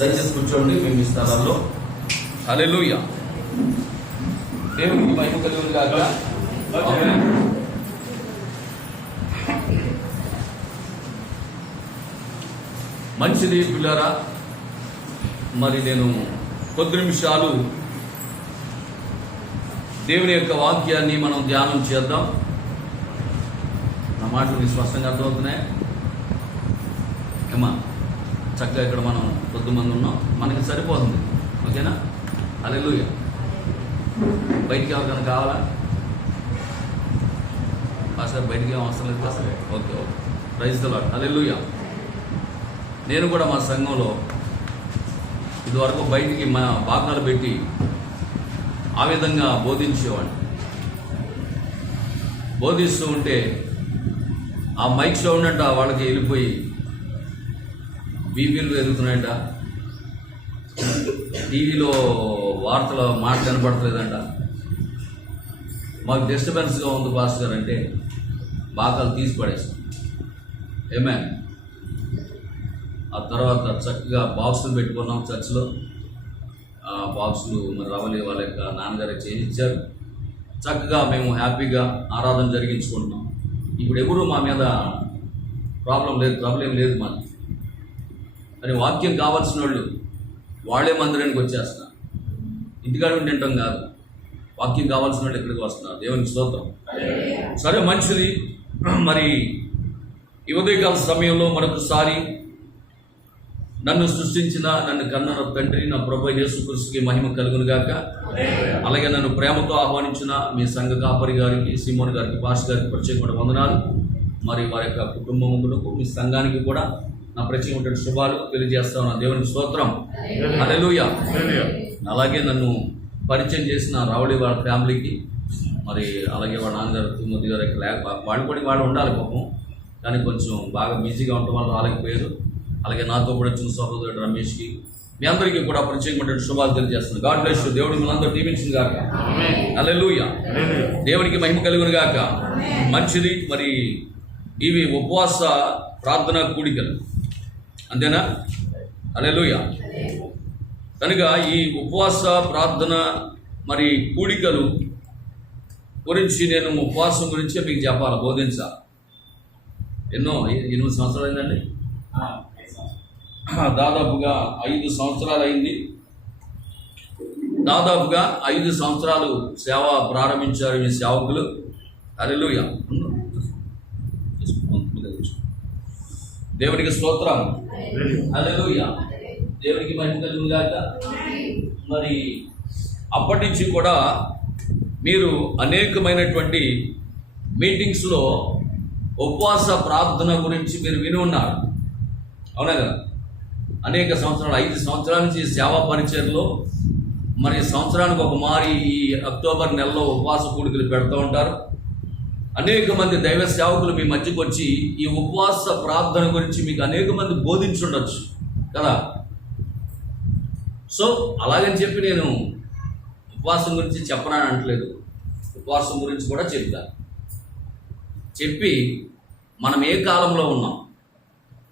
దయచేసి కూర్చోండి మేము ఈ స్థలాల్లో. హల్లెలూయా. దేవునికి మహిమ కలుగును గాక. ఆమేన్. మంచిది పిల్లరా, మరి నేను కొద్ది నిమిషాలు దేవుని యొక్క వాక్యాన్ని మనం ధ్యానం చేద్దాం. నా మాటలు మీకు స్పష్టంగా అర్థమవుతున్నాయి ఏమా? చక్కగా ఇక్కడ మనం కొద్దిమంది ఉన్నాం, మనకి సరిపోతుంది. ఓకేనా? హల్లెలూయా. బయటికి ఎవరికైనా కావాలా? సార్ బయటికి ఏం అవసరం లేదు అసలే. Okay okay, praise the Lord. Hallelujah. నేను కూడా మా సంఘంలో ఇదివరకు బయటికి మా భాగాలు పెట్టి ఆ విధంగా బోధించేవాడిని. బోధిస్తూ ఉంటే ఆ మైక్ సౌండ్ అంట వాళ్ళకి వెళ్ళిపోయి బీపీలు పెరుగుతున్నాయంట, టీవీలో వార్తల మాట కనపడలేదంట, మాకు డిస్టర్బెన్స్గా ఉంది పాస్టర్ గారు అంటే బాకాలు తీసి పడేస్తాం. ఏమే ఆ తర్వాత చక్కగా బాక్సులు పెట్టుకున్నాం చర్చిలో. ఆ బాక్సులు మరి రవలి వాళ్ళ యొక్క నాన్నగారు చేయించారు. చక్కగా మేము హ్యాపీగా ఆరాధన జరిగించుకుంటున్నాం. ఇప్పుడు ఎవరు మా మీద ప్రాబ్లం లేదు మాకు. అని వాక్యం కావాల్సిన వాళ్ళు వాళ్ళే మందిరానికి వచ్చేస్తున్నారు. ఇంటికాడ ఉండి తింటాం కాదు, వాక్యం కావాల్సిన వాళ్ళు ఇక్కడికి వస్తున్నారు. దేవునికి స్తోత్రం. సరే, మంచిది. మరి ఈ ఉదయకాల సమయంలో మరొకసారి నన్ను సృష్టించిన, నన్ను కన్న తండ్రి నా ప్రభువైన యేసుక్రీస్తుకి మహిమ కలుగును గాక. అలాగే నన్ను ప్రేమతో ఆహ్వానించిన మీ సంఘ కాపరి గారికి, సిమోన్ గారికి, పాస్టర్ గారికి ప్రత్యేకమైన వందనాలు. మరి వారి యొక్క కుటుంబములకు, మీ సంఘానికి కూడా నా ప్రత్యేకమైన శుభాలు తెలియజేస్తా ఉన్నాను. దేవునికి స్తోత్రం. హల్లెలూయా. అలాగే నన్ను పరిచయం చేసిన రావుడి వాళ్ళ ఫ్యామిలీకి, మరి అలాగే వాళ్ళ నాన్నగారు తిమ్మతి గారు వాళ్ళు కూడా వాళ్ళు ఉండాలి పాపం, కానీ కొంచెం బాగా బిజీగా ఉండటం వల్ల రాలేకపోయారు. అలాగే నాతో కూడా వచ్చిన సహోదరుడు రమేష్కి, మీ అందరికీ కూడా ప్రత్యేకమైన శుభాలు తెలియజేస్తున్నాను. God bless you. దేవుడు మనందరూ దీవించును గాక. హల్లెలూయా. దేవునికి మహిమ కలుగును గాక. మంచిది. మరి ఇవి ఉపవాస ప్రార్థనా కూడికలు, అంతేనా? హల్లెలూయా. కనుక ఈ ఉపవాస ప్రార్థన మరి కూడికలు గురించి నేను ఉపవాసం గురించి మీకు చెప్పాలి, బోధించాలి. 8 సంవత్సరాలు అయిందండి, దాదాపుగా 5 సంవత్సరాలు అయింది. దాదాపుగా 5 సంవత్సరాలు సేవ ప్రారంభించారు ఈ సేవకులు. హల్లెలూయా. దేవునికి స్తోత్రం. హల్లెలూయా. దేవునికి మహిమ కలుగును గాక. మరి అప్పటి నుంచి కూడా మీరు అనేకమైనటువంటి మీటింగ్స్లో ఉపవాస ప్రార్థన గురించి మీరు విని ఉన్నారు, అవునా కదా? అనేక సంవత్సరాలు, 5 సంవత్సరాల నుంచి సేవా పరిచర్లో మరి సంవత్సరానికి ఒక మారి ఈ అక్టోబర్ నెలలో ఉపవాస కూడికలు పెడుతూ ఉంటారు. అనేక మంది దైవ సేవకులు మీ మధ్యకు వచ్చి ఈ ఉపవాస ప్రార్థన గురించి మీకు అనేక మంది బోధించుండొచ్చు కదా. సో అలాగని చెప్పి నేను ఉపవాసం గురించి చెప్పనని అనట్లేదు, ఉపవాసం గురించి కూడా చెప్తాను. చెప్పి మనం ఏ కాలంలో ఉన్నాం,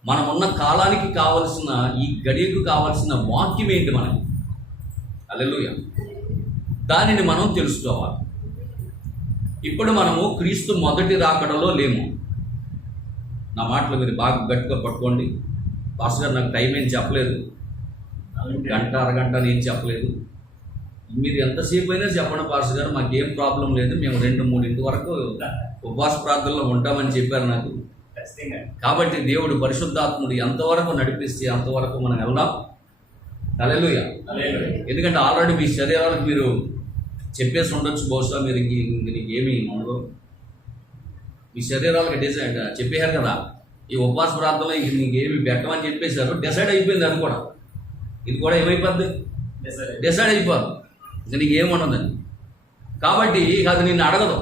మనం ఉన్న కాలానికి కావలసిన, ఈ గడియకు కావలసిన వాక్యం ఏంటి మనకి. హల్లెలూయా. దానిని మనం తెలుసుకోవాలి. ఇప్పుడు మనము క్రీస్తు మొదటి రాకడలో లేము. నా మాటలు మీరు బాగా గట్టిగా పట్టుకోండి. పాస్టర్ గారు నాకు టైం ఏం చెప్పలేదు, గంట అరగంట నేను చెప్పలేదు. మీరు ఎంతసేపు అయినా చెప్పండి పాస్టర్ గారు, మాకేం ప్రాబ్లం లేదు, మేము 2-3 వరకు ఉపవాస ప్రార్థనలో ఉంటామని చెప్పారు నాకు. కాబట్టి దేవుడు పరిశుద్ధాత్ముడు ఎంతవరకు నడిపిస్తే అంతవరకు మనం వెళ్దాం. హల్లెలూయా. ఎందుకంటే ఆల్రెడీ మీ శరీరాలకు మీరు చెప్పేసి ఉండొచ్చు, బహుశా మీరు నీకేమీ ఉండదు, మీ శరీరాలకు డిసైడ్ చెప్పేశారు కదా. ఈ ఉపవాస ప్రార్థనలో ఇంక నీకేమి పెట్టమని చెప్పేశారు, డిసైడ్ అయిపోయింది. అది కూడా, ఇది కూడా ఏమైపోద్ది, డిసైడ్ అయిపోద్ది. ఇంక నీకేముండదని. కాబట్టి అది నిన్ను అడగదు.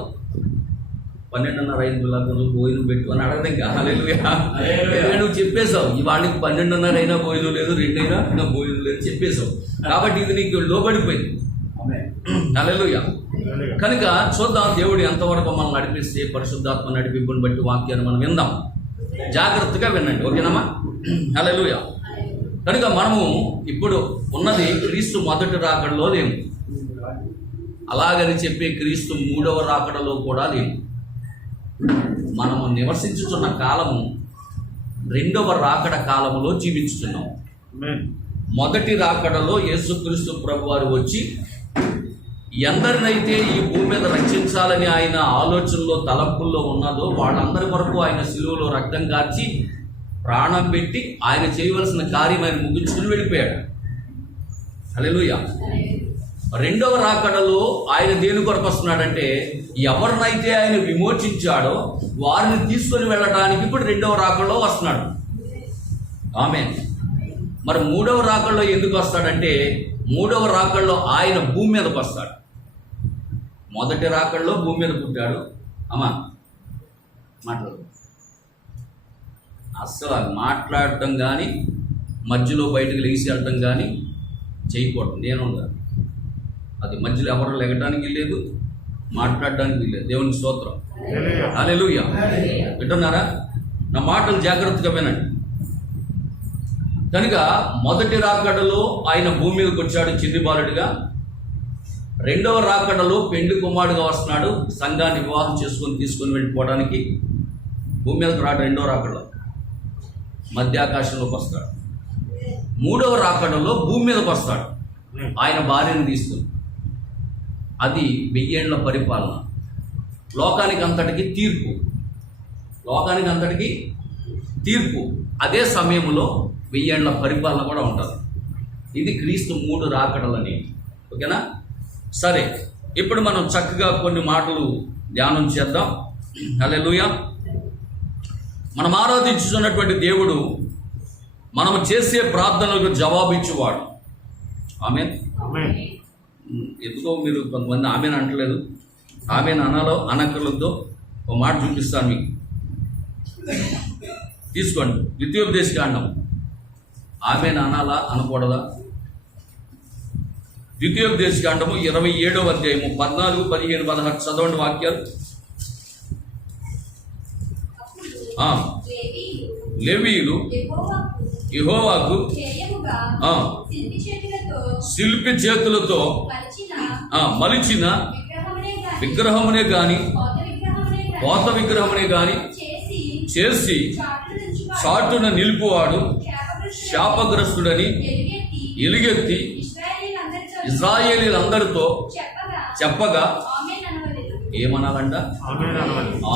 12:30 5 భోజనం పెట్టు అని అడగదు ఇంకా. హల్లెలూయా. నువ్వు చెప్పేశావు, ఇవాళకి 12:30 అయినా భోజనం లేదు, 2 అయినా ఇంకా భోజనం లేదు చెప్పేశావు. కాబట్టి ఇది నీకు లోబడిపోయింది. హల్లెలూయా. కనుక చూద్దాం దేవుడు ఎంతవరకు మనం నడిపిస్తే, పరిశుద్ధాత్మ నడిపింపుని బట్టి వాక్యాన్ని మనం విందాం. జాగ్రత్తగా వినండి, ఓకేనమ్మా? హల్లెలూయా. కనుక మనము ఇప్పుడు ఉన్నది క్రీస్తు మొదటి రాకడలో లేము, అలాగని చెప్పి క్రీస్తు మూడవ రాకడలో కూడా లేము. మనము నివసించుతున్న కాలము రెండవ రాకడ కాలములో జీవించుతున్నాం. మొదటి రాకడలో యేసుక్రీస్తు ప్రభువారు వచ్చి ఎందరినైతే ఈ భూమి మీద రక్షించాలని ఆయన ఆలోచనలో తలంపుల్లో ఉన్నదో వాళ్ళందరి వరకు ఆయన శిలువలో రక్తం కార్చి ప్రాణం పెట్టి ఆయన చేయవలసిన కార్యం ఆయన ముగించుకుని వెళ్ళిపోయాడు. హల్లెలూయా. రెండవ రాకడలో ఆయన దేని కొరకు వస్తున్నాడంటే ఎవరినైతే ఆయన విమోచించాడో వారిని తీసుకొని వెళ్ళడానికి ఇప్పుడు రెండవ రాకడలో వస్తున్నాడు. ఆమేన్. మరి మూడవ రాకడలో ఎందుకు వస్తాడంటే మూడవ రాకడలో ఆయన భూమి మీదకి వస్తాడు. మొదటి రాకడలో భూమి మీద పుట్టాడు. అమ్మా మాట్లాడు, అస్సలు మాట్లాడటం కానీ మధ్యలో బయటకు లేచి వెళ్ళటం కానీ చేయకూడదు. నేను అది మధ్యలో ఎవరు లెగటానికి లేదు, మాట్లాడడానికి లేదు. దేవునికి స్తోత్రం. హల్లెలూయా. వింటున్నారా? నా మాటలు జాగ్రత్తగా వినండి. కనుక మొదటి రాకడలో ఆయన భూమి మీదకి వచ్చాడు చిన్ని బాలుడిగా. రెండవ రాకడలో పెండ్లి కుమారుడుగా వస్తున్నాడు, సంఘాన్ని వివాహం తీసుకొని వెళ్ళిపోవడానికి భూమి మీదకి రాడు. రెండవ రాకడలో మధ్యాకాశంలోకి వస్తాడు. మూడవ రాకడలో భూమి మీదకి వస్తాడు ఆయన భార్యను తీసుకుని. అది 1000 ఏళ్ల పరిపాలన, లోకానికి అంతటికి తీర్పు. లోకానికి అంతటికి తీర్పు. అదే సమయంలో 1000 ఏళ్ల పరిపాలన కూడా ఉంటుంది. ఇది క్రీస్తు 3 రాకడలని. ఓకేనా? సరే, ఇప్పుడు మనం చక్కగా కొన్ని మాటలు ధ్యానం చేద్దాం. హల్లెలూయా. మనం ఆరాధించుతున్నటువంటి దేవుడు మనము చేసే ప్రార్థనలకు జవాబిచ్చేవాడు. ఆమేన్. ఎందుకో మీరు కొంతమంది ఆమెను అంటలేదు. ఆమెను అనక్కర్లతో ఒక మాట చూపిస్తాను మీకు. తీసుకోండి. ద్వితీయోపదేశకాండం. ఆమెను అనాలా అనకూడదా? ద్వితీయోపదేశకాండము 27వ అధ్యాయము 14, 15, 16 చదవండి వాక్యాలు. లేవీయులు యెహోవాకు శిల్పి చేతులతో మలిచిన విగ్రహమునే గాని పోత విగ్రహమునే గాని చేసి చాటున నిలుపువాడు శాపగ్రస్తుడని ఎలుగెత్తి ఇశ్రాయేలీలందరితో చెప్పగా ఏమనాలంట?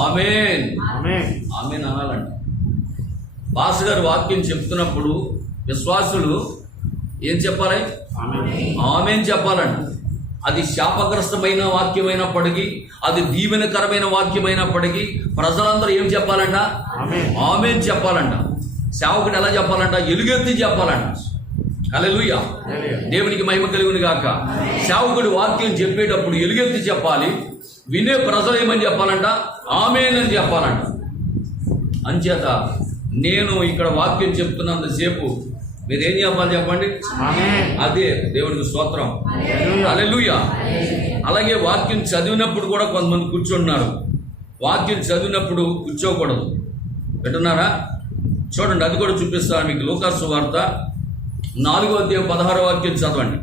ఆమేన్. ఆమేన్ అనాలంట. పాస్ గారు వాక్యం చెప్తున్నప్పుడు విశ్వాసులు ఏం చెప్పాలి? ఆమేన్ చెప్పాలంట. అది శాపగ్రస్తమైన వాక్యమైనప్పటికీ, అది దీవెనకరమైన వాక్యమైనప్పటికీ ప్రజలందరూ ఏం చెప్పాలంట? ఆమేన్ చెప్పాలంట. సేవకుడు ఎలా చెప్పాలంట? ఎలుగెత్తి చెప్పాలంట. హల్లెలూయా. దేవునికి మహిమ కలుగును గాక. సేవకుడు వాక్యం చెప్పేటప్పుడు ఎలుగెత్తి చెప్పాలి. వినే ప్రజలు ఏమని చెప్పాలంట? ఆమేన్ అని చెప్పాలంట. అంచేత నేను ఇక్కడ వాక్యం చెప్తున్నంతసేపు మీరేం చెప్పాలి చెప్పండి? అదే దేవునికి స్తోత్రం. హల్లెలూయా. అలాగే వాక్యం చదివినప్పుడు కూడా కొంతమంది కూర్చుంటున్నారు. వాక్యం చదివినప్పుడు కూర్చోకూడదు. వింటున్నారా? చూడండి, అది కూడా చూపిస్తాను మీకు. లూకాసు వార్త 4వ అధ్యాయం 16వ వాక్యం చదవండి.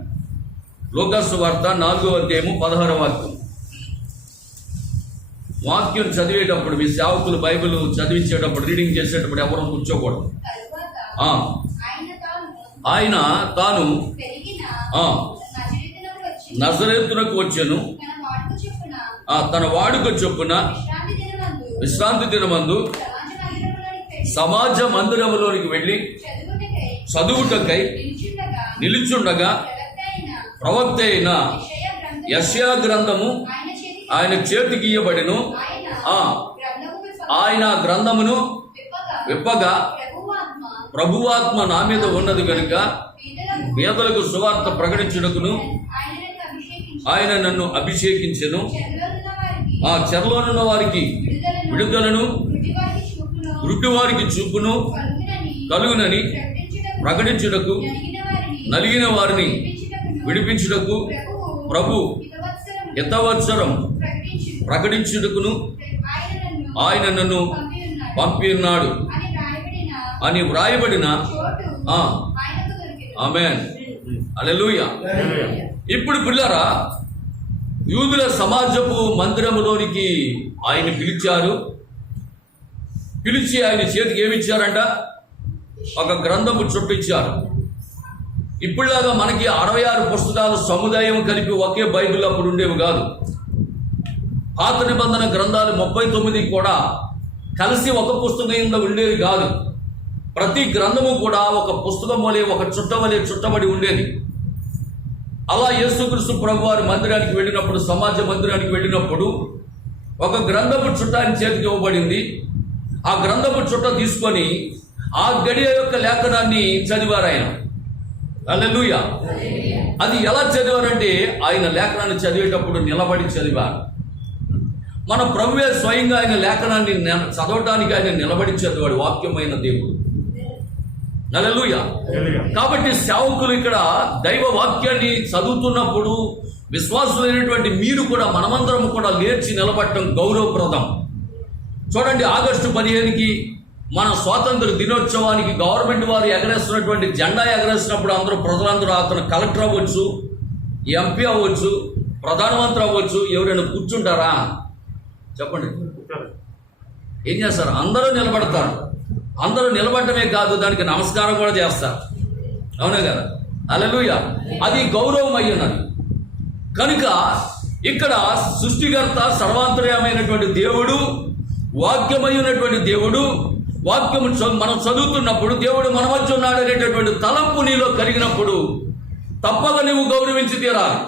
లూకాసు వార్త 4వ అధ్యాయము 16వ వాక్యం. వాక్యం చదివేటప్పుడు మీ సేవకులు బైబిల్ చదివించేటప్పుడు, రీడింగ్ చేసేటప్పుడు ఎవరు కూర్చోకూడదు. ఆయన తాను నజరేతునకు వచ్చెను, తన వాడుక చొప్పున విశ్రాంతి దినమందు సమాజ మందిరములోనికి వెళ్ళి చదువుటకై నిలుచుండగా ప్రవక్త అయిన యెషయా గ్రంథము ఆయన చేతికి ఇయ్యబడెను. ఆయన గ్రంథమును విప్పగా ప్రభువాత్మ నా మీద ఉన్నది కనుక పేదలకు సువార్త ప్రకటించుటకును ఆయన నన్ను అభిషేకించెను. ఆ చెరలోనున్న వారికి విడుదలను, గుడ్డి వారికి చూపును కలుగునని ప్రకటించుటకు, నలిగిన వారిని విడిపించుటకు ప్రభు హితవత్సరం ప్రకటించుటకును ఆయన నన్ను పంపి ఉన్నాడు అని వ్రాయబడిన ఆమేన్. హల్లెలూయా. ఇప్పుడు పిల్లరా, యూదుల సమాజపు మందిరములోనికి ఆయన పిలిచారు. పిలిచి ఆయన చేతికి ఏమిచ్చారంట? ఒక గ్రంథము చుట్టిచ్చారు. ఇప్పుడులాగా మనకి 66 పుస్తకాలు సముదాయం కలిపి ఒకే బైబిల్ అప్పుడు ఉండేవి కాదు. పాత నిబంధన గ్రంథాలు 39 కూడా కలిసి ఒక పుస్తకం కింద ఉండేది కాదు. ప్రతి గ్రంథము కూడా ఒక పుస్తకం వలె, ఒక చుట్ట వలె చుట్టబడి ఉండేది. అలా యేసుక్రీస్తు ప్రభువారు మందిరానికి వెళ్ళినప్పుడు, సమాజ మందిరానికి వెళ్ళినప్పుడు ఒక గ్రంథపు చుట్ట ఆయన చేతికి ఇవ్వబడింది. ఆ గ్రంథపు చుట్ట తీసుకొని ఆ గడియ యొక్క లేఖనాన్ని చదివారు ఆయన. హల్లెలూయా. అది ఎలా చదివారంటే, ఆయన లేఖనాన్ని చదివేటప్పుడు నిలబడి చదివారు. మన ప్రభువే స్వయంగా ఆయన లేఖనాన్ని చదవటానికి ఆయన నిలబడి చదివాడు, వాక్యమైన దేవుడు. హల్లెలూయా. కాబట్టి సేవకులు ఇక్కడ దైవ వాక్యాన్ని చదువుతున్నప్పుడు విశ్వాసులైనటువంటి మీరు కూడా, మనమందరం కూడా లేచి నిలబడటం గౌరవప్రదం. చూడండి, ఆగస్టు 15కి మన స్వాతంత్ర దినోత్సవానికి గవర్నమెంట్ వారు ఎగరేస్తున్నటువంటి జెండా ఎగరేసినప్పుడు అందరూ ప్రజలందరూ, అతను కలెక్టర్ అవ్వచ్చు, ఎంపీ అవ్వచ్చు, ప్రధానమంత్రి అవ్వచ్చు, ఎవరైనా కూర్చుంటారా? చెప్పండి, ఏం చేస్తారు? అందరూ నిలబడతారు. అందరూ నిలబడటమే కాదు, దానికి నమస్కారం కూడా చేస్తారు. అవునా కదా? హల్లెలూయా. అది గౌరవం అయ్యున్నది. కనుక ఇక్కడ సృష్టికర్త, సర్వాంతర్యమైనటువంటి దేవుడు, వాక్యమైనటువంటి దేవుడు, వాక్యము మనం చదువుతున్నప్పుడు దేవుడు మన మధ్య ఉన్నాడు అనేటటువంటి తలంపు నీలో కలిగినప్పుడు తప్పక నువ్వు గౌరవించి తీరాలి.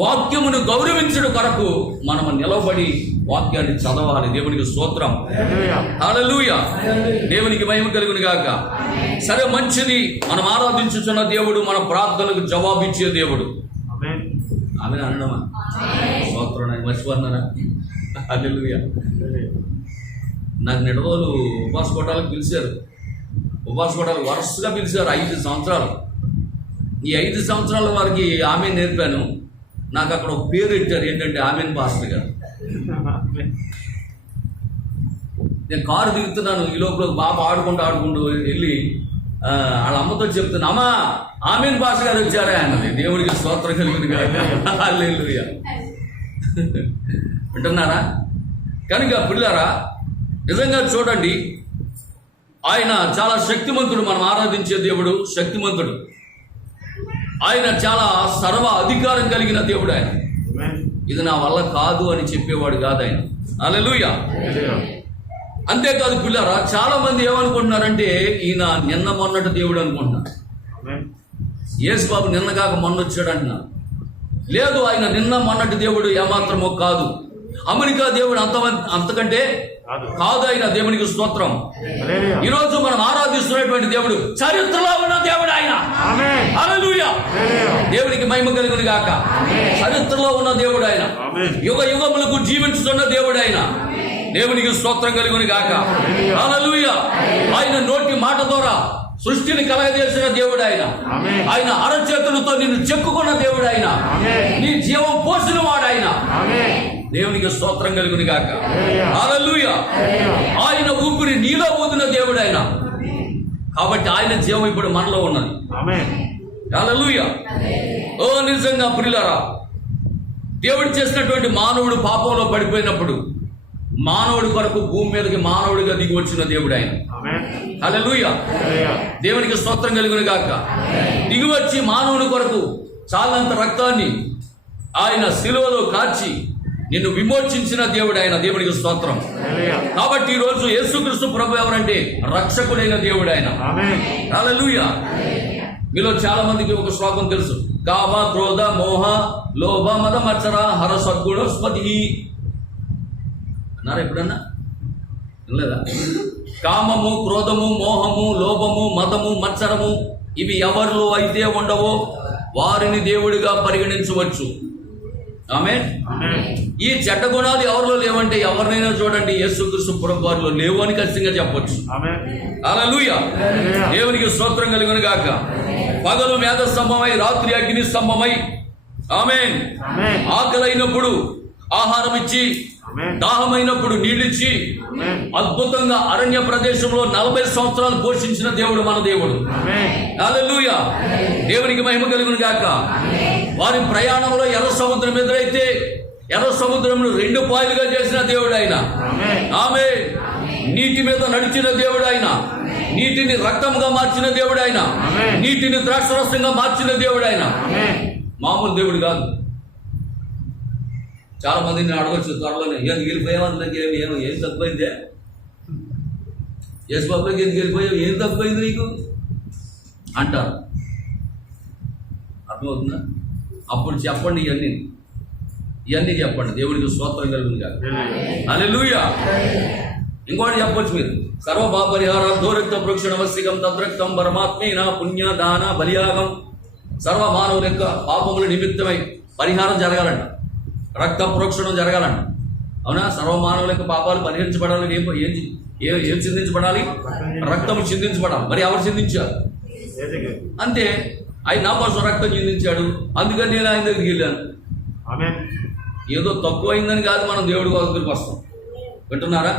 వాక్యమును గౌరవించడం కొరకు మనము నిలబడి వాక్యాన్ని చదవాలి. దేవునికి స్తోత్రం. హల్లెలూయా. దేవునికి మహిమ కలుగును గాక. సరే, మంచిది. మనం ఆరాధించుచున్న దేవుడు మన ప్రార్థనలకు జవాబిచ్చే దేవుడు. ఆమె అనడమా? స్తోత్రం. మర్చిపోతున్నారా? హల్లెలూయా. నాకు నిన్న రోజులు ఉపవాస కోటాలకు పిలిచారు. ఉపవాస కోటాలు వరుసగా పిలిచారు 5 సంవత్సరాలు. ఈ 5 సంవత్సరాల వారికి ఆమె నేర్పాను. నాకు అక్కడ ఒక పేరు ఇచ్చారు, ఏంటంటే ఆమెన్ పాస్టర్ గారు. నేను కారు దిగుతున్నాను, ఈ లోపల బాబా ఆడుకుంటూ వెళ్ళి వాళ్ళ అమ్మతో చెప్తున్నా, అమ్మా ఆమెన్ పాస్టర్ గారు వచ్చారా అన్నది. దేవుడికి స్తోత్రం కలిగింది కదా. హల్లెలూయా. వింటున్నారా? కనుక పిల్లారా, నిజంగా చూడండి, ఆయన చాలా శక్తిమంతుడు. మనం ఆరాధించే దేవుడు శక్తిమంతుడు. ఆయన చాలా సర్వ అధికారం కలిగిన దేవుడు. ఆయన ఇది నా వల్ల కాదు అని చెప్పేవాడు కాదు ఆయన. హల్లెలూయా. అంతేకాదు పిల్లరా, చాలా మంది ఏమనుకుంటున్నారంటే ఈయన నిన్న మొన్నటి దేవుడు అనుకుంటున్నారు. యేసు బాబు నిన్న కాక మొన్న వచ్చాడు అంటున్నారు. లేదు, ఆయన నిన్న మొన్నటి దేవుడు ఏమాత్రమో కాదు. అమెరికా దేవుడు అంతకంటే కాదు. ఆయన దేవునికి స్తోత్రం. ఈరోజు మనం ఆరాధిస్తున్నటువంటి దేవుడు చరిత్రలో ఉన్న దేవుడు ఆయన. హల్లెలూయా. దేవునికి మహిమ కలుగును గాక. చరిత్రలో ఉన్న దేవుడు ఆయన. యుగ యుగములకు జీవించుతున్న దేవుడు ఆయన. దేవునికి స్తోత్రం కలుగును గాక. హల్లెలూయా. ఆయన నోటి మాట ద్వారా సృష్టిని కలగజేసిన దేవుడు ఆయన. ఆయన అరచేతులతో నిన్ను చెక్కుకున్న దేవుడు ఆయన. నీ జీవం పోసిన వాడు ఆయన. దేవునికి స్తోత్రం కలుగును గాక. హల్లెలూయా. ఆయన ఊపిరి నీలో ఊదిన దేవుడు ఆయన. కాబట్టి ఆయన జీవం ఇప్పుడు మనలో ఉన్నది. హల్లెలూయా. ఓ నిజంగా ప్రియులారా, దేవుడు చేసినటువంటి మానవుడు పాపంలో పడిపోయినప్పుడు మానవుడి కొరకు భూమి మీదకి మానవుడిగా దిగి వచ్చిన దేవుడు ఆయన. హల్లెలూయా. దేవునికి స్తోత్రం కలుగును గాక. దిగి వచ్చి మానవుని కొరకు చాలంత రక్తాన్ని ఆయన శిలువలో కార్చి నిన్ను విమోచించిన దేవుడు ఆయన. దేవునికి స్తోత్రం. కాబట్టి ఈ రోజు యేసుక్రీస్తు ప్రభు ఎవరంటే రక్షకుడైన దేవుడు ఆయన. హల్లెలూయా. మీలో చాలా మందికి ఒక శ్లోకం తెలుసు, కామ క్రోధ మోహ లోభ మద మత్సర హర సద్గుణస్పతి అన్నారా? ఎప్పుడన్నా లేదా? కామము, క్రోధము, మోహము, లోభము, మదము, మత్సరము ఇవి ఎవరిలో అయితే ఉండవో వారిని దేవుడిగా పరిగణించవచ్చు. ఆమేన్. ఈ చెడ్డ గుణాలు ఎవరిలో లేవంటే ఎవరినైనా చూడండి, యేసుక్రీస్తు ప్రభు వారిలో లేవు అని ఖచ్చితంగా చెప్పొచ్చు. హల్లెలూయా. దేవునికి స్తోత్రం కలుగును గాక. పగలు మేఘ స్తంభమై రాత్రి అగ్ని స్తంభమై. ఆమేన్. ఆకలైనప్పుడు ఆహారం ఇచ్చి దాహమైనప్పుడు నీళ్ళిచ్చి అద్భుతంగా అరణ్య ప్రదేశంలో 40 సంవత్సరాలు పోషించిన దేవుడు మన దేవుడు. హల్లెలూయా, దేవునికి మహిమ కలుగును గాక. వారి ప్రయాణంలో ఎర్ర సముద్రం ఎదురైతే ఎర్ర సముద్రంను 2 పాయలుగా చేసిన దేవుడు ఆయన. ఆమేన్. నీటి మీద నడిచిన దేవుడు ఆయన. నీటిని రక్తంగా మార్చిన దేవుడు ఆయన. నీటిని ద్రాక్షరసంగా మార్చిన దేవుడు ఆయన. మామూలు దేవుడు కాదు. చాలా మందిని అడగచ్చు త్వరలోనే, ఎందుకు వెళ్ళిపోయావు, అందులోకి ఏం తక్కువైందే, యేసు బాబులోకి ఎందుకు వెళ్ళిపోయావు, ఏం తక్కువైంది నీకు అంటారు. అర్థమవుతుందా? అప్పుడు చెప్పండి, ఇవన్నీ చెప్పండి. దేవుడికి స్తోత్రం కలుగును గాక. హల్లెలూయా. ఇంకోటి చెప్పొచ్చు మీరు, సర్వపాపరిహారం దోరక్త ప్రోక్షణ వస్తికం తద్రక్తం పరమాత్మేన పుణ్య దాన బలియాగం. సర్వ మానవుల యొక్క పాపముల నిమిత్తమై పరిహారం జరగాలంట, రక్త ప్రోక్షణం జరగాలంట. అవునా? సర్వమానవుల యొక్క పాపాలు పరిహరించబడాలి. ఏం చిందించబడాలి? రక్తము చిందించబడాలి. మరి ఎవరు చిందించారు? అంతే. ఆయన నా కోసం రక్తం చిందించాడు, అందుకని నేను ఆయన దగ్గరికి వెళ్ళాను. ఏదో తక్కువైందని కాదు, మనం దేవుడి దగ్గరికి వస్తాం. వింటున్నారా?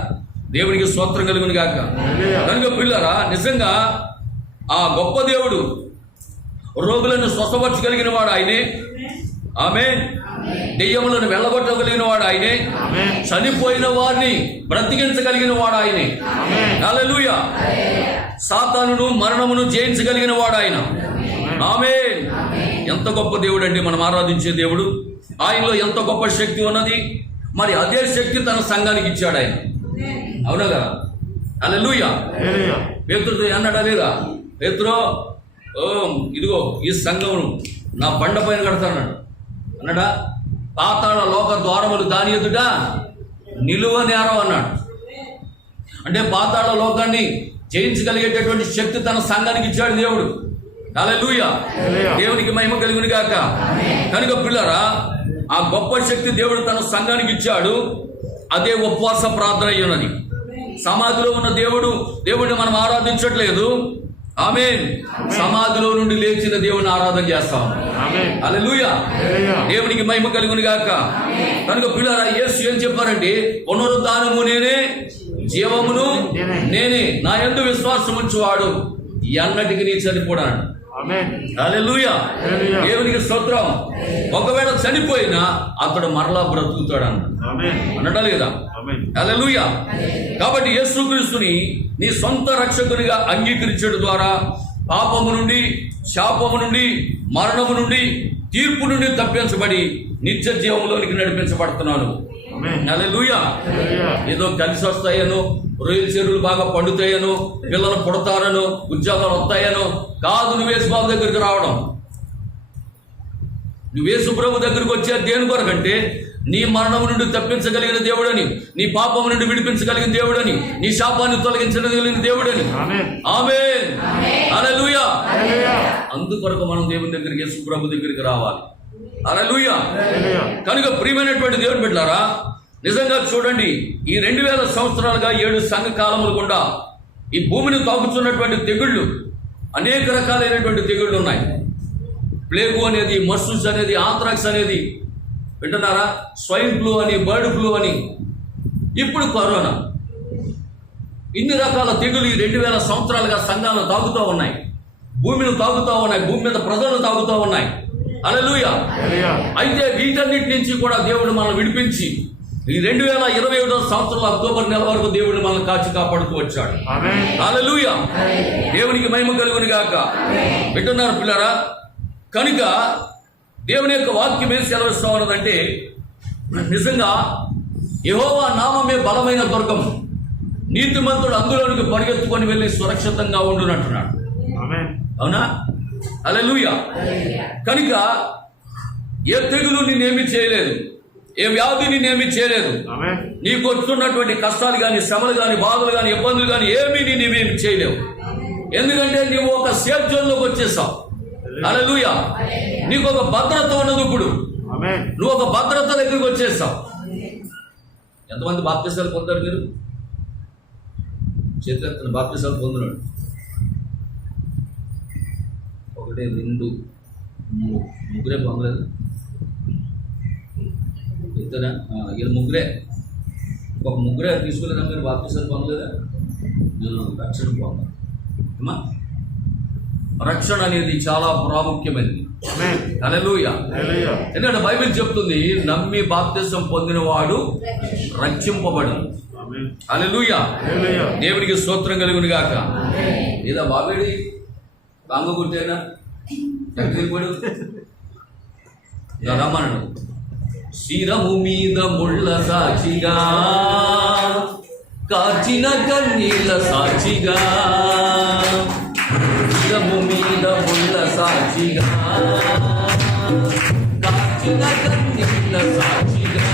దేవునికి స్తోత్రం కలుగును గాక. కనుక పిల్లరా, నిజంగా ఆ గొప్ప దేవుడు రోగులను స్వస్థపరచగలిగిన వాడు ఆయనే. ఆమేన్. దెయ్యములను వెళ్ళగొట్టగలిగిన వాడు ఆయనే. చనిపోయిన వారిని బ్రతికించగలిగిన వాడు ఆయనే. హల్లెలూయా. సాతానును మరణమును జయించగలిగిన వాడు ఆయన. ఆమేన్. ఎంత గొప్ప దేవుడు అండి మనం ఆరాధించే దేవుడు. ఆయనలో ఎంత గొప్ప శక్తి ఉన్నది. మరి అదే శక్తి తన సంఘానికి ఇచ్చాడు ఆయన. అవునా కదా? హల్లెలూయా. పేతురుతో అన్నాడా లేదా? పేతురు, ఇదిగో ఈ సంఘమును నా బండ పైన కడతాడు అన్నాడా? పాతాళ లోక ద్వారములు దాని ఎదుట నిలువ నేరం అన్నాడు. అంటే పాతాళ లోకాన్ని జయించగలిగేటటువంటి శక్తి తన సంఘానికి ఇచ్చాడు దేవుడు. హల్లెలూయా. దేవునికి మహిమ కలుగును గాక. కనుక పిల్లరా, ఆ గొప్ప శక్తి దేవుడు తన సంఘానికి ఇచ్చాడు. అదే ఉపవాస ప్రార్థన అయ్యున్నది. సమాధిలో ఉన్న దేవుడిని మనం ఆరాధించట్లేదు. ఆమేన్. సమాధిలో నుండి లేచిన దేవుని ఆరాధన చేస్తాం. హల్లెలూయా. దేవునికి మహిమ కలుగును గాక. కనుక పిల్లరా, యేసు ఏం చెప్పారంటే, పునరుద్ధానము నేనే, జీవమును నేనే, నా యందు విశ్వాసం ఉంచువాడు ఎన్నటికి నీ చనిపోడాడు. హల్లెలూయా. దేవునికి స్తోత్రం. ఒకవేళ చనిపోయినా అతడు మరలా బ్రతుకుతాడు అన్నడా లేదా? హల్లెలూయా. కాబట్టి యేసుక్రీస్తుని నీ సొంత రక్షకునిగా అంగీకరించడం ద్వారా పాపము నుండి, శాపము నుండి, మరణము నుండి, తీర్పు నుండి తప్పించబడి నిత్య జీవంలోనికి నడిపించబడుతున్నాను. హల్లెలూయా. ఏదో కలిసి వస్తాయనో, రొయ్యల చెరువులు బాగా పండుతాయనో, పిల్లలు పుడతారనో, ఉద్యోగాలు వస్తాయనో కాదు. నువ్వు యేసు బాబు దగ్గరికి రావడం, నువ్వు యేసు ప్రభు దగ్గరికి వచ్చే దేని కొరకంటే నీ మరణము నుండి తప్పించగలిగిన దేవుడని, నీ పాపము నుండి విడిపించగలిగిన దేవుడని, నీ శాపాన్ని తొలగించగలిగిన దేవుడని. ఆమేన్. హల్లెలూయా. అందుకొరకు మనం దేవుని దగ్గరికి, యేసు ప్రభు దగ్గరికి రావాలి. హల్లెలూయా. కనుక ప్రియమైనటువంటి దేవుని బిడ్డలారా, నిజంగా చూడండి, ఈ 2000 సంవత్సరాలుగా 7 సంఘ కాలములు గుండా ఈ భూమిని తాకుతున్నటువంటి తెగుళ్ళు, అనేక రకాలైనటువంటి తెగుళ్ళు ఉన్నాయి. ప్లేగు అనేది, మస్సూస్ అనేది, ఆంథ్రాక్స్ అనేది, వింటున్నారా? స్వైన్ ఫ్లూ అని, బర్డ్ ఫ్లూ అని, ఇప్పుడు కరోనా. ఇన్ని రకాల తెగులు ఈ 2000 సంవత్సరాలుగా సంఘాలను తాగుతూ ఉన్నాయి, భూమిని తాగుతూ ఉన్నాయి, భూమి మీద ప్రజలను తాగుతూ ఉన్నాయి. హల్లెలూయా. అయితే వీటన్నిటి నుంచి కూడా దేవుడు మనల్ని విడిపించి ఈ 2021 సంవత్సరంలో అక్టోబర్ నెల వరకు దేవుడు మనల్ని కాచి కాపాడుతూ వచ్చాడు. హల్లెలూయా. దేవునికి మహిమ కలుగును గాక. వింటున్నారు పిల్లరా? కనుక దేవుని యొక్క వాక్యం ఏం సెలవిస్తా ఉన్నదంటే, నిజంగా యెహోవా నామమే బలమైన దుర్గం, నీతిమంతుడు అందులోనికి పరిగెత్తుకొని వెళ్ళి సురక్షితంగా ఉండునంటున్నాడు. అవునా? హల్లెలూయా. కనుక ఏ తెగులు నిన్నేమీ చేయలేదు, ఏ వ్యాధి నిన్నేమీ చేయలేదు. నీకు వస్తున్నటువంటి కష్టాలు కానీ, శ్రమలు కానీ, బాధలు కానీ, ఇబ్బందులు కానీ ఏమీ నీవేమి చేయలేవు. ఎందుకంటే నువ్వు ఒక సేఫ్ జోన్లోకి వచ్చేసావు. హల్లెలూయా. నీకు ఒక భద్రత ఉన్నది. ఇప్పుడు నువ్వు ఒక భద్రత దగ్గరికి వచ్చేసావు. ఎంతమంది బాప్తిసాలు పొందారు? మీరు చేతులు బాప్తిసాలు పొందినాడు. 1 2 3 ముగ్గురే పొందలేదు. ఇద్దరా? వీళ్ళు ముగ్గురే. ఒక ముగ్గురే తీసుకోలేదా మీరు? బాప్తిసాలు పొందలేదా? నేను రక్షణ పొందాను. అమ్మా, రక్షణ అనేది చాలా ప్రాముఖ్యమైనది. హల్లెలూయా. ఎందుకంటే బైబిల్ చెప్తుంది, నమ్మి బాప్తిసం పొందిన వాడు రక్షింపబడు. హల్లెలూయా. దేవునికి స్తోత్రం కలుగును గాక. లేదా బాబేడి కాంగగుట్టేనా ఎక్కడిపోయాడు? రమ్మను. శిరము మీద ముళ్ళ సాక్షిగా, కాచిన కన్నీళ్ళ సాక్షిగా, శిరము మీద ముళ్ళ సాక్షిగా, కాచిన కన్నీళ్ళ సాక్షిగా,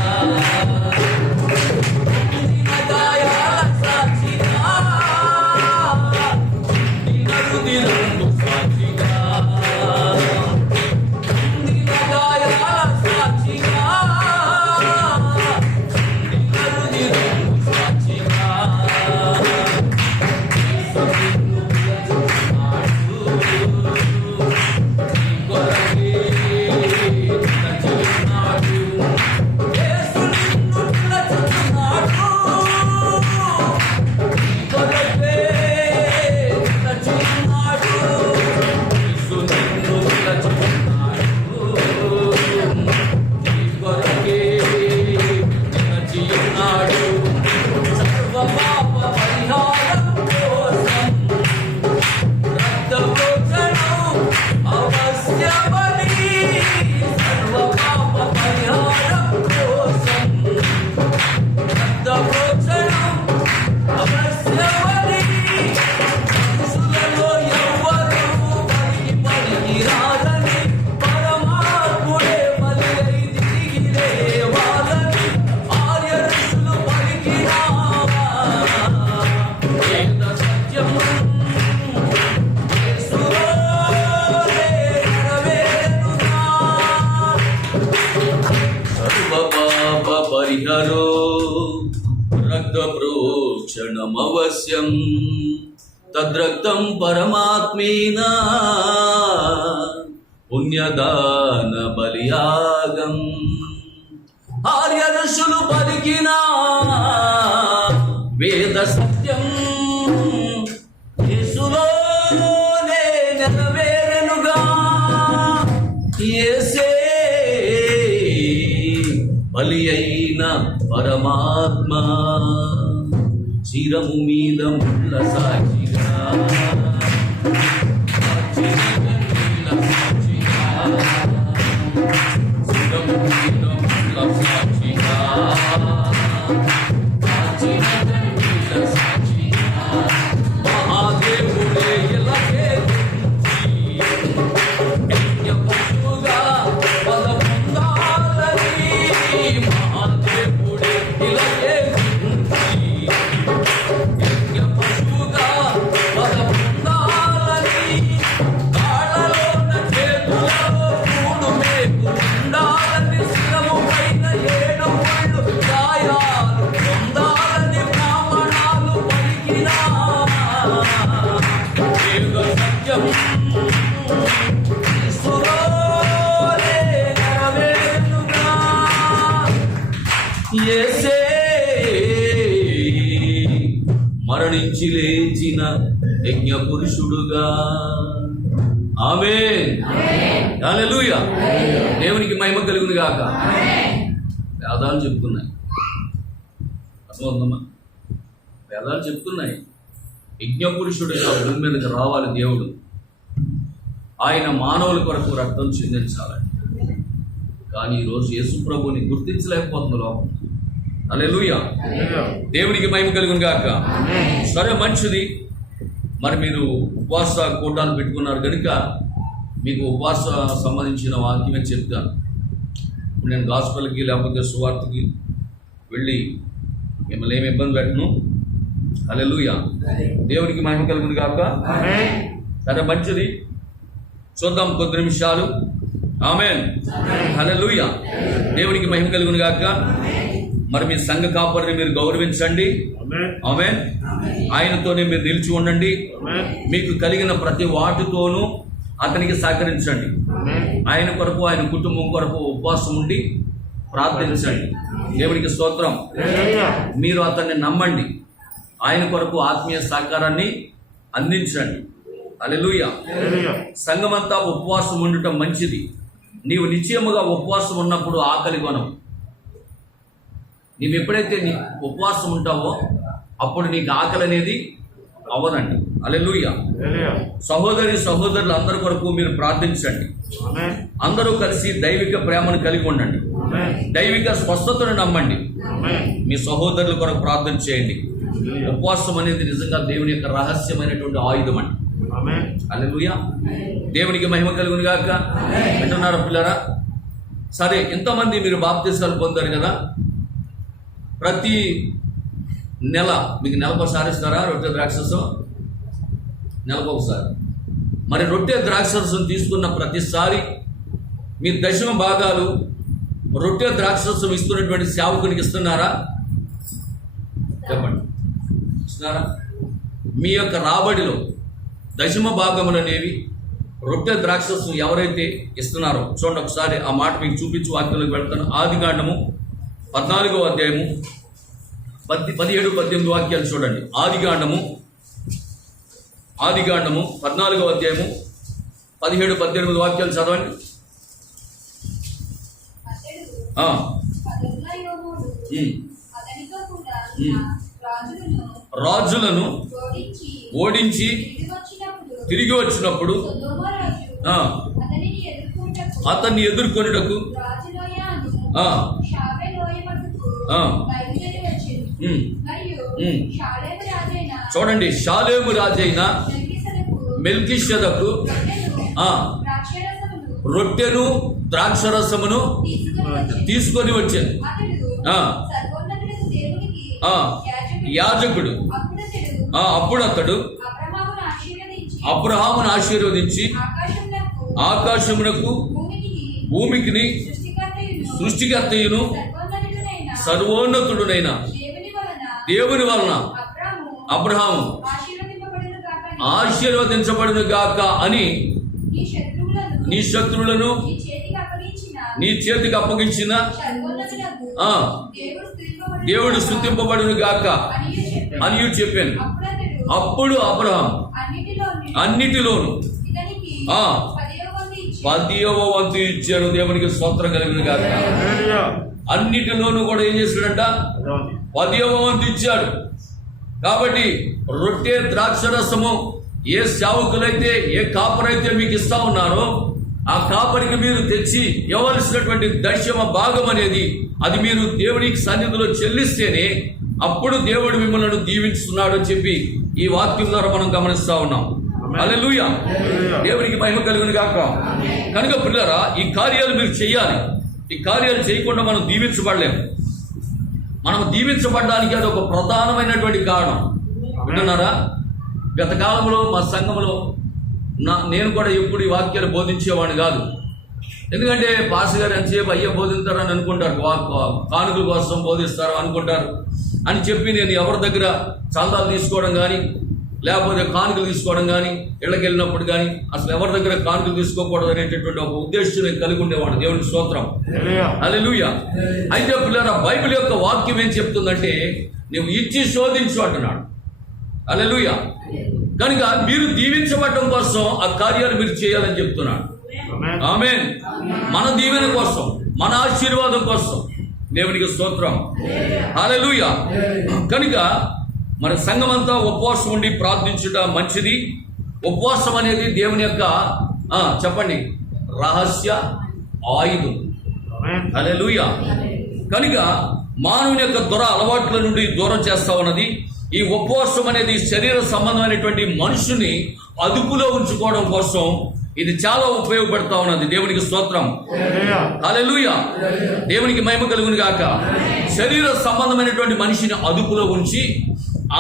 గాయాల సాక్షిగా, దినము సాక్షిగా, గాయాల సాక్షిగా, దినము సాక్షిగా, పరిహరో రక్త ప్రోక్షణమవశ్యం తద్రక్తం పరమాత్మేన పుణ్యదాన బలియాగం. ఆర్య ఋషులు పలికిన వేద సత్యం యేసులోనే నెరవేరెనుగా. యేసే బలి అయిన పరమాత్మ, శిరము మీద ముళ్ళ సాక్షిగా, శిరము మీద ముళ్ళ సాక్షిగా, మహాదేవుడే ఇలాగే యేసే మరణించి లేచిన యజ్ఞ పురుషుడుగా. ఆమేన్. హల్లెలూయా. దేవునికి మహిమ కలుగును గాక. వేదాలు చెప్తున్నాయి, అర్థమవుతుందమ్మా? వేదాలు చెప్తున్నాయి, యజ్ఞ పురుషుడుగా భూమి మీదకి రావాలి దేవుడు. ఆయన మానవుల కొరకు రక్తం చిందించాలని. కానీ ఈరోజు యేసు ప్రభుని గుర్తించలేకపోతుంది లోకం. హల్లెలూయా. దేవునికి మహిమ కలుగును గాక. సరే, మంచిది. మరి మీరు ఉపవాస కూటాలు పెట్టుకున్నారు కనుక మీకు ఉపవాస సంబంధించిన వాక్యమే చెప్తాను. ఇప్పుడు నేను గాస్పెల్కి లేకపోతే సువార్తకి వెళ్ళి మిమ్మల్ని ఏమి ఇబ్బంది పెట్టను. హల్లెలూయా. దేవునికి మహిమ కలుగును గాక. సరే, మంచిది. చూద్దాం కొద్ది నిమిషాలు. ఆమేన్. హల్లెలూయా. దేవునికి మహిమ కలుగును గాక. మరి మీ సంఘ కాపరిని మీరు గౌరవించండి. ఆమేన్. ఆయనతోనే మీరు నిలిచి ఉండండి. మీకు కలిగిన ప్రతి వాటితోనూ అతనికి సహకరించండి. ఆయన కొరకు, ఆయన కుటుంబం కొరకు ఉపవాసం ఉండి ప్రార్థించండి. దేవునికి స్తోత్రం. మీరు అతన్ని నమ్మండి, ఆయన కొరకు ఆత్మీయ సహకారాన్ని అందించండి. హల్లెలూయా. సంఘమంతా ఉపవాసం ఉండటం మంచిది. నీవు నిశ్చయముగా ఉపవాసం ఉన్నప్పుడు ఆకలి కొనవు. నీవు ఎప్పుడైతే ఉపవాసం ఉంటావో అప్పుడు నీకు ఆకలి అనేది అవ్వదండి. హల్లెలూయా. సహోదరి సహోదరులు అందరి కొరకు మీరు ప్రార్థించండి. అందరూ కలిసి దైవిక ప్రేమను కలిగి ఉండండి. దైవిక స్వస్థతను నమ్మండి. మీ సహోదరుల కొరకు ప్రార్థన చేయండి. ఉపవాసం అనేది నిజంగా దేవుని యొక్క రహస్యమైనటువంటి ఆయుధం అండి. హల్లెలూయా. దేవునికి మహిమ కలుగును గాక. వింటున్నారా పిల్లరా? సరే, ఎంతమంది మీరు బాప్తిస్మాలు పొందారు కదా? ప్రతి నెల మీకు నెలకొకసారి ఇస్తారా రొట్టె ద్రాక్షరసం? నెలకొకసారి. మరి రొట్టె ద్రాక్షరసం తీసుకున్న ప్రతిసారి మీ దశమ భాగాలు రొట్టె ద్రాక్షరసం ఇస్తున్నటువంటి సేవకునికి ఇస్తున్నారా? చెప్పండి, ఇస్తున్నారా? మీ యొక్క రాబడిలో దశమ భాగములు అనేవి రొట్టె ద్రాక్షరసం ఎవరైతే ఇస్తున్నారో చూడండి. ఒకసారి ఆ మాట మీకు చూపించి వాక్యంలోకి వెళ్తాను. ఆదికాండము 14వ అధ్యాయము 17-18 వాక్యాలు చూడండి. ఆదికాండము 14వ అధ్యాయము 17-18 వాక్యాలు చదవండి. రాజులను ఓడించి తిరిగి వచ్చినప్పుడు అతన్ని ఎదుర్కొనుటకు చూడండి, షాలేము రాజైన మెల్కీషెదకు రొట్టెను ద్రాక్షరసమును తీసుకొని వచ్చాను. యాజకుడు అప్పుడు అతడు అబ్రహామును ఆశీర్వదించి ఆకాశమునకు భూమికిని సృష్టికర్తయును సర్వోన్నతుడునైన దేవుని వలన అబ్రహాము ఆశీర్వదించబడును గాక అని నీ శత్రువులను నీ చేతికి అప్పగించిన దేవుడు స్తుతింపబడును గాక అని చెప్పాను. అప్పుడు అబ్రహాం అన్నిటిలోను 10వ వంతు ఇచ్చాడు. దేవునికి స్తోత్రం కలిగిన గాక. అన్నిటిలోనూ కూడా ఏం చేశాడంట? 10వ వంతు ఇచ్చాడు. కాబట్టి రొట్టె ద్రాక్షరసము ఏ సేవకులైతే ఏ కాపరైతే మీకు ఇస్తా ఉన్నారో ఆ కాపరికి మీరు తెచ్చి ఇవ్వవలసినటువంటి దశమ భాగం అనేది అది మీరు దేవునికి సన్నిధిలో చెల్లిస్తేనే అప్పుడు దేవుడు మిమ్మల్ని దీవించుతున్నాడు అని చెప్పి ఈ వాక్యం ద్వారా మనం గమనిస్తా ఉన్నాం. హల్లెలూయా. దేవునికి మహిమ కలుగును గాక. కనుక పిల్లరా, ఈ కార్యాలు మీరు చేయాలి. ఈ కార్యాలు చేయకుండా మనం దీవించబడలేము. మనం దీవించబడడానికి అది ఒక ప్రధానమైనటువంటి కారణం. వింటున్నారా? గత కాలంలో మా సంఘంలో నేను కూడా ఎప్పుడు ఈ వాక్యాలు బోధించేవాడిని కాదు. ఎందుకంటే పాస్టర్ గారు ఎంతసేపు అయ్యే బోధిస్తారని అనుకుంటారు, కానుకల కోసం బోధిస్తారు అనుకుంటారు అని చెప్పి నేను ఎవరి దగ్గర చందాలు తీసుకోవడం కానీ లేకపోతే కానుకలు తీసుకోవడం కానీ ఇళ్ళకి వెళ్ళినప్పుడు కానీ అసలు ఎవరి దగ్గర కానుకలు తీసుకోకూడదు అనేటటువంటి ఒక ఉద్దేశం నేను కలిగి ఉండేవాడు. దేవుని స్తోత్రం. హల్లెలూయా. అయితే పిల్లరా, బైబిల్ యొక్క వాక్యం ఏం చెప్తుందంటే నువ్వు ఇచ్చి శోధించు అంటున్నాడు. హల్లెలూయా. కనుక మీరు దీవించబడటం కోసం ఆ కార్యాలు మీరు చేయాలని చెప్తున్నాడు. ఆమేన్. మన దీవెన కోసం, మన ఆశీర్వాదం కోసం దేవునికి స్తోత్రం. హల్లెలూయా. కనుక మన సంఘమంతా ఉపవాసం ఉండి ప్రార్థించుట మంచిది. ఉపవాసం అనేది దేవుని యొక్క చెప్పండి రహస్య ఆయుధం. హల్లెలూయా. కనుక మానవుని యొక్క అలవాట్ల నుండి దూరం చేస్తా ఉన్నది. ఈ ఉపవాసం అనేది శరీర సంబంధమైనటువంటి మనుషుని అదుపులో ఉంచుకోవడం కోసం ఇది చాలా ఉపయోగపడతా ఉన్నది. దేవునికి స్తోత్రం. హల్లెలూయా. దేవునికి మహిమ కలుగును గాక. శరీర సంబంధమైనటువంటి మనిషిని అదుపులో ఉంచి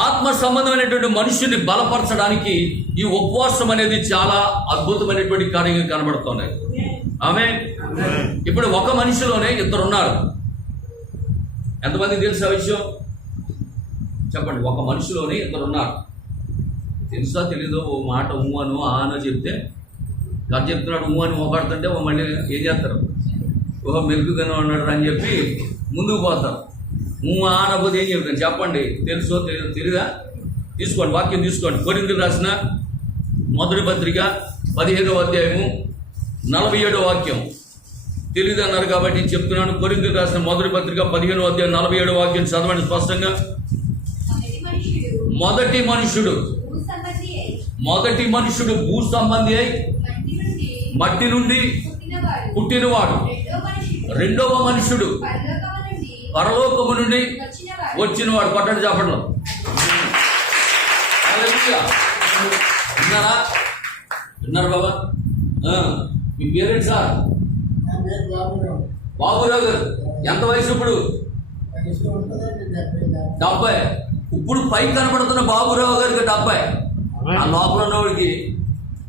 ఆత్మ సంబంధమైనటువంటి మనుషుని బలపరచడానికి ఈ ఉపవాసం అనేది చాలా అద్భుతమైనటువంటి కార్యంగా కనబడుతున్నాయి. ఆమేన్. ఇప్పుడు ఒక మనిషిలోనే ఇద్దరు ఉన్నారు. ఎంతమంది తెలుసు ఆ విషయం? చెప్పండి. ఒక మనిషిలోనే ఇద్దరు ఉన్నారు. తెలుసా తెలీదో? ఓ మాట ఉమ్మను ఆనో చెప్తే గత చెప్తున్నాడు ఉమ్మని మోకాడుతుంటే మళ్ళీ ఏం చేస్తారు? ఓహో మెరుగుగానే ఉన్నాడు అని చెప్పి ముందుకు పోతారు. అనకపోతే ఏం చెప్తాను చెప్పండి, తెలుసో తెలియదా? తీసుకోండి, వాక్యం తీసుకోండి. కొరింథీయులకు రాసిన మొదటి పత్రిక 15వ అధ్యాయము 47వ వాక్యం. తెలియదు అన్నారు కాబట్టి చెప్తున్నాను. కొరింథీయులకు రాసిన మొదటి పత్రిక 15వ అధ్యాయం 47వ వాక్యం చదవండి స్పష్టంగా. మొదటి మనుషుడు భూ సంబంధి అయి మట్టి నుండి పుట్టినవాడు. రెండవ మనుషుడు పరలోకము నుండి వచ్చినవాడు. కొట్టండి చెప్పండి. విన్నారా? విన్నారు బాబా? మీ పేరెంట్స్ సార్ బాబురావు గారు ఎంత వయసు ఇప్పుడు? 70. ఇప్పుడు పైకి కనపడుతున్న బాబురావు గారికి 70. ఆ లోపల ఉన్నవాడికి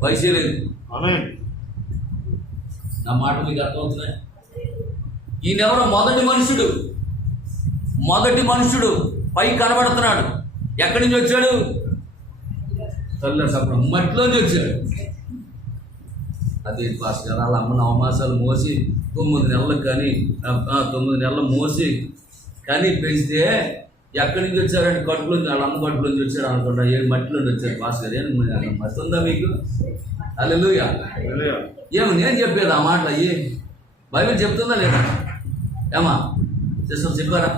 వయసే లేదు. నా మాట మీకు అర్థమవుతున్నాయి? ఈయనెవరో మొదటి మనుషుడు పైకి కనబడుతున్నాడు. ఎక్కడి నుంచి వచ్చాడు? మట్టిలోంచి వచ్చాడు. అదే పాస్టర్ వాళ్ళ అమ్మ 9 మాసాలు మోసి 9 నెలలకు కానీ 9 నెలలు మోసి కానీ పెంచితే ఎక్కడి నుంచి వచ్చారంటే కట్టులోంచి, వాళ్ళ అమ్మ కట్టులోంచి వచ్చారు అనుకుంటా. మట్టిలోంచి వచ్చారు పాస్టర్. ఏం మస్తు ఉందా మీకు? హల్లెలూయా. ఏమో నేను చెప్పేది ఆ మాట బైబిల్ చెప్తుందా లేదా? ఏమా సిస్టర్ చెప్పారా?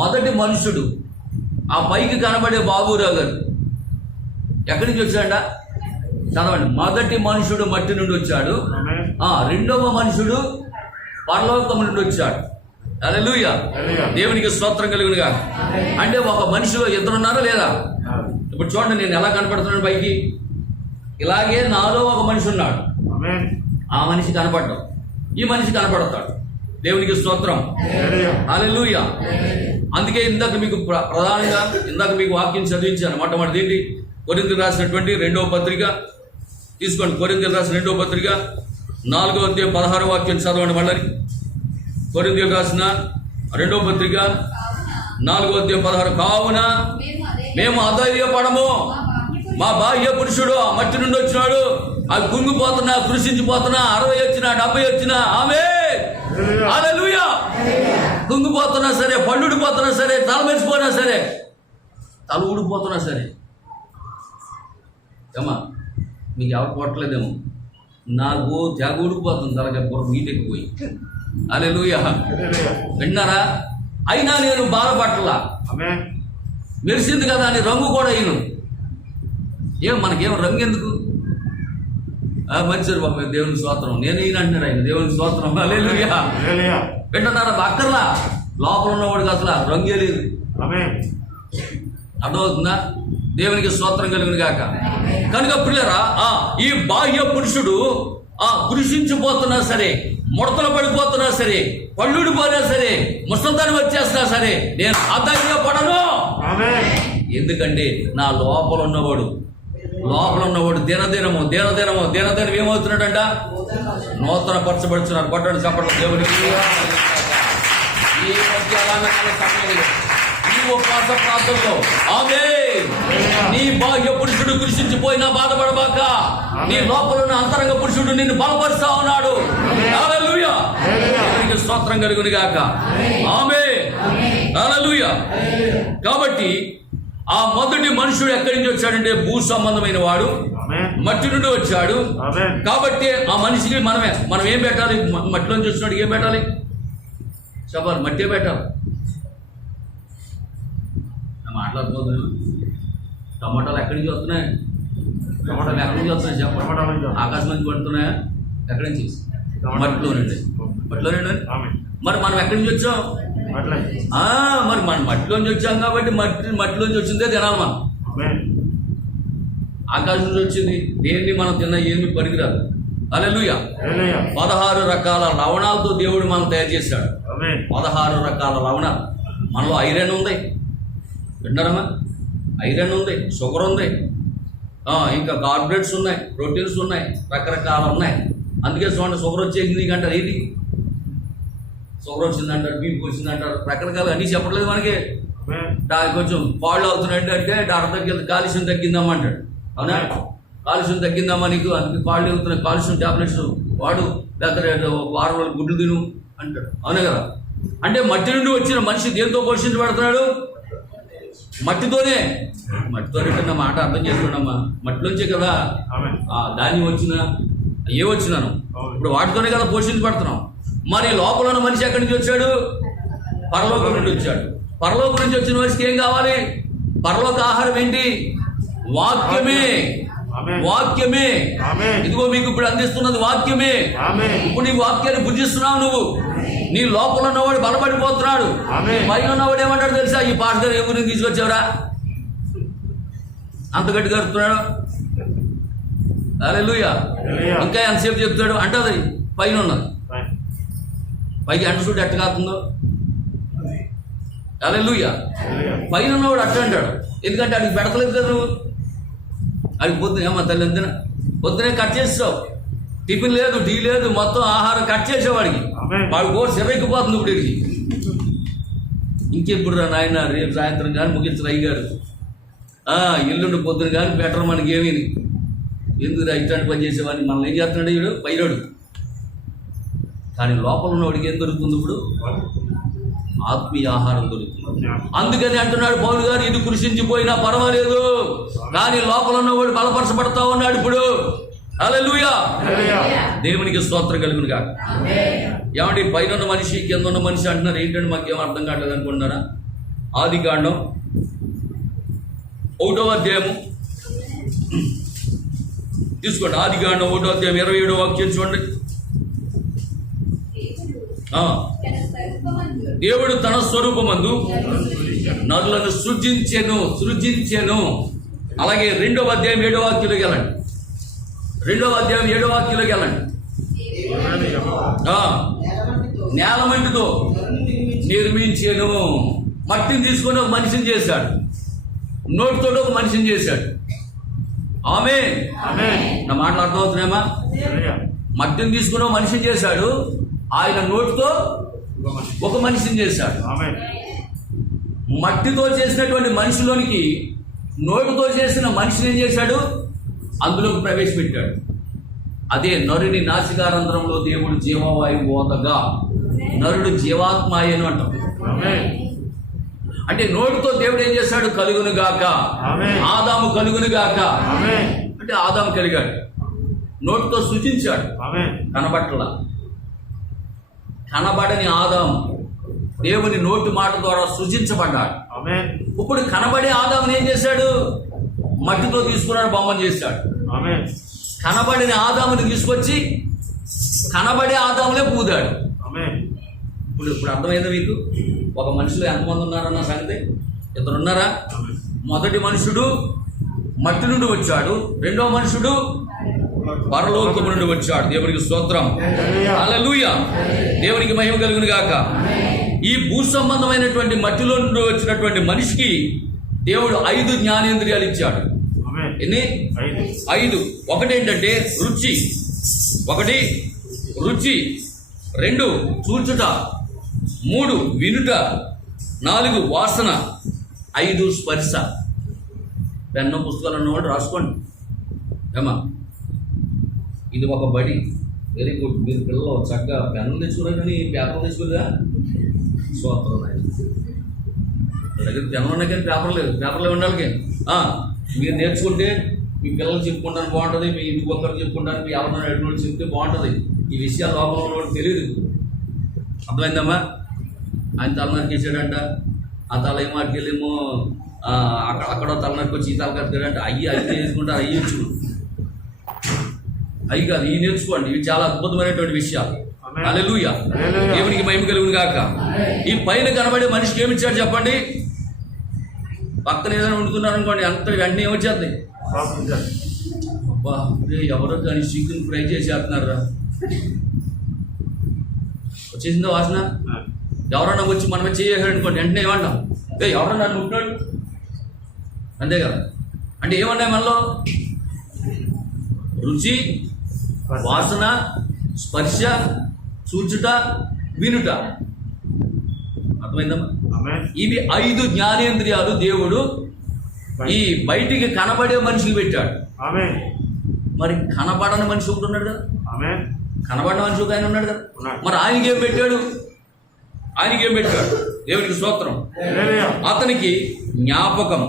మొదటి మనుషుడు ఆ పైకి కనబడే బాబురావు గారు ఎక్కడి నుంచి వచ్చాడ? చదవండి. మొదటి మనుషుడు మట్టి నుండి వచ్చాడు. రెండవ మనుషుడు పరలోకం నుండి వచ్చాడు. హల్లెలూయా. దేవునికి స్తోత్రం కలుగునుగా. అంటే ఒక మనిషిలో ఇద్దరున్నారా లేదా? ఇప్పుడు చూడండి, నేను ఎలా కనపడుతున్నాను పైకి. ఇలాగే నాలో ఒక మనిషి ఉన్నాడు. ఆ మనిషి కనపడ్డాడు, ఈ మనిషి కనపడతాడు. దేవునికి స్తోత్రం. హల్లెలూయా. అందుకే ఇందాక మీకు ప్రధానంగా మీకు వాక్యం చదివించాను. మొట్టమొదటి ఏంటి? కొరింథీయులకు రాసినటువంటి 2వ పత్రిక తీసుకోండి. కొరింథీయులకు రాసిన 2వ పత్రిక 4వ అధ్యాయం 16వ వాక్యం చదవండి. మళ్ళీ కొరింథీయులకు రాసిన 2వ పత్రిక 4వ అధ్యాయం 16. కావున మేము అధైర్యపడము, మా బాహ్య పురుషుడు ఆ మట్టి నుండి వచ్చినాడు, అది కుంగిపోతున్నా, కృషించిపోతున్నా, 60 వచ్చినా 70 వచ్చినా ఆమేన్ హల్లెలూయా. కుంగిపోతున్నా సరే, పళ్ళుడిపోతున్నా సరే, తల మెరిసిపోయినా సరే, తల ఊడిపోతున్నా సరే. ఏమా మీకు ఎవరు కొట్టలేదేమో, నాకు తెగ ఊడిపోతుంది తలకి నీటెక్కిపోయి. హల్లెలూయా. విన్నారా? అయినా నేను బాధపడలా. మెరిసింది కదా అని రంగు కూడా అయ్యను. మనకేం రంగు ఎందుకు? మంచిది బాబు, దేవుని స్తోత్రం. నేను ఈయన అంటున్నాడు ఆయన. దేవుని స్తోత్రం. హల్లెలూయా. వింటున్నారా? అక్కర్లా. లోపల ఉన్నవాడికి అసలు రంగే లేదు. అర్థమవుతుందా? దేవునికి స్తోత్రం కలుగును గాక. కనుక పిల్లరా, ఈ బాహ్య పురుషుడు కృషించిపోతున్నా సరే, ముడతలు పడిపోతున్నా సరే, పళ్ళుడిపోయినా సరే, ముసల్దాన్ని వచ్చేస్తున్నా సరే, నేను అధైర్యపడను. ఎందుకంటే నా లోపల ఉన్నవాడు దినదినము ఏమవుతున్నాడంట? నూతన పరచబడుతున్నారు. కొట్టండి చెప్పండి దేవునికి. ఈ ఉపవాస ప్రాంతంలో ఆమేన్. నీ బాహ్య పురుషుడు కృషించిపోయినా బాధపడబాక. నీ లోపల ఉన్న అంతరంగ పురుషుడు నిన్ను బలపరుస్తా ఉన్నాడు. హల్లెలూయా. దేవునికి స్తోత్రం కలుగును గాక. ఆమేన్ హల్లెలూయా. కాబట్టి ఆ మొదటి మనుషుడు ఎక్కడి నుంచి వచ్చాడంటే భూ సంబంధమైన వాడు, మట్టి నుండి వచ్చాడు. కాబట్టి ఆ మనిషికి మనం ఏం పెట్టాలి? మట్టిలోంచి వచ్చినాడు ఏం పెట్టాలి? చెప్పాలి, మట్టే పెట్టాలి. మాట్లాడుకోదు. టమాటాలు ఎక్కడి నుంచి వస్తున్నాయి? టమాటాలు ఎక్కడి నుంచి వస్తున్నాయి చెప్పండి. ఆకాశం నుంచి పడుతున్నాయా? ఎక్కడి నుంచి? మట్టిలోనండి. మరి మనం ఎక్కడి నుంచి వచ్చాం? మరి మనం మట్టిలోంచి వచ్చాం కాబట్టి మట్టిలోంచి వచ్చిందే తినాలి మనం. ఆకాశం నుంచి వచ్చింది దేన్ని మనం తిన్నా ఏమి పనికిరాదు. హల్లెలూయా. 16 రకాల లవణాలతో దేవుడు మనం తయారు చేశాడు. 16 రకాల లవణాలు. మనలో ఐరన్ ఉంది. విన్నారమ్మా? ఐరన్ ఉంది, షుగర్ ఉంది, ఇంకా కార్బోహైడ్రేట్స్ ఉన్నాయి, ప్రోటీన్స్ ఉన్నాయి, రకరకాలు ఉన్నాయి. అందుకే చూడండి, షుగర్ వచ్చేసింది అంటారు. ఏది షుగర్ వచ్చిందంటారు, బీపీ వచ్చిందంటారు, రకరకాలు అన్నీ చెప్పట్లేదు మనకి. కొంచెం పాళ్ళు అవుతున్నాయంటే అంటే డాక్టర్ దగ్గర కాలుష్యం తగ్గిందమ్మంటాడు. అవునా? కాలుష్యం తగ్గిందమ్మా నీకు, అందుకే కాళ్ళు ఎగుతున్నాయి, కాలుష్యం టాబ్లెట్స్ వాడు, లేకపోతే వారం రోజులు గుడ్లు తిను అంటాడు. అవునే కదా? అంటే మట్టి నుండి వచ్చిన మనిషి దేంతో పోషించబడుతున్నాడు? మట్టితోనే. నా మాట అర్థం చేసుకోండమ్మా. మట్టిలోంచే కదా ధాన్యం వచ్చినా ఏ వచ్చినాను, ఇప్పుడు వాటితోనే కదా పోషించబడుతున్నాం. మరి లోపల ఉన్న మనిషి ఎక్కడి నుంచి వచ్చాడు? పరలోకం నుండి వచ్చాడు. పరలోకం నుంచి వచ్చిన మనిషికి ఏం కావాలి? పరలోక ఆహారం ఏంటి? వాక్యమే. వాక్యమే. ఇదిగో మీకు ఇప్పుడు అందిస్తున్నది వాక్యమే. ఇప్పుడు నీ వాక్యాన్ని భుజిస్తున్నావు నువ్వు. నీ లోపల ఉన్నవాడు బలపడిపోతున్నాడు. పైన ఉన్నవాడు ఏమంటాడు తెలుసా? ఈ పాస్టర్ ఏ గురించి తీసుకొచ్చావురా అంత గట్టి కడుతున్నాడు, హల్లెలూయా, ఇంకా ఎంతసేపు చెప్తాడు అంటది. పైన ఉన్నది పైకి అంట చూడు ఎట్ట కాస్తుందో, హల్లెలూయా. పైన ఉన్నవాడు అట్ట అంటాడు, ఎందుకంటే అడిగి పెడతలేదు కదా నువ్వు. అడిగి పొద్దున ఏమన్నా తల్లి అంతేనా, పొద్దునే కట్ చేస్తావు, టిఫిన్ లేదు, టీ లేదు, మొత్తం ఆహారం కట్ చేసేవాడికి వాడు కోర్సు ఎర్రెక్కిపోతుంది. ఇప్పుడు ఇడికి ఇంకెప్పుడు రా నాయన, రేపు సాయంత్రం కానీ ముగించరు అయ్యారు, ఇల్లుండి పొద్దున కానీ బెటర్ మనకి ఏమీ. ఎందుకు ఇట్లాంటి పని చేసేవాడిని మనం ఏం చేస్తున్నాడు వీడు పైరాడు. కానీ లోపల ఉన్నవాడికి ఏం దొరుకుతుంది? ఇప్పుడు ఆత్మీయ ఆహారం దొరుకుతుంది. అందుకని అంటున్నాడు పౌలు గారు, ఇది కృషించిపోయినా పర్వాలేదు, కానీ లోపల ఉన్నవాడు బలపరచబడతా ఉన్నాడు ఇప్పుడు. హల్లెలూయా, దేవునికి స్తోత్రం కలుగును గాక. ఏమండి పైన ఉన్న మనిషి కింద ఉన్న మనిషి అంటున్నారు, ఏంటంటే మాకేం అర్థం కావట్లేదు అనుకుంటున్నారా? ఆదికాండం 1వ అధ్యాయము తీసుకోండి. ఆదికాండం 1వ అధ్యాయం 27వ వాక్యం చూడండి. దేవుడు తన స్వరూపమందు నరులను సృజించెను. అలాగే 2వ అధ్యాయం 7వ వాక్యంలోకి వెళ్ళండి. 2వ అధ్యాయం 7వ వాక్యంలోకి వెళ్ళండి. నేలమంటితో నిర్మించెను. మట్టిని తీసుకొని ఒక మనిషిని చేశాడు, నోటితో ఒక మనిషిని చేశాడు. ఆమేన్. నా మాటలు అర్థమవుతున్నాయమ్మా? మట్టిని తీసుకుని ఒక మనిషిని చేశాడు, ఆయన నోటితో ఒక మనిషిని చేశాడు. మట్టితో చేసినటువంటి మనిషిలోనికి నోటితో చేసిన మనిషిని ఏం చేశాడు? అందులోకి ప్రవేశపెట్టాడు. అదే నరుని నాసికారంధ్రంలో దేవుడు జీవవాయువు ఓదగా నరుడు జీవాత్మాయను అంటాం. అంటే నోటితో దేవుడు ఏం చేశాడు? కలుగును గాక, ఆదాము కలుగును గాక అంటే ఆదాము కలిగాడు, నోటితో సృజించాడు. కనబట్టలా, కనబడని ఆదాము దేవుని నోటి మాట ద్వారా సృజించబడ్డాడు. ఇప్పుడు కనబడే ఆదాముని ఏం చేశాడు? మట్టితో తీసుకున్నాడు, బొమ్మను చేశాడు. కనబడిన ఆదాముని తీసుకొచ్చి కనబడే ఆదాములే పూదాడు. ఇప్పుడు అర్థమైందా మీకు? ఒక మనిషిలో ఎంతమంది ఉన్నారన్న సంగతి? ఇద్దరు ఉన్నారా? మొదటి మనుషుడు మట్టి నుండి వచ్చాడు, రెండో మనుషుడు పరలోకము నుండి వచ్చాడు. దేవునికి స్తోత్రం, హల్లెలూయా, దేవునికి మహిమ కలుగును గాక. ఈ భూ సంబంధమైనటువంటి మట్టిలో నుండి వచ్చినటువంటి మనిషికి దేవుడు 5 జ్ఞానేంద్రియాలు ఇచ్చాడు. ఎన్ని? 5. ఒకటేంటంటే రుచి, 2 చూచుట, 3 వినుట, 4 వాసన, 5 స్పర్శ. పెన్ను పుస్తకాలు ఉన్నవాడు రాసుకోండి ఏమా. ఇది ఒక బడి, వెరీ గుడ్. మీరు పిల్లలు చక్కగా పెన్నులు తెచ్చుకున్నారు కానీ పేపర్ తెచ్చుకోలేదా? స్తోత్రం. దగ్గర పెన్నులు ఉన్నాయి కానీ పేపర్ లేదు. పేపర్లో ఉండాలి. మీరు నేర్చుకుంటే మీ పిల్లలు చెప్పుకుంటానికి బాగుంటుంది, మీ ఇంటి ఒక్కరు చెప్పుకుంటానికి, మీ ఎవరైనా ఎటువంటి చెప్తే బాగుంటుంది. ఈ విషయాలు లోపల ఉన్నవాడు తెలియదు. అర్థమైందమ్మా? ఆయన తలనరికి వేసాడంట, ఆ తల ఏమో అటుకెళ్ళేమో అక్కడ తలనరికి వచ్చి ఈ తల కట్టాడంట. అయ్యి చేసుకుంటారు, అయ్యి ఇచ్చుకున్నాడు. అవి కాదు, ఇవి నేర్చుకోండి. ఇవి చాలా అద్భుతమైనటువంటి విషయాలు. హల్లెలూయా, దేవునికి మహిమ కలుగును గాక. ఈ పైన కనబడే మనిషికి ఏమిచ్చాడు చెప్పండి? పక్కన ఏదైనా వండుతున్నారు అనుకోండి, అంత వెంటనే ఏమొచ్చేస్తాయి? అబ్బా ఎవరో కానీ చికెన్ ఫ్రై చేసేస్తున్నారా, వచ్చేసిందో వాసన. ఎవరన్నా వచ్చి మనం చేసాడు అనుకోండి, వెంటనే ఏమంటాం? ఎవరన్నా నన్ను ఉంటున్నాడు, అంతే కదా. అంటే ఏమన్నాయి మనలో? రుచి, వాసన, స్పర్శ, చూచుట, వినుట. అర్థమైందమ్మా? ఇవి 5 జ్ఞానేంద్రియాలు దేవుడు ఈ బయటికి కనబడే మనిషికి పెట్టాడు. మరి కనబడని మనిషి ఒకటి ఉన్నాడు కదా, ఆమేన్. కనబడిన మనిషి ఒక ఆయన ఉన్నాడు కదా. ఉన్నాడు. మరి ఆయనకేం పెట్టాడు? ఆయనకేం పెట్టాడు? దేవునికి స్తోత్రం. హల్లెలూయా. అతనికి జ్ఞాపకం.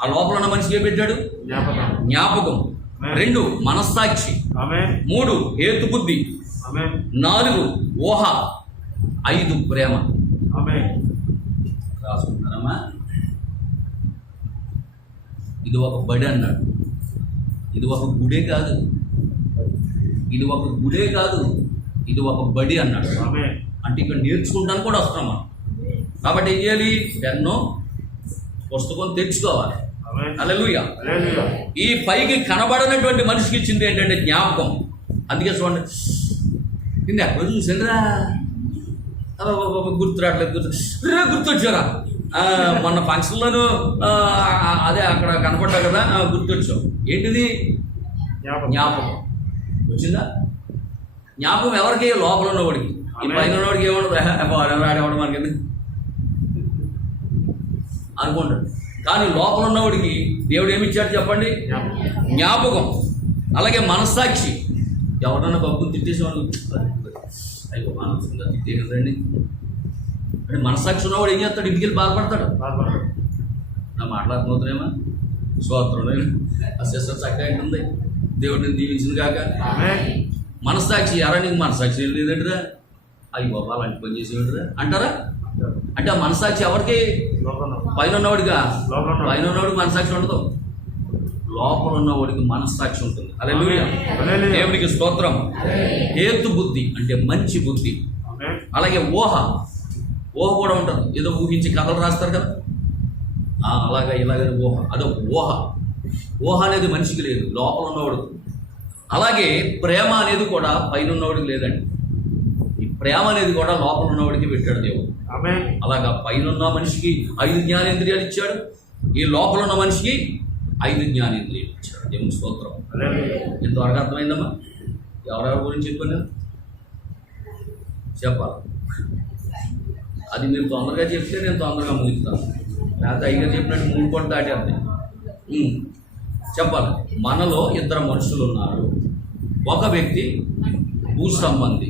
ఆ లోపల ఉన్న మనిషికి ఏం పెట్టాడు? జ్ఞాపకం. జ్ఞాపకం. 2 మనస్సాక్షి. ఆమేన్. 3 హేతుబుద్ధి. ఆమేన్. 4 ఊహ. 5 ప్రేమ. ఆమేన్. రాసుకుంటారమ్మా. ఇది ఒక బడి అన్నాడు. ఇది ఒక గుడే కాదు, ఇది ఒక గుడే కాదు, ఇది ఒక బడి అన్నాడు. ఆమేన్. అంటే ఇక్కడ నేర్చుకుంటాను కూడా వస్తున్నాం మనం. కాబట్టి ఏం చేయాలి? పెన్ను పుస్తకం తెచ్చుకోవాలి. ఆమేన్. హల్లెలూయా. హల్లెలూయా. ఈ పైకి కనబడనటువంటి మనిషికి ఇచ్చింది ఏంటంటే జ్ఞాపకం. అందుకే చూడండి, నిన్న ఎక్కడ చూసానురా, గుర్తు రావట్లేదు, గుర్తొచ్చారా మొన్న ఫంక్షన్లోను అదే అక్కడ కనపడ్డా కదా, గుర్తొచ్చావు. ఏంటిది? జ్ఞాపకం. వచ్చిందా? జ్ఞాపకం ఎవరికి? లోపల ఉన్నవాడికి. ఈ పైన ఉన్నవాడికి ఏమన్నా రాడేవాడు మనకి అనుకుంటాడు. కానీ లోపల ఉన్నవాడికి దేవుడు ఏమి ఇచ్చాడు చెప్పండి? జ్ఞాపకం. అలాగే మనస్సాక్షి. ఎవరన్నా బబ్బుని తిట్టేసేవాడు, అయ్యో మనసుగా తిట్టేయండి అంటే మనస్సాక్షి ఉన్నవాడు ఏం చేస్తాడు? ఇంటికి వెళ్ళి బాధపడతాడు. నా మాట్లాడుతున్నామా? స్తోత్రం. ఆ సిస్టర్ చక్కగా ఉంటుంది, దేవుడిని దీవించింది కాక. మనస్సాక్షి. ఎవరా నీకు మనస్సాక్షి ఏం లేదంటారా? అయ్యి బాబా అలాంటి పని చేసేవాడురా అంటారా? అంటే ఆ మనస్సాక్షి ఎవరికి? పైన ఉన్నవాడిగా. పైన ఉన్నవాడికి మనస్సాక్షి ఉండదు, లోపల ఉన్నవాడికి మనస్సాక్షి ఉంటుంది. హల్లెలూయా. దేవునికి స్తోత్రం. హేతు బుద్ధి అంటే మంచి బుద్ధి. అలాగే ఊహ. ఊహ కూడా ఉంటుంది. ఏదో ఊహించి కథలు రాస్తారు కదా, అలాగా ఇలాగ ఊహ. అదొక ఊహ. ఊహ అనేది మనిషికి లేదు, లోపల ఉన్నవాడు. అలాగే ప్రేమ అనేది కూడా పైన ఉన్నవాడికి లేదండి. ఈ ప్రేమ అనేది కూడా లోపల ఉన్నవాడికి పెట్టాడు దేవుడు. అలాగా పైన ఉన్న మనిషికి 5 జ్ఞానేంద్రియాలు ఇచ్చాడు, ఈ లోపల ఉన్న మనిషికి 5 జ్ఞానేంద్రియాలు ఇచ్చాడు. దేవుని స్తోత్రం. ఇంతవరకు అర్థమైందమ్మా? ఎవరెవరి గురించి చెప్పాను చెప్పాలి. అది మీరు తొందరగా చెప్తే నేను తొందరగా ముగిస్తాను, లేకపోతే అయ్యగారు చెప్పినట్టు 3 పూట దాటేస్తాయి. చెప్పాలి. మనలో 2 మనుషులు ఉన్నారు. ఒక వ్యక్తి భూ సంబంధి,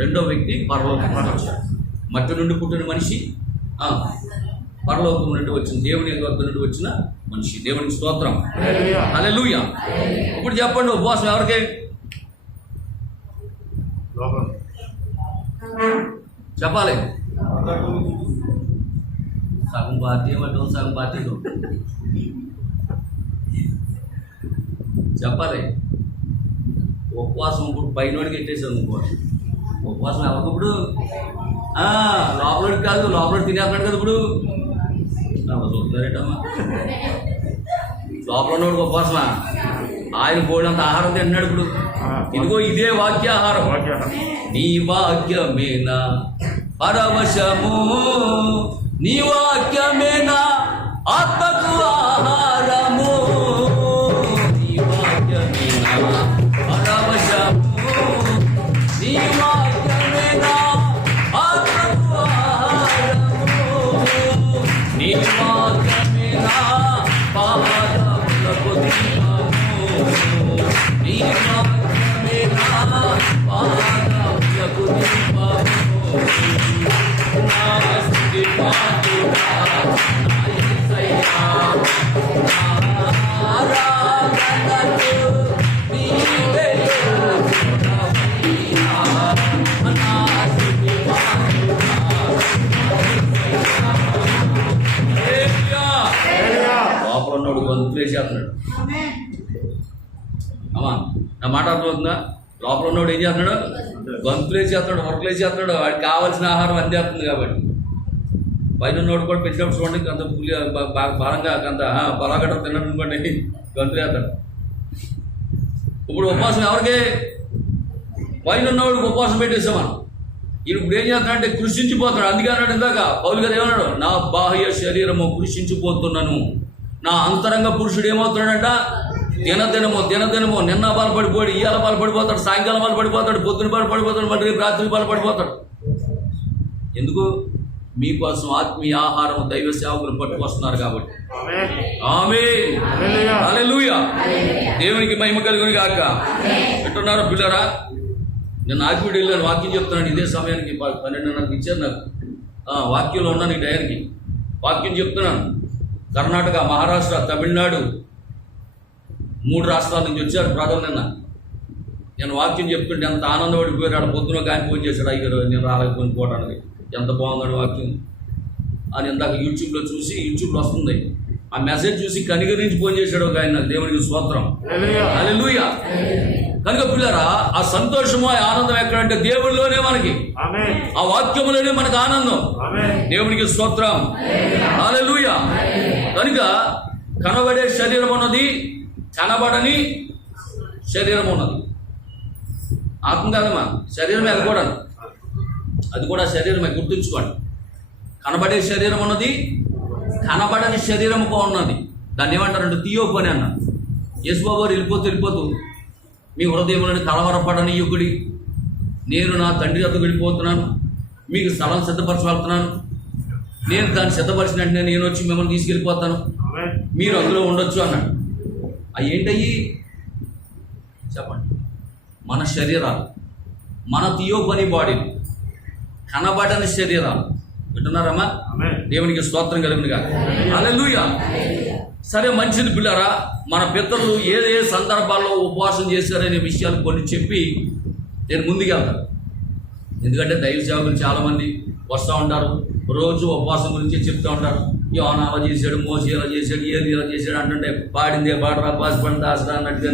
రెండో వ్యక్తి పరలోకం వచ్చాడు. మట్టి నుండి పుట్టిన మనిషి, పరలోకం నుండి వచ్చిన దేవుని వద్ద నుండి వచ్చిన మనిషి. దేవునికి స్తోత్రం. హల్లెలూయా. ఇప్పుడు చెప్పండి, ఉపవాసం ఎవరికి? చెప్పాలి. సగం పార్టీ ఏమంటాం, సగం పార్టీలో చెప్పాలి. ఉపవాసం ఇప్పుడు పైనోడికి ఎట్టేసాను. ఉపవాసం ఎవరికి ఇప్పుడు? లోపలికి కాదు, లోపలికి తినేస్తున్నాడు కదా ఇప్పుడు. చూస్తున్నారేటమ్మా? లోపల ఉన్నవాడికి ఉపవాసమా? ఆయన పోయినంత ఆహారం తింటున్నాడు ఇప్పుడు. ఇదిగో ఇదే వాక్యాహారం. నీ వాక్యమేనా పరవశము, నీ వాక్యమేనా ఆత్మకు ఆహారము, నీ వాక్యమేనా పరవశము, నీ వాక్యమేనా ఆత్మకు ఆహారము, నీ వాక్యమేనా పాదములకు దీపము, నీ వాక్యమేనా పాదములకు దీపము. నా స్తుతి పాత్రుడా నా యేసయ్యా, ఆరాధనకు నీవే యోగ్యుడవయ్యా. నా స్తుతి పాత్రుడా లోపల ఉన్నవాడు గొంతులేసేస్తున్నాడు. అమ్మా నా మాట అర్థమవుతుందా? లోపల ఉన్నవాడు ఏం చేస్తున్నాడు? గొంతులేసేస్తున్నాడు, మొరకలేసేస్తున్నాడు. వాడికి కావాల్సిన ఆహారం అందేస్తుంది కాబట్టి. పైన ఉన్నవాడు కూడా పెట్టినప్పుడు చూడండి, అంత పులి బలంగా అంత బలాగట్ట తిన్నాడు అనుకోండి, గొంతులేస్తాడు. ఇప్పుడు ఉపవాసం ఎవరికి? పైన ఉన్నవాడికి ఉపవాసం పెట్టేసామని. ఇప్పుడు ఏం చేస్తున్నాడంటే కృషించిపోతున్నాడు. అందుకే అన్నాడు ఇందాక పౌలు గారు ఏమన్నాడు? నా బాహ్య శరీరము కృషించిపోతున్నాను, నా అంతరంగ పురుషుడు ఏమవుతున్నాడంట? దినదినము నిన్న బలపడిపోయాడు, ఇవాళ బలపడిపోతాడు, సాయంకాలం బలపడిపోతాడు, పొద్దున బలపడిపోతాడు, మరి రేపు రాత్రి బలపడిపోతాడు. ఎందుకు? మీకోసం ఆత్మీయ ఆహారం దైవ సేవకులు పట్టుకొస్తున్నారు కాబట్టి. ఆమేన్. ఆమేన్. హల్లెలూయా. హల్లెలూయా. దేవునికి మహిమ కలుగును గాక. ఎట్టున్నారో పిల్లరా, నేను ఆకివీడు వెళ్ళాను, వాక్యం చెప్తున్నాను. ఇదే సమయానికి 12:30 ఇచ్చారు నాకు. వాక్యంలో ఉన్నాను ఈ టయానికి వాక్యం చెప్తున్నాను. కర్ణాటక, మహారాష్ట్ర, తమిళనాడు 3 రాష్ట్రాల నుంచి వచ్చారు ప్రజలు. నేను వాక్యం చెప్తుంటే ఎంత ఆనందపడిపోయారు. ఆడ పొద్దున కానీ ఫోన్ చేశాడు, అయ్యారు నేను రాలేకపోయిన పోవడానికి, ఎంత బాగుందని వాక్యం అని ఇందాక యూట్యూబ్లో చూసి, యూట్యూబ్లో వస్తుంది ఆ మెసేజ్ చూసి కనికరించి ఫోన్ చేశాడు ఒక ఆయన. దేవునికి స్తోత్రం. హల్లెలూయా. కనుక పిల్లరా, ఆ సంతోషము, ఆ ఆనందం ఎక్కడంటే దేవుడిలోనే మనకి, ఆ వాక్యములోనే మనకు ఆనందం. దేవునికి స్తోత్రం. హల్లెలూయా. కనుక కనబడే శరీరం ఉన్నది, కనబడని శరీరం ఉన్నది. ఆత్మ కాదమ్మా, శరీరమే అది కూడా శరీరమే, గుర్తుంచుకోండి. కనబడే శరీరం ఉన్నది, కనబడని శరీరము ఉన్నది. దాన్ని ఏమంటారంటే థియోఫనీ అన్నారు. యేసుబాబు గారు వెళ్ళిపోతూ మీ హృదయంలోని కలవరపడని యుగుడి, నేను నా తండ్రి వద్దకు వెళ్ళిపోతున్నాను, మీకు స్థలం సిద్ధపరచగలుగుతున్నాను, నేను దాన్ని సిద్ధపరిచిన వెంటనే నేను వచ్చి మిమ్మల్ని తీసుకెళ్ళిపోతాను, మీరు అందులో ఉండొచ్చు అన్నాడు. అవి ఏంటయ్యి చెప్పండి? మన శరీరాలు, మన థియోఫనీ బాడీ, కనబడని శరీరాలు. వింటున్నారమ్మా? దేవునికి స్తోత్రం కలుగునుగా. హల్లెలూయా. సరే, మంచిది పిల్లరా. మన పితరులు ఏ ఏ సందర్భాల్లో ఉపవాసం చేశారనే విషయాలు కొన్ని చెప్పి నేను ముందుకెళ్తాను. ఎందుకంటే దైవ సేవకులు చాలామంది వస్తూ ఉంటారు, రోజు ఉపవాసం గురించి చెప్తూ ఉంటారు. యోనా అలా చేశాడు, మోసే ఇలా చేశాడు, ఏది ఇలా చేశాడు అంటుంటే పాడిందే పాడరా పాసిపడి దాసరా అన్నట్టుగా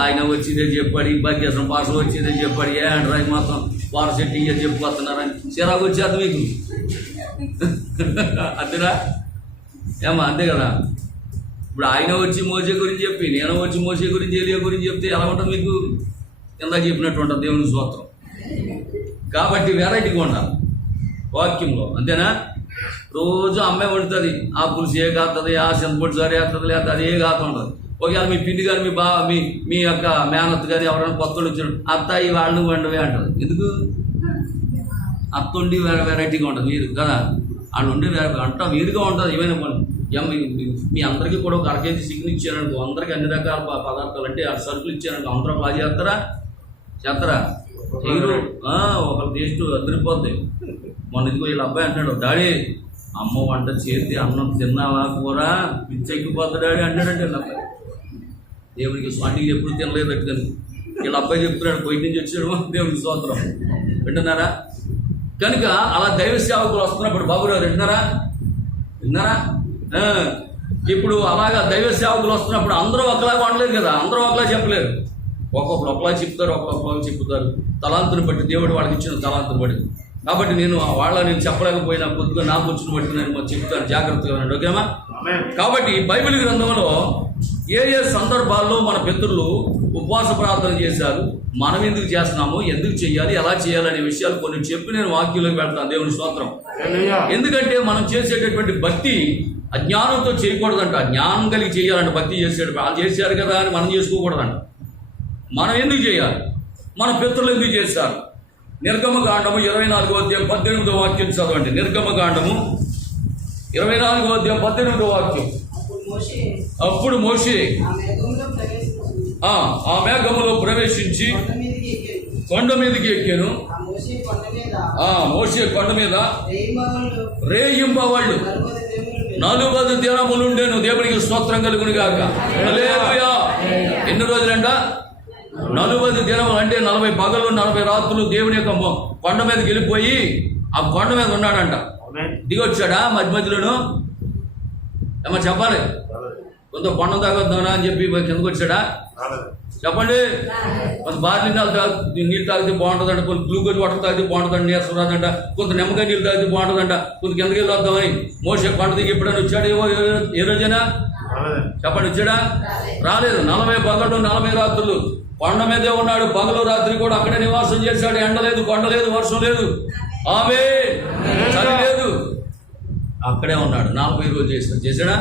ఆయన వచ్చిందే చెప్పాడు, ఈ భాగ్యసం పాస వచ్చిందే చెప్పాడు, ఏ అంటారా మొత్తం వారసెట్టి ఇయ్య చెప్పిపోతున్నారని చిరాకు వచ్చేది మీకు. అంతేనా ఏమా? అంతే కదా. ఇప్పుడు ఆయన వచ్చి మోసే గురించి చెప్పి, నేను వచ్చి మోసే గురించి, ఏలియా గురించి చెప్తే ఎలా ఉంటుంది మీకు? ఇందాక చెప్పినట్టు ఉంటుంది. దేవుని స్తోత్రం. కాబట్టి వెరైటీగా ఉండాలి వాక్యంలో, అంతేనా? రోజు అమ్మాయి వండుతుంది, ఆ పులుసు ఏ కాస్తుంది, ఆ చింతపొడి సరే వేస్తుంది, లేకపోతే అది ఏ కాదు ఉంటుంది. ఒకవేళ మీ పిండి కానీ మీ యొక్క మేనత్ కానీ ఎవరైనా కొత్తలు వచ్చాడు, అత్త ఈ వాళ్ళు వండవే అంటారు. ఎందుకు? అత్త వండి వెరైటీగా ఉంటుంది మీరు కదా, వాళ్ళు ఉండి అంట వీరుగా ఉంటుంది. ఏమైనా మీ అందరికీ కూడా ఒక 1 కేజీ చికెన్ ఇచ్చారనుకో, అందరికీ అన్ని రకాల పదార్థాలు అంటే ఆ సరుకులు ఇచ్చారనుకో, అందరూ అలా చేస్తారా? చేయరు. ఒకరి టేస్ట్ అదిరిపోద్ది. మొన్న ఇదిగో వీళ్ళ అబ్బాయి అంటాడు, డాడీ అమ్మ వంట చేతి అన్నం తిన్నావా కూర పిచ్చెక్కిపోద్ది డాడీ అంటాడంటే వీళ్ళ అబ్బాయి. దేవునికి స్వాటికి ఎప్పుడు తినలేదు పెట్టుకొని వీళ్ళ అబ్బాయి చెప్తున్నాడు, బయట నుంచి వచ్చాడు. దేవునికి స్తోత్రం. వింటున్నారా? కనుక అలా దైవ సేవకులు వస్తున్నప్పుడు బాబురావు విన్నారా? ఇప్పుడు అలాగా దైవ సేవకులు వస్తున్నప్పుడు అందరూ ఒకలాగా వండలేదు కదా, అందరూ ఒకలా చెప్పలేరు. ఒక్కొక్కరు ఒకలా చెప్తారు, ఒక్కొక్కరు చెప్తారు. తలాంతుని బట్టి దేవుడు వాళ్ళకి ఇచ్చిన తలాంతుని బట్టి. కాబట్టి నేను చెప్పలేకపోయినా కొద్దిగా నాకు వచ్చిన బట్టి నేను చెప్తాను, జాగ్రత్తగా ఉన్నాడు. ఓకేమా? కాబట్టి బైబిల్ గ్రంథంలో ఏ ఏ సందర్భాల్లో మన పితరులు ఉపవాస ప్రార్థన చేశారు, మనం ఎందుకు చేస్తున్నాము, ఎందుకు చేయాలి, ఎలా చేయాలి అనే విషయాలు కొన్ని చెప్పి నేను వాక్యంలోకి వెళ్తాను. దేవుని స్తోత్రం. ఎందుకంటే మనం చేసేటటువంటి భక్తి అజ్ఞానంతో చేయకూడదంట, జ్ఞానం కలిగి చేయాలంట. భక్తి చేసాడు, వాళ్ళు చేశారు కదా అని మనం చేసుకోకూడదంట. మనం ఎందుకు చేయాలి, మన పితరులు ఎందుకు చేశారు? నిర్గమకాండము 24వ అధ్యాయం 18వ వాక్యం చదవండి. నిర్గమకాండము 24వ అధ్యాయం 18వ వాక్యం. అప్పుడు మోషే ఆ మేఘములో ప్రవేశించి కొండ మీదకి ఎక్కాను. మోషే కొండ మీద రేయింబవళ్ళు 40 దినములుండేను. దేవునికి స్తోత్రం కలుగును గాక. హల్లెలూయా. ఎన్ని రోజులంట? 40 దినములు అంటే 40 పగలు 40 రాత్రులు దేవుని యొక్క కొండ మీదకి వెళ్ళిపోయి ఆ కొండ మీద ఉన్నాడంట. దిగొచ్చాడా మధ్యలోను? ఏమో చెప్పాలి. కొంత కొండ తాగొద్దామా అని చెప్పి కిందకు వచ్చాడా? చెప్పండి. కొంత బార్లీ నీళ్ళు తాగితే బాగుంటుందంట, కొంత గ్లూకోజ్ వాటర్ తాగితే బాగుంటుందంట, నీరసం రాదంట, కొంత నిమ్మకాయ నీళ్ళు తాగితే బాగుంటుందంట, కొంత కిందకి వెళ్ళి వద్దామని మోసే కొండ దిగి ఎప్పుడైనా వచ్చాడు? ఏ రోజైనా చెప్పండి, వచ్చాడా? రాలేదు. 40 పగలు 40 రాత్రులు కొండ మీదే ఉన్నాడు. పగలు రాత్రి కూడా అక్కడే నివాసం చేశాడు. ఎండ లేదు, కొండ లేదు, వర్షం లేదు, చలి లేదు, అక్కడే ఉన్నాడు. 40 రోజులు చేశాడా?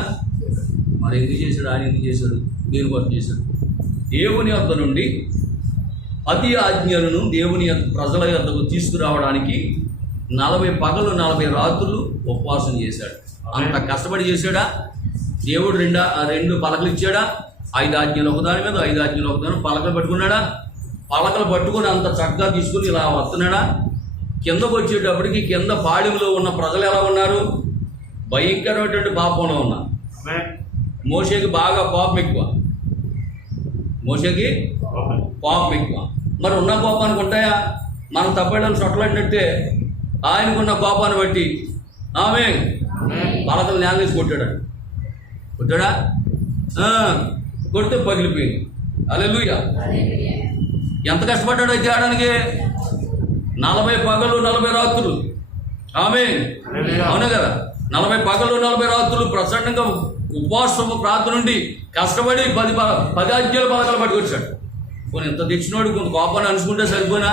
మరి ఎందుకు చేశాడు? ఆయన ఎందుకు చేశాడు? దేని కోసం చేశాడు? దేవుని యొద్ద నుండి 10 ఆజ్ఞలను దేవుని ప్రజల యొద్దకు తీసుకురావడానికి 40 పగలు 40 రాత్రులు ఉపవాసం చేశాడు. అంత కష్టపడి చేశాడా? దేవుడు రెండు పలకలు ఇచ్చాడా? 5 ఆజ్ఞలు ఒకదాని మీద 5 ఆజ్ఞలు ఒకదాని పలకలు పట్టుకున్నాడా? పలకలు పట్టుకుని అంత చక్కగా తీసుకుని ఇలా వస్తున్నాడా? కిందకు వచ్చేటప్పటికి కింద పాడెంలో ఉన్న ప్రజలు ఎలా ఉన్నారు? భయంకరమైనటువంటి పాపంలో ఉన్నారు. మోషేకి బాగా కోపం ఎక్కువ. మోషేకి కోపం ఎక్కువ. మరి ఉన్న కోపానికి ఉంటాయా? మనం తప్పేయడానికి చొట్టలాడినట్టే ఆయనకున్న కోపాన్ని బట్టి ఆమె పలకలు నేల కొట్టాడు. కొట్టాడా? కొడితే పగిలిపోయింది. హల్లెలూయా. ఎంత కష్టపడ్డాడో చేయడానికి? 40 పగలు 40 రాత్రులు. ఆమేన్. అవును కదా, 40 పగలు 40 రాత్రులు ప్రచండంగా ఉపవాసము ప్రార్థన నుండి కష్టపడి 10 ఆజ్ఞల పలకలు పట్టుకొచ్చాడు. కొన్ని ఎంత తెచ్చినోడు కొంత కోపాన్ని అనుకుంటే సరిపోయినా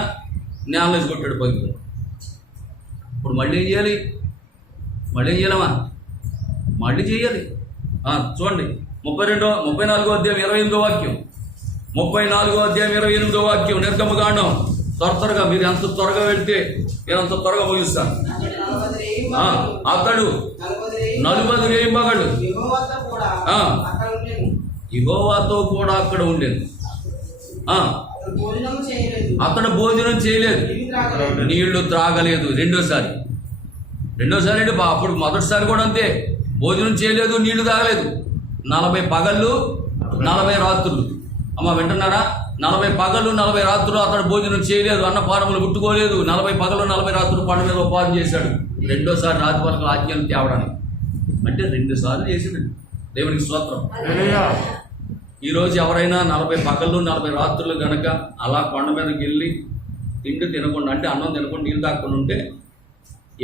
నేల కొట్టాడు పగిలిపోయి. ఇప్పుడు మళ్ళీ ఏం చేయాలి? మళ్ళీ ఏం చేయాలమ్మా? మళ్ళీ చేయాలి. చూడండి 34వ అధ్యాయం 28వ వాక్యం. 34వ అధ్యాయం 28వ వాక్యం. నిర్గమకాండం. త్వరగా మీరు ఎంత త్వరగా వెళ్తే నేను అంత త్వరగా ముగిస్తాను. అతడు 40 రేయింబగళ్ళు యెహోవాతో కూడా అక్కడ ఉండేది. అతడు భోజనం చేయలేదు, నీళ్లు త్రాగలేదు. రెండోసారి అంటే అప్పుడు మొదటిసారి కూడా అంతే. భోజనం చేయలేదు, నీళ్లు తాగలేదు. 40 పగళ్ళు 40 రాత్రులు. అమ్మ వింటున్నారా? 40 పగళ్ళు 40 రాత్రులు అతడు భోజనం చేయలేదు, అన్నపానములు ముట్టుకోలేదు. 40 పగళ్ళు 40 రాత్రులు పండు మీద ఉపాధి చేశాడు. రెండోసారి రాత్రి వరకు ఆజ్ఞలు తేవడానికి. అంటే 2 సార్లు చేసాడు. దేవునికి స్తోత్రం. ఈరోజు ఎవరైనా 40 పగళ్ళు 40 రాత్రులు గనక అలా కొండ మీదకి వెళ్ళి తిండి తినకుండా, అంటే అన్నం తినకుండా నీళ్ళు తాకుండా ఉంటే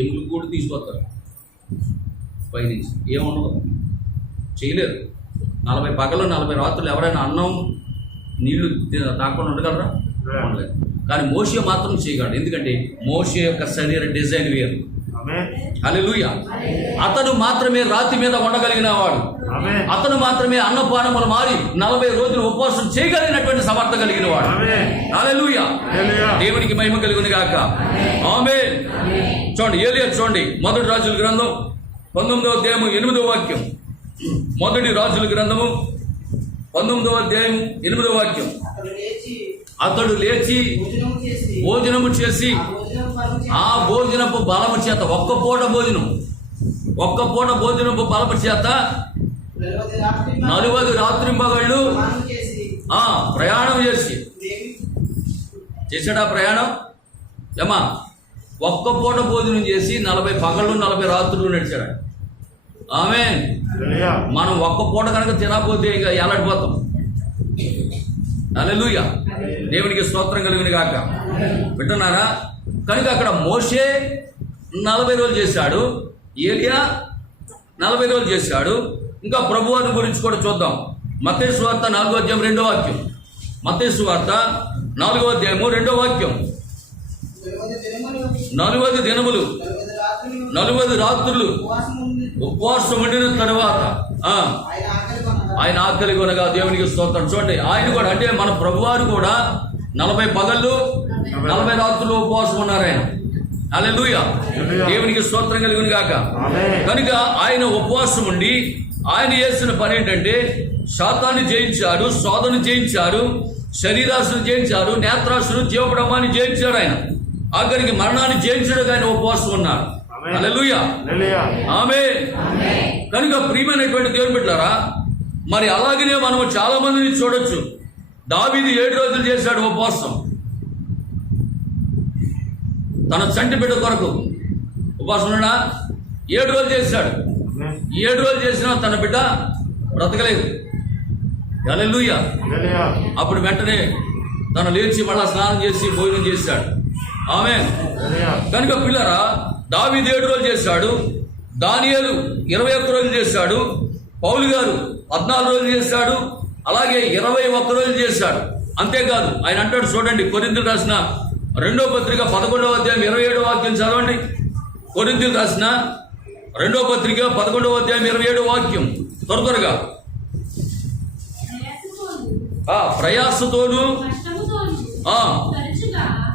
ఎముకలు కూడా తీసుకొస్తారు పైనుంచి. ఏముండదు, చేయలేరు. 40 పగలు 40 రాత్రులు ఎవరైనా అన్నం నీళ్లు తాకుండా ఉండగలరా? ఉండలేదు. కానీ మోషే మాత్రం చేయగలడు. ఎందుకంటే మోషే యొక్క శరీర డిజైన్ వేరు. హల్లెలూయా. అతను మాత్రమే రాతి మీద ఉండగలిగిన వాడు. అతను మాత్రమే అన్నపానములు మారి 40 రోజులు ఉపవాసం చేయగలిగినటువంటి సమర్థ కలిగిన వాడు. హల్లెలూయా. దేవునికి మహిమ కలుగును గాక. ఆమేన్. చూడండి ఏలియా, చూడండి మొదటి రాజుల గ్రంథం 19వ అధ్యాయం 8వ వాక్యం. మొదటి రాజుల గ్రంథము 19వ అధ్యాయం 8వ వాక్యం. అతడు లేచి భోజనము చేసి ఆ భోజనపు బలము చేత ఒక్క పూట భోజనపు బలము చేత 40 రాత్రింబగళ్ళు ప్రయాణం చేశాడా? ప్రయాణం ఏమా? ఒక్క పూట భోజనం చేసి 40 పగళ్ళు 40 రాత్రులు నడిచాడు. ఆమేన్. మనం ఒక్క పూట కనుక తినకపోతే ఇక ఎలాడిపోతాం. హల్లెలూయా. దేవునికి స్తోత్రం కలుగును గాక. వింటున్నారా? కనుక అక్కడ మోషే 40 రోజులు చేశాడు, ఏలియా 40 రోజులు చేశాడు. ఇంకా ప్రభువారి గురించి కూడా చూద్దాం. మత్తయి సువార్త 4వ అధ్యాయం 2వ వాక్యం. మత్తయి సువార్త 4వ అధ్యాయము 2వ వాక్యం. 40 దినములు 40 రాత్రులు ఉపవాసం ఉండిన తర్వాత ఆయన ఆకలి కొనగా దేవునికి స్తోత్రం. చూడండి, ఆయన కూడా, అంటే మన ప్రభువారు కూడా 40 పగళ్ళు 40 రాత్రులు ఉపవాసం ఉన్నారు ఆయన. హల్లెలూయా. దేవునికి స్తోత్రం కలుగును గాక. కనుక ఆయన ఉపవాసం ఉండి ఆయన చేసిన పని ఏంటంటే శాతాన్ని జయించాడు, శోధను జయించాడు, శరీరాశను జయించాడు, నేత్రాశను, జీవబ్రహ్మాన్ని జయించాడు. ఆయన ఆఖరికి మరణాన్ని జయించడానికి ఆయన ఉపవాసం ఉన్నారు. హల్లెలూయా. ఆమేన్. కనుక ప్రియమైనటువంటి దేవుని బిడ్డలారా, మరి అలాగనే మనం చాలా మందిని చూడొచ్చు. దావీదు 7 రోజులు చేశాడు ఉపవాసం. తన చంటి బిడ్డ కొరకు ఉపవాసం ఉన్నాడా? 7 రోజులు చేశాడు. 7 రోజులు చేసినా తన బిడ్డ బ్రతకలేదు. హల్లెలూయా. అప్పుడు వెంటనే తను లేచి మళ్ళా స్నానం చేసి భోజనం చేశాడు. ఆమేన్. కనుక పిల్లరా, దావీదు 7 రోజులు చేశాడు, దానియేలు 21 రోజులు చేశాడు, పౌలు గారు 14 రోజులు చేశాడు, అలాగే 21 రోజులు చేశాడు. అంతేకాదు ఆయన అంటాడు, చూడండి కొరింథీయులు రాసిన 2వ పత్రిక 11వ అధ్యాయం 27వ వాక్యం చదవండి. కొరింథీయులు రాసిన 2వ పత్రిక 11వ అధ్యాయం 27వ వాక్యం. త్వరగా ప్రయాసతోను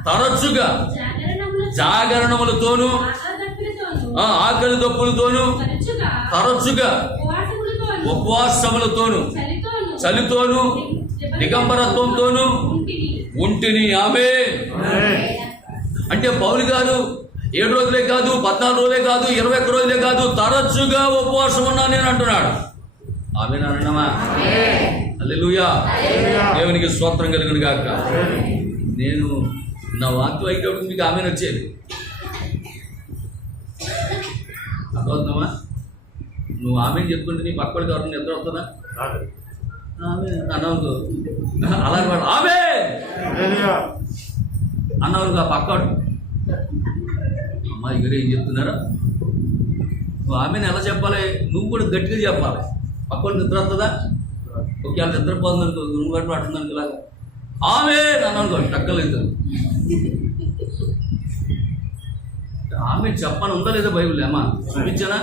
తరచుగా జాగరణములతోనూ ఆకలి దప్పులతోనూ తరచుగా ఉపవాసములతోనూ చలితోనూ దిగంబరత్వంతోనూ ఉంటిని. ఆమేన్. అంటే పౌలు గారు 7 రోజులే కాదు, 14 రోజులే కాదు, 21 రోజులే కాదు, తరచుగా ఉపవాసం ఉన్నా నేను అంటున్నాడు. ఆమేన్ అన్నామా? హల్లెలూయా. దేవునికి స్తోత్రం కలుగును గాక. నేను నా వాక్యం అయినప్పుడు మీకు ఆమెను వచ్చేది అర్థమవుతున్నామా? నువ్వు ఆమెను చెప్పుకుంటే నీ పక్కడికి ఎవరైనా నిద్ర వస్తుందా? ఆమె అన్నావు అలాగే వాడు ఆమె అన్నావు ఆ పక్కడు అమ్మా ఇక్కడ ఏం చెప్తున్నారా? నువ్వు ఆమెను ఎలా చెప్పాలి? నువ్వు కూడా గట్టిగా చెప్పాలి. పక్కడు నిద్ర వస్తుందా? ఒకవేళ నిద్రపోతుందనుకో, నువ్వు గట్టు పడుతుందనుకో ఇలాగా ఆమె అన్నానుకో టక్కలేదు. ఆమె చెప్పని ఉందా లేదా బైబిల్? అమ్మా చూపించానా?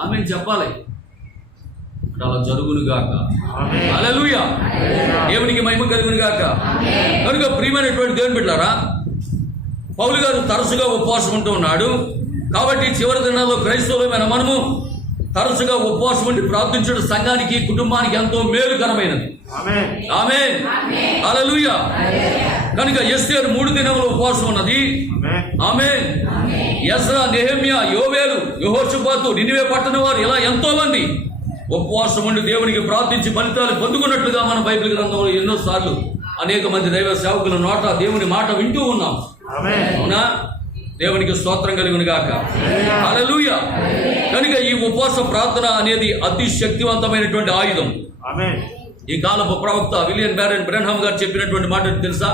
ఆమె చెప్పాలి. అలా జరుగును గాక. హల్లెలూయా. దేవునికి మహిమ కలుగును గాక. కనుక ప్రియమైనటువంటి దేవుని బిడ్డలారా, పౌలు గారు తరచుగా ఉపవాసం ఉంటూ ఉన్నాడు. కాబట్టి చివరి దినాల్లో క్రైస్తవులమైన మనము తరచుగా ఉపవాసం ఉండి ప్రార్థించడం సంఘానికి, కుటుంబానికి ఎంతో మేలుకరమైనది. ఆమేన్. హల్లెలూయా. కనుక ఎస్తేరు 3 దినములు ఉపవాసం ఉన్నది. ఆమేన్. యెజ్రా, నెహెమ్యా, యోవేలు, యెహోషాపాతు, నినివే పట్టణ వారు ఇలా ఎంతో మంది ఉపవాసం ఉండి దేవునికి ప్రార్థించి ఫలితాలు పొందుకున్నట్లుగా మన బైబిల్ గ్రంథంలో ఎన్నో సార్లు అనేక మంది దైవ సేవకుల నోట దేవుని మాట వింటూ ఉన్నాం. అవునా? దేవునికి స్తోత్రం కలుగును గాక. హల్లెలూయా. కనుక ఈ ఉపవాస ప్రార్థన అనేది అతి శక్తివంతమైనటువంటి ఆయుధం. ఈ కాలపు ప్రవక్త విలియం బ్యారెన్ బ్రెన్హామ్ గారు చెప్పినటువంటి మాట తెలుసా?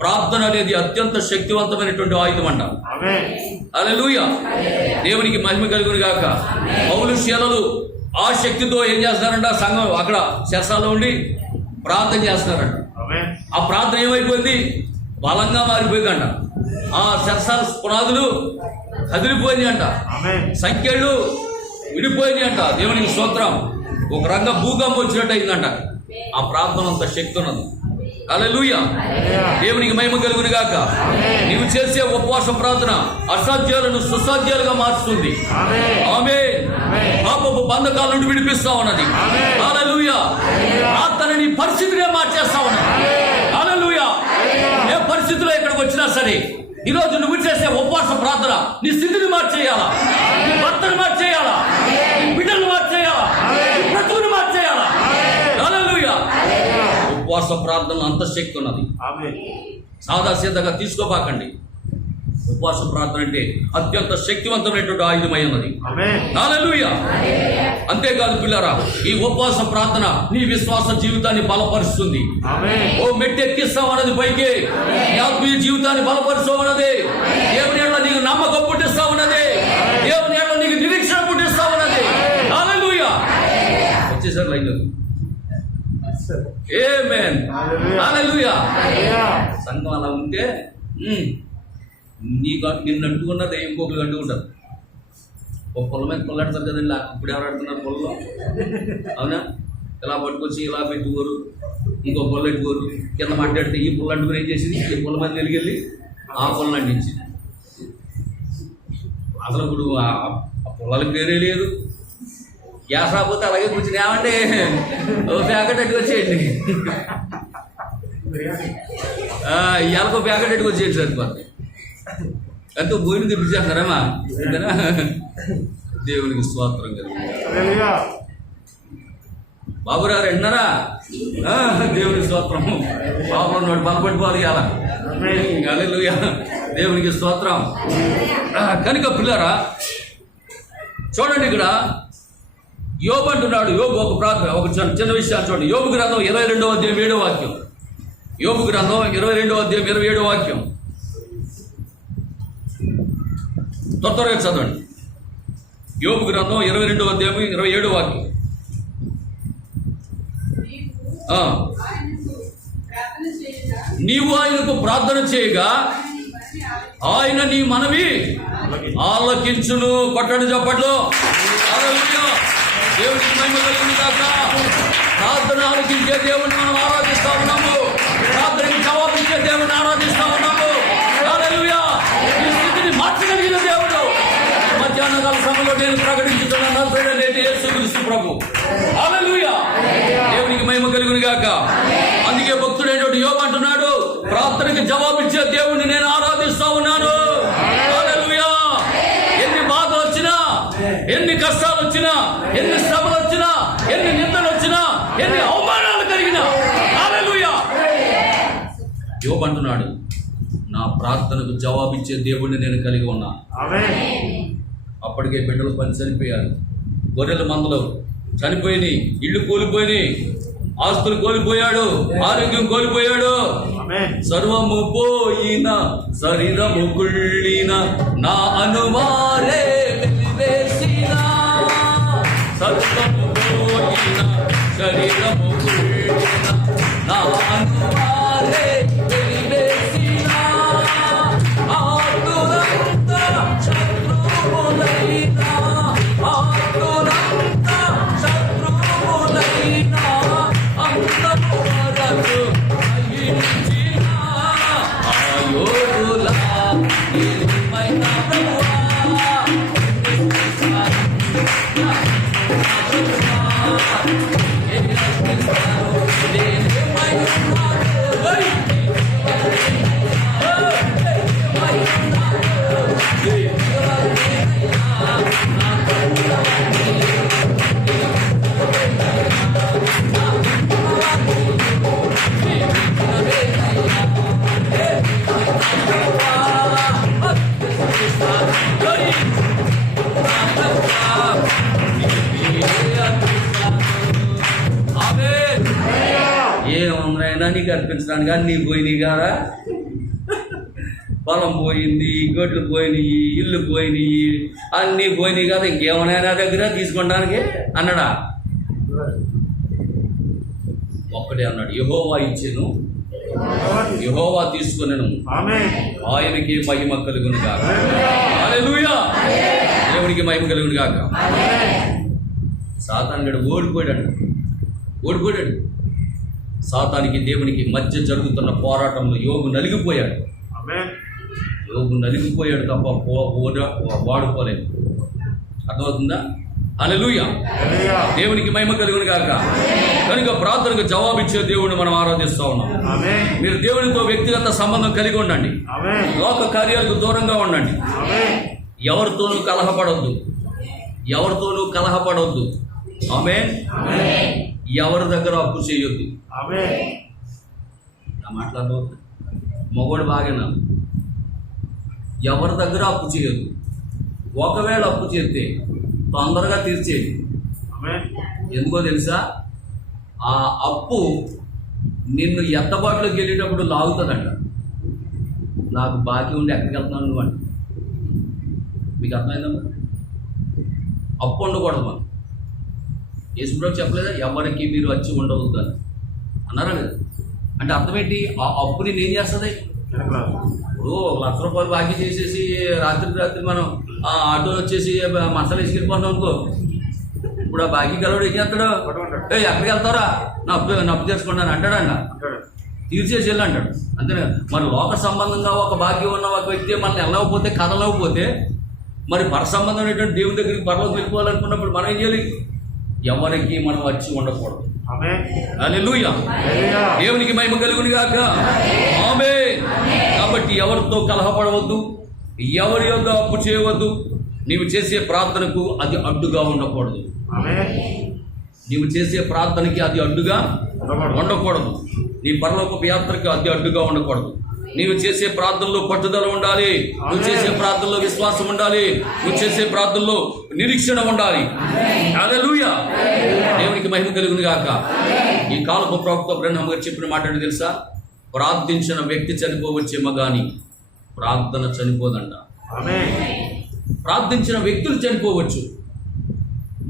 ప్రార్థన అనేది అత్యంత శక్తివంతమైనటువంటి ఆయుధం అంట. హల్లెలూయా. దేవునికి మహిమ కలుగును గాక. పౌలు శీలలు ఆ శక్తితో ఏం చేస్తారంట? సంఘం అక్కడ శస్త్రాల్లో ఉండి ప్రార్థన చేస్తున్నారంట. ఆ ప్రార్థన ఏమైపోయింది? బలంగా మారిపోయిందంట. ఆ శస్త్రాల పునాదులు కదిలిపోయింది అంట. సంఖ్యలు విడిపోయింది అంట. దేవునికి స్తోత్రం. ఒక రంగ భూకంపం వచ్చినట్టు అయిందంట. ఆ ప్రార్థన అంత శక్తి ఉన్నది. హల్లెలూయా. దేవునికి మహిమ కలుగును గాక. నీవు చేసే ఉపవాస ప్రార్థన అసాధ్యాలను సుసాధ్యాలుగా మార్చుతుంది. ఆమేన్. పాపపు బంధకాల నుండి విడిపిస్తా ఉన్నది. హల్లెలూయా. ప్రార్థన నీ పరిస్థితినే మార్చేస్తా ఉన్నది. హల్లెలూయా. ఏ పరిస్థితిలో ఇక్కడికి వచ్చినా సరే ఈరోజు నువ్వు చేసే ఉపవాస ప్రార్థన నీ స్థితిని మార్చేయాలా, నీ భర్తను మార్చేయాలా, నీ బిడ్డను మార్చేయాలా, నీ బ్రతుకుని మార్చేయాలా. హల్లెలూయా. ఉపవాస ప్రార్థనలో అంత శక్తి ఉన్నది. సాదా సీదాగా తీసుకోబాకండి. ఉపవాస ప్రార్థన అంటే అత్యంత శక్తివంతమైనటువంటి ఆయుధమై ఉన్నది. హల్లెలూయా. అంతేకాదు పిల్లరా, ఈ ఉపవాస ప్రార్థన నీ విశ్వాస జీవితాన్ని బలపరుస్తుంది. ఓ మెట్టెక్కిస్తావు అన్నది పైకి, నీ ఆత్మీయ జీవితాన్ని బలపరుస్తావు అన్నది, దేవుని ఎడల నీకు నమ్మకం పుట్టిస్తావు ఉన్నది, దేవుని ఎడల నీకు నిరీక్షణ పుట్టిస్తావు ఉన్నది. హల్లెలూయా. వచ్చేసారు లైన్. ఆమేన్. హల్లెలూయా. సంఘం అలా ఉంటే నిన్ను అంటుకున్నది ఇంకొకరు అంటుకుంటారు. ఒక పొలం మీద పొల్లాడతారు కదండి. ఇప్పుడు ఎవరు ఆడుతున్నారు పొలంలో? అవునా? ఇలా పట్టుకొచ్చి ఇలా పెట్టుకోరు, ఇంకో పొలం పెట్టుకోరు. కింద మాట్లాడితే ఈ పొలం అంటుకుని ఏం చేసింది? ఈ పొలం మీద వెలిగెళ్ళి ఆ పొలం అంటించింది. అసలు ఇప్పుడు ఆ పొలాలకు పేరే లేదు. గ్యాస్ రాకపోతే అలాగే కూర్చుని ఏమంటే ఓ ప్యాకెట్ అట్టుకొచ్చేయండి, ఇవాళకు ప్యాకెట్ అట్టుకొచ్చేయండి సరిపోతుంది. ఎంతో భూమిని తెప్పించేస్తారమ్మా. దేవునికి స్తోత్రం కదా. బాబురారు విన్నారా? దేవునికి స్తోత్రం. బాబు నోటి బలపడిపోవాలి ఇలా. హల్లెలూయా. దేవునికి స్తోత్రం. కనుక పిల్లరా చూడండి, ఇక్కడ యోబు అంటున్నాడు. యోబు ఒక ప్రార్థన, ఒక చిన్న విషయాన్ని చూడండి. యోబు గ్రంథం 22వ అధ్యాయం 7వ వాక్యం. యోబు గ్రంథం 22వ అధ్యాయం 27వ వాక్యం. త్వరగా చదవండి. యోబు గ్రంథం 22వ అధ్యాయం 27వ వాక్యం. నీవు ఆయనకు ప్రార్థన చేయగా ఆయన నీ మనవి ఆలకించును. కొట్టండి చప్పట్లు. హల్లెలూయా. దేవునికి మహిమ కలుగును గాక. ప్రార్థన ఆలకించే దేవుని మనం ఆరాధిస్తా ఉన్నాము. ప్రార్థనకి జవాబిచ్చే దేవుని ఆరాధిస్తా ఉన్నాము. హల్లెలూయా. ఈ స్థితి నేను ప్రకటించుతున్న నజరేయుడైన యేసుక్రీస్తు ప్రభు. హల్లెలూయా. దేవునికి మహిమ కలుగును గాక. అందుకే భక్తుడైనటువంటి యోబు అంటున్నాడు, ప్రార్థనకి జవాబిచ్చే దేవుణ్ణి నేను ఆరాధిస్తా ఉన్నాను. హల్లెలూయా. ఎన్ని బాధలు వచ్చినా, ఎన్ని కష్టాలు వచ్చినా, ఎన్ని శ్రమలు వచ్చినా, ఎన్ని నిందలు వచ్చినా, ఎన్ని అవమానాలు కలిగినా, హల్లెలూయా, యోబు అంటున్నాడు, నా ప్రార్థనకు జవాబిచ్చే దేవుణ్ణి నేను కలిగి ఉన్నా. అప్పటికే బిడ్డలు పని చనిపోయారు, గొర్రెల మందలు చనిపోయినాయి, ఇళ్ళు కూలిపోయినాయి, ఆస్తులు కోల్పోయాడు, ఆరోగ్యం కోల్పోయాడు, సర్వము పోయిన శరీరము కుళ్ళిన నా అనుమారే వెలివేసిన, సర్వము పోయిన శరీరము కుళ్ళిన నా అనుమారే వెలివేసిన, ఆతురంతా శత్రువులైనా, ఆతురంతా శత్రువులైనా అందరూ వరకు అయించిన ఆయోగులా నిర్మయ ప్రభువా, ఏముందైనా నీకు అర్పించడానికి అన్నీ పోయినాయి కదా, పొలం పోయింది, గొడ్లు పోయినాయి, ఇల్లు పోయినాయి, అన్నీ పోయినాయి కదా, ఇంకేమైనా దగ్గర తీసుకోవడానికి అన్నాడా? ఒక్కడే అన్నాడు, యెహోవా ఇచ్చెను, యెహోవా తీసుకొనెను, ఆయనకి మహిమ కలుగును గాక. హల్లెలూయా. దేవునికి మహిమ కలుగును గాక. సాతానుడు ఓడిపోయాడు. సాతానికి దేవునికి మధ్య జరుగుతున్న పోరాటంలో యోబు నలిగిపోయాడు. తప్ప వాడుకోలేదు. అర్థమవుతుందా? హల్లెలూయా. దేవునికి మహిమ కలుగును గాక. కనుక ప్రార్థనకు జవాబిచ్చే దేవుడిని మనం ఆరాధిస్తా ఉన్నాం. మీరు దేవునితో వ్యక్తిగత సంబంధం కలిగి ఉండండి, లోక కార్యాలకు దూరంగా ఉండండి, ఎవరితోనూ కలహపడొద్దు. ఆమేన్. ఎవరి దగ్గర అప్పు చేయొద్దు. నా మాట్లాడదు మగోడు బాగానా, ఎవరి దగ్గర అప్పు చేయొద్దు. ఒకవేళ అప్పు చేస్తే తొందరగా తీర్చేది. ఎందుకో తెలుసా? ఆ అప్పు నిన్ను ఎత్తబాటులోకి వెళ్ళేటప్పుడు లాగుతుందంట. నాకు బాకీ ఉండి ఎక్కడికి వెళ్తున్నాను నువ్వు అంటే. మీకు అర్థమైందమ్మా? అప్పు ఉండకూడదు. మనం యేసుప్రభు చెప్పలేదా, ఎవరికి మీరు వచ్చి ఉండవద్దు అని అన్నారా లేదా? అంటే అర్థం ఏంటి? ఆ అప్పు నేను ఏం చేస్తుంది? ఇప్పుడు ₹1,00,000 బాకీ చేసేసి రాత్రి మనం ఆటో వచ్చేసి మసాలా వేసుకెళ్ళిపోతాం అనుకో, ఇప్పుడు ఆ బాకీ కలవాడు ఏం చేస్తాడు? ఎక్కడికి వెళ్తారా, నా అప్పు చేసుకుంటాను అంటాడన్న, తీర్చేసి వెళ్ళి అంటాడు. అంతేనా? మరి లోక సంబంధంగా ఒక బాకీ ఉన్న ఒక వ్యక్తి మనల్ని వెళ్ళకపోతే, కదలకపోతే, మరి పర సంబంధమైనటువంటి దేవుని దగ్గరికి పరలోకి వెళ్ళిపోవాలనుకున్నప్పుడు మనం ఏం చేయాలి? ఎవరికి మనం వచ్చి ఉండకూడదు. హల్లెలూయా. దేవునికి మహిమ కలుగును గాక. ఆమేన్. కాబట్టి ఎవరితో కలహపడవద్దు, ఎవరి యొద్ద అప్పు చేయవద్దు. నీవు చేసే ప్రార్థనకు అది అడ్డుగా ఉండకూడదు. నీవు చేసే ప్రార్థనకి అది అడ్డుగా ఉండకూడదు. నీ పరలోకపు యాత్రకు అది అడ్డుగా ఉండకూడదు. నీవు చేసే ప్రార్థనలో పట్టుదల ఉండాలి. నువ్వు చేసే ప్రార్థనలో విశ్వాసం ఉండాలి. నువ్వు చేసే ప్రార్థనలో నిరీక్షణ ఉండాలి. హల్లెలూయా. దేవునికి మహిమ కలుగును గాక. ఈ కాలపు ప్రవక్త బ్రహ్మ గారు చెప్పిన మాట ఏంటో తెలుసా? ప్రార్థించిన వ్యక్తి చనిపోవచ్చేమో కానీ ప్రార్థన చనిపోదంట. ప్రార్థించిన వ్యక్తులు చనిపోవచ్చు.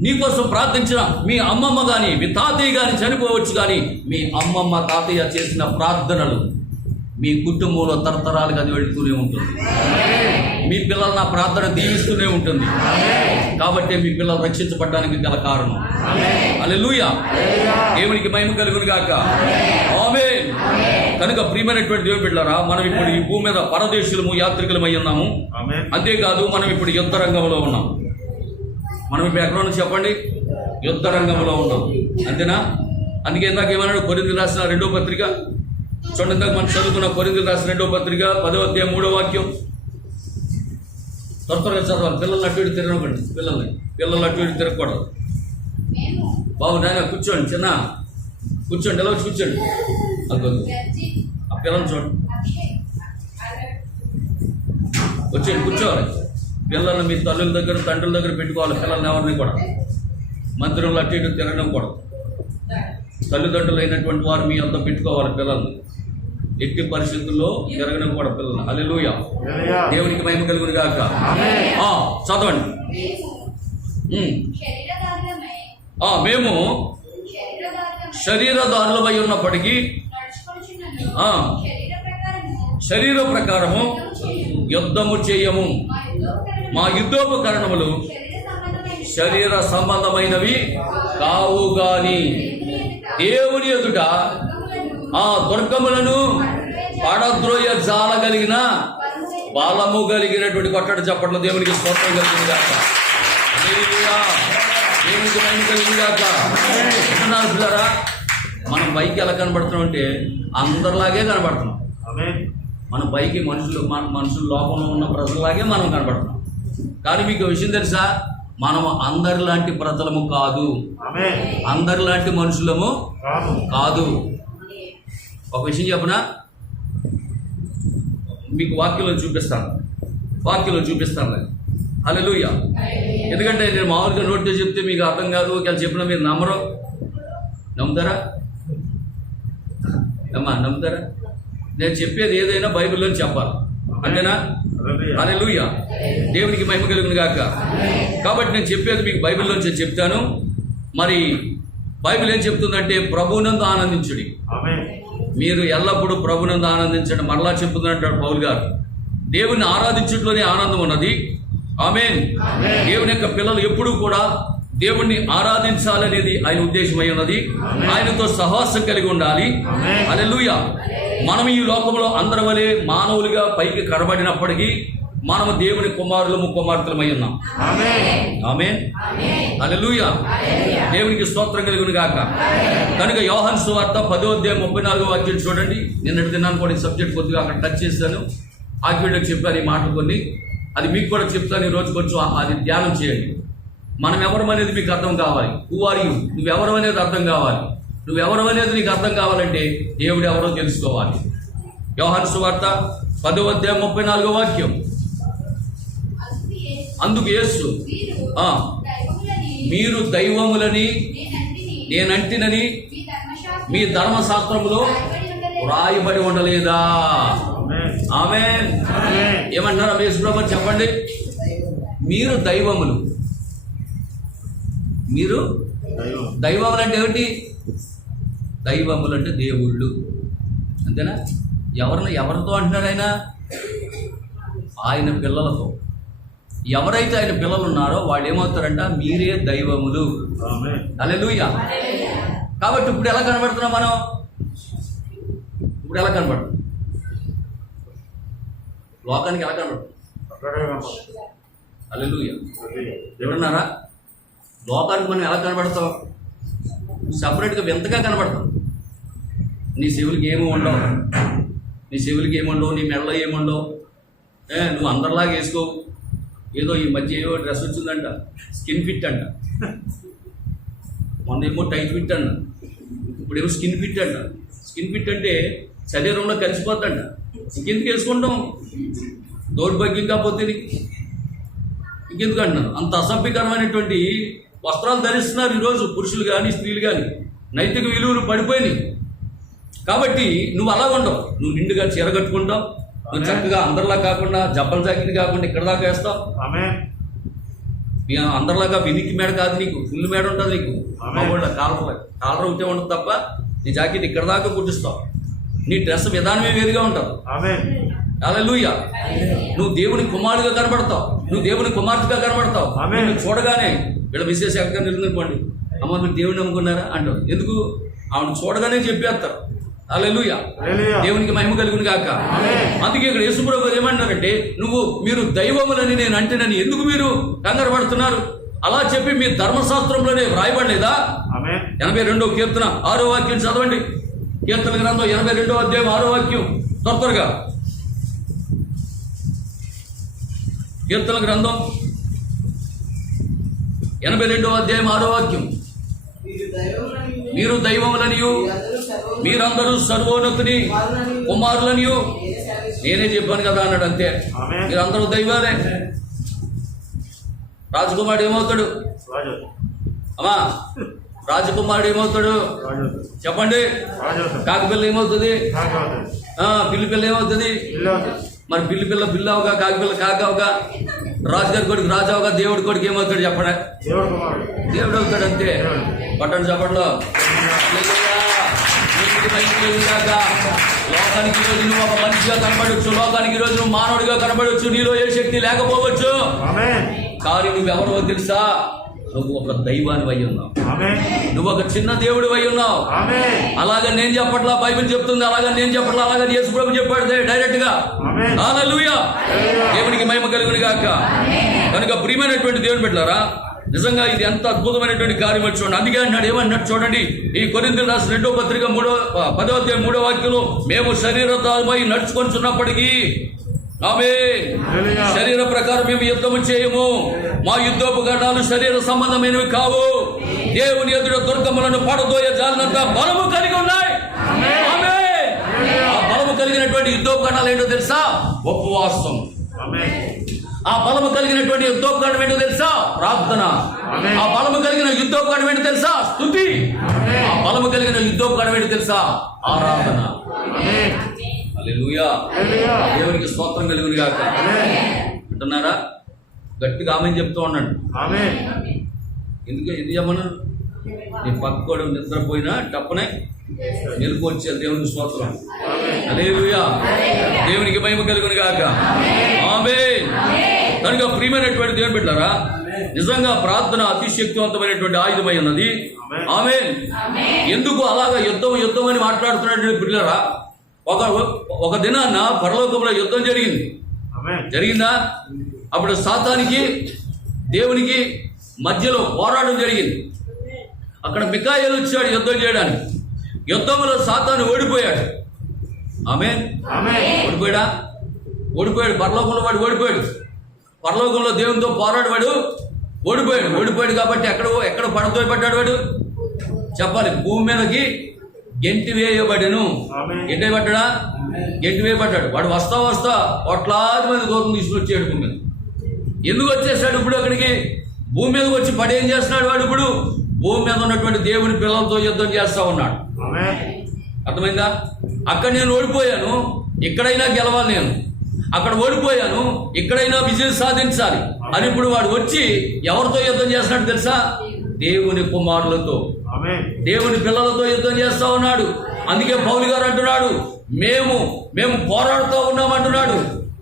నీకోసం ప్రార్థించిన మీ అమ్మమ్మ కానీ మీ తాతయ్య కానీ చనిపోవచ్చు, కానీ మీ అమ్మమ్మ తాతయ్య చేసిన ప్రార్థనలు మీ కుటుంబంలో తరతరాలుగా అది వెళుతూనే ఉంటుంది. మీ పిల్లలు నా ప్రార్థన దీవిస్తూనే ఉంటుంది. కాబట్టి మీ పిల్లలు రక్షించబడడానికి గల కారణం. హల్లెలూయా. దేవునికి మహిమ కలుగును గాక. ఆమేన్. కనుక ప్రియమైనటువంటి దేవుని బిడ్డలారా, మనం ఇప్పుడు ఈ భూమి మీద పరదేశులము, యాత్రికులమై ఉన్నాము. అంతేకాదు మనం ఇప్పుడు యుద్ధ రంగంలో ఉన్నాం. మనం ఇప్పుడు ఎక్కడ ఉన్నాం చెప్పండి? యుద్ధ రంగంలో ఉన్నాం, అంతేనా? అందుకే ఇందాక ఏమన్నాడు? కొరింథీయులకు రాసిన 2వ పత్రిక చూడండి. ఇందాక మనం చదువుకున్న కొరింథీయులకు రాసిన 2వ పత్రిక 10వ అధ్యాయం 3వ వాక్యం. త్వరగా చదవాలి. పిల్లల్ని అటు ఇటు తిరగకండి. పిల్లల్ని అటు ఇటు తిరగకూడదు. బాబు నాయన కూర్చోండి, చిన్న కూర్చోండి, ఎలా వచ్చి కూర్చోండి. అది ఆ పిల్లల్ని చూడండి, వచ్చేయండి, కూర్చోవాలి. పిల్లల్ని మీ తల్లుల దగ్గర తండ్రుల దగ్గర పెట్టుకోవాలి. పిల్లల్ని ఎవరిని కూడా మందిరంలో అటు ఇటు తిరగకూడదు. తల్లిదండ్రులు అయినటువంటి వారు మీ అంతా పెట్టుకోవాలి. పిల్లల్ని ఎట్టి పరిస్థితుల్లో తిరగనివ్వకూడదు. పిల్లల్ని. హల్లెలూయా, దేవునికి మహిమ కలుగును గాక. చదవండి. మేము శరీరదారులమై ఉన్నప్పటికీ శరీర ప్రకారము యుద్ధము చేయము. మా యుద్ధోపకరణములు శరీర సంబంధమైనవి కావు గాని దేవుని ఎదుట ఆ దుర్గములను పడద్రోయ జాలగలిగిన బలము కలిగినటువంటి కొట్టడి చప్పట్లు దేవునికి స్తోత్రం కలిగింది కాక. దేవునికి మహిమ కలిగింది కాక. పిల్లరా, మనం పైకి ఎలా కనబడుతున్నాం అంటే అందరిలాగే కనబడుతున్నాం. మన పైకి మనుషుల లోకంలో ఉన్న ప్రజల్లాగే మనం కనబడుతున్నాం. కానీ మీకు విషయం తెలుసా? మనం అందరిలాంటి ప్రజలము కాదు, అందరిలాంటి మనుషులము కాదు. ఒక విషయం చెప్పనా? మీకు వాక్యంలో చూపిస్తాను. హల్లెలూయా. ఎందుకంటే నేను మామూలుగా నోటితో చెప్తే మీకు అర్థం కాదు. ఒకవేళ చెప్పినా మీరు నమ్ముతారా? నమ్ముతారా? నేను చెప్పేది ఏదైనా బైబిల్లో చెప్పాలి, అంతేనా? హల్లెలూయా, దేవునికి మహిమ కలుగును గాక. కాబట్టి నేను చెప్పేది మీకు బైబిల్లోంచి చెప్తాను. మరి బైబిల్ ఏం చెప్తుందంటే ప్రభువునందు ఆనందించుడి. మీరు ఎల్లప్పుడూ ప్రభువునందు ఆనందించండి. మరలా చెప్తుందంటాడు పౌలు గారు. దేవుని ఆరాధించట్లోనే ఆనందం ఉన్నది. ఆమేన్. దేవుని యొక్క పిల్లలు ఎప్పుడూ కూడా దేవుణ్ణి ఆరాధించాలనేది ఆయన ఉద్దేశమై ఉన్నది. ఆయనతో సహవాసం కలిగి ఉండాలి. హల్లెలూయా. మనం ఈ లోకంలో అందరి వలె మానవులుగా పైకి కనబడినప్పటికీ మనము దేవుని కుమార్తెలమై ఉన్నాం. ఆమేన్. హల్లెలూయా. దేవునికి స్తోత్రం కలుగును గాక. కనుక యోహాను సువార్త 10వ అధ్యాయం 34వ వాక్యం చూడండి. నిన్నటి దినాన్ని కూడా ఈ సబ్జెక్ట్ కొద్దిగా అక్కడ టచ్ చేశాను. ఆక్యువల్గా చెప్పాను ఈ మాటలు కొన్ని. అది మీకు కూడా చెప్తాను. ఈ రోజు కొంచెం అది ధ్యానం చేయండి. మనం ఎవరం అనేది మీకు అర్థం కావాలి. Who are you? నువ్వెవరం అనేది అర్థం కావాలి. నువ్వెవరం అనేది నీకు అర్థం కావాలంటే దేవుడు ఎవరో తెలుసుకోవాలి. యోహాను సువార్త 10వ అధ్యాయం 34వ వాక్యం. అందుకు యేసు, మీరు దైవములని నేనంటినని మీ ధర్మశాస్త్రములో రాయబడి ఉండలేదా? ఆమేన్. ఏమంటారా యేసుప్రభు? చెప్పండి. మీరు దైవములు. మీరు దైవములు అంటే ఏమిటి? దైవములు అంటే దేవుళ్ళు, అంతేనా? ఎవరితో అంటున్నాడు ఆయన? ఆయన పిల్లలతో. ఎవరైతే ఆయన పిల్లలు ఉన్నారో వాళ్ళు ఏమవుతారంట? మీరే దైవములు. హల్లెలూయా. కాబట్టి ఇప్పుడు ఎలా కనబడుతున్నాం మనం? ఇప్పుడు ఎలా కనబడుతుంది? లోకానికి ఎలా కనబడుతుంది? హల్లెలూయా. ఎవరున్నారా? లోకానికి మనం ఎలా కనబడతాం? సపరేట్గా వింతగా కనబడతాం. నీ చెవులకి ఏమి ఉండవు, నీ మెడలో ఏముండవు. నువ్వు అందరిలాగా వేసుకో. ఏదో ఈ మధ్య ఏదో డ్రెస్ వచ్చిందంట, స్కిన్ ఫిట్ అంట. మొన్నేమో టైట్ ఫిట్ అంట, ఇప్పుడేమో స్కిన్ ఫిట్ అంట. స్కిన్ ఫిట్ అంటే శరీరంలో కలిసిపోద్దంట. ఇంకెందుకు వేసుకుంటాం? దౌర్భాగ్యం కాకపోతే ఇంకెందుకు అంటున్నాను? అంత అసభ్యకరమైనటువంటి వస్త్రాలు ధరిస్తున్నారు ఈరోజు పురుషులు కానీ స్త్రీలు కానీ. నైతిక విలువలు పడిపోయినాయి. కాబట్టి నువ్వు అలా ఉండవు. నువ్వు నిండుగా చీర కట్టుకుంటావు. నువ్వు చక్కగా అందరిలా కాకుండా జబ్బల జాకెట్ కాకుండా ఇక్కడ దాకా వేస్తావు. అందరిలాగా వినికి మేడ కాదు, నీకు ఫుల్ మేడ ఉంటుంది. నీకు కాలర్ ఉంటే ఉండదు తప్ప నీ జాకెట్ ఇక్కడ దాకా కుట్టిస్తావు. నీ డ్రెస్ విధానమే వేరుగా ఉంటుంది. హల్లెలూయా. నువ్వు దేవుని కుమారుడిగా కనబడతావు, నువ్వు దేవుని కుమార్తెగా కనబడతావు. నువ్వు చూడగానే వీళ్ళ విశేష ఎక్కడ నిలుందనుకోండి, అమ్మ మీరు దేవుని నమ్ముకున్నారా అంటారు. ఎందుకు? ఆవిడ చూడగానే చెప్పేస్తారు. హల్లెలూయా. దేవునికి మహిమ కలుగును గాక. అందుకే ఇక్కడ యేసుప్రభు ఏమంటారంటే, మీరు దైవములని నేను అంటేనని ఎందుకు మీరు కంగారు పడుతున్నారు? అలా చెప్పి మీ ధర్మశాస్త్రంలోనే వ్రాయబడలేదా? ఆమేన్. 82వ కీర్తన 6వ వాక్యం చదవండి. కీర్తన గ్రంథం 82వ అధ్యాయం 6వ వాక్యం త్వరగా. కీర్తన గ్రంథం 82వ అధ్యాయం 6వ వాక్యం. మీరు దైవములనియు మీరందరూ సర్వోన్నతుని కుమారులనియు నేనే చెప్పాను కదా అన్నాడు. అంతే, ఆమేన్. మీరందరూ దైవాలే. రాజకుమారుడు ఏమవుతాడు రాజు. అమ్మా? రాజకుమారుడు ఏమవుతాడు రాజు. చెప్పండి. రాజు. కాకిపిల్ల ఏమవుతుంది? కాకవుతుంది. పిల్లి పిల్ల ఏమవుతుంది? ఇల్లు అవుతుంది. మరి పిల్లి పిల్ల పిల్లవుగా, కాకిపిల్ల కాకవుగా, రాజుగారి కొడుకు రాజావుగా, దేవుడి కొడుకు ఏమవుతాడు చెప్పండి? దేవుడు కుమారుడు. దేవుడు అవుతాడు. అంతే. పట్టండి చెప్పండి. లోకానికి ఈ రోజు నువ్వు ఒక మనిషిగా కనబడవచ్చు, లోకానికి ఈ రోజు నువ్వు మానవుడిగా కనబడవచ్చు, నీలో ఏ శక్తి లేకపోవచ్చు, ఆమేన్. కానీ నువ్వెవరో తెలుసా? నువ్వు ఒక దైవాన్ని అయి ఉన్నావు. ఆమేన్. నువ్వు ఒక చిన్న దేవుడు అయి ఉన్నావు. ఆమేన్. అలాగని నేను చెప్పట్లా, బైబిల్ చెప్తుంది. అలాగని నేను చెప్పట్లా, అలాగని యేసు ప్రభు చెప్పాడు డైరెక్ట్ గా. ఆమేన్. హల్లెలూయా. దేవునికి మహిమ కలుగును గాక. కనుక ప్రియమైనటువంటి దేవుని బిడ్డలారా, నిజంగా ఇది ఎంత అద్భుతమైనటువంటి కార్యం చూడండి. అందుకే అన్నాడు, ఏమన్నాడు చూడండి. ఈ కొరింథీయులకు రాసిన 2వ పత్రిక 10వ అధ్యాయం 3వ వాక్యంలో, మేము శరీరధారమై నడుచుకొనిచున్నప్పటికీ ఆమేన్, శరీర ప్రకారం మేము యుద్ధము చేయము. మా యుద్ధోపకరణాలు శరీర సంబంధమైనవి కావు, దేవుని ఎదుట దుర్గములను పడదోయ జాలినంత బలము కలిగి ఉన్నాయి. ఆమేన్. ఆ బలము కలిగినటువంటి యుద్ధోపకరణాలు ఏంటో తెలుసా? ఉపవాసం. ఆమేన్. ఆ బలము కలిగినటువంటి యుద్ధోపకరణం ఏంటో తెలుసా? ప్రార్థన. ఆ బలము కలిగిన యుద్ధోపకరణం ఏంటో తెలుసా? స్తుతి. ఆ బలము కలిగిన యుద్ధోపకరణం ఏంటో తెలుసా? ఆరాధన. ఆమేన్. హల్లెలూయా. హల్లెలూయా. దేవునికి స్తోత్రం కలుగును గాక. అంటున్నారా? గట్టిగా ఆమెను చెప్తూ ఉన్నాడు. ఆమేన్. ఎందుకు ఇది చెప్పను? నీ పక్కడు నిద్రపోయినా టప్పనే మెలకు వచ్చే దేవునికి స్తోత్రం. హల్లెలూయా. దేవునికి మహిమ కలుగును గాక. ఆమేన్. కనుక ప్రియమైనటువంటి దేవుని బిడ్డలారా, నిజంగా ప్రార్థన అతిశక్తివంతమైనటువంటి ఆయుధమై ఉన్నది. ఆమేన్. ఎందుకు అలాగా యుద్ధం అని మాట్లాడుతున్నటువంటి బిడ్డలారా, ఒక దినాన్న పరలోకంలో యుద్ధం జరిగింది. ఆమేన్. జరిగిందా? అప్పుడు సాతానికి దేవునికి మధ్యలో పోరాటం జరిగింది. అక్కడ మికాయేలు వచ్చాడు యుద్ధం చేయడానికి. యుద్ధంలో సాతాను ఓడిపోయాడు. ఆమేన్. ఆమేన్. ఓడిపోయాడు. పరలోకంలో వాడు ఓడిపోయాడు. పరలోకంలో దేవునితో పోరాడవాడు ఓడిపోయాడు కాబట్టి ఎక్కడ పడతోయబడ్డాడు వాడు? చెప్పాలి. భూమి మీదకి గెంటి వేయబడెను. గెంటి వేయబడ్డా? గెంటి వేయబడ్డాడు. వాడు వస్తా కోట్లాది మంది దూరం తీసుకొచ్చాడు భూమి మీద. ఎందుకు వచ్చేసాడు ఇప్పుడు అక్కడికి? భూమి మీదకి వచ్చి పడి ఏం చేస్తున్నాడు వాడు? ఇప్పుడు భూమి మీద ఉన్నటువంటి దేవుని పిల్లలతో యుద్ధం చేస్తా ఉన్నాడు. అర్థమైందా? అక్కడ నేను ఓడిపోయాను, ఇక్కడైనా గెలవాలి. నేను అక్కడ ఓడిపోయాను, ఇక్కడైనా విజయం సాధించాలి అని ఇప్పుడు వాడు వచ్చి ఎవరితో యుద్ధం చేస్తున్నాడు తెలుసా? దేవుని కుమారులతో, దేవుని పిల్లలతో యుద్ధం చేస్తా ఉన్నాడు. అందుకే పౌలు గారు అంటున్నాడు, మేము పోరాడుతూ ఉన్నామంటున్నాడు.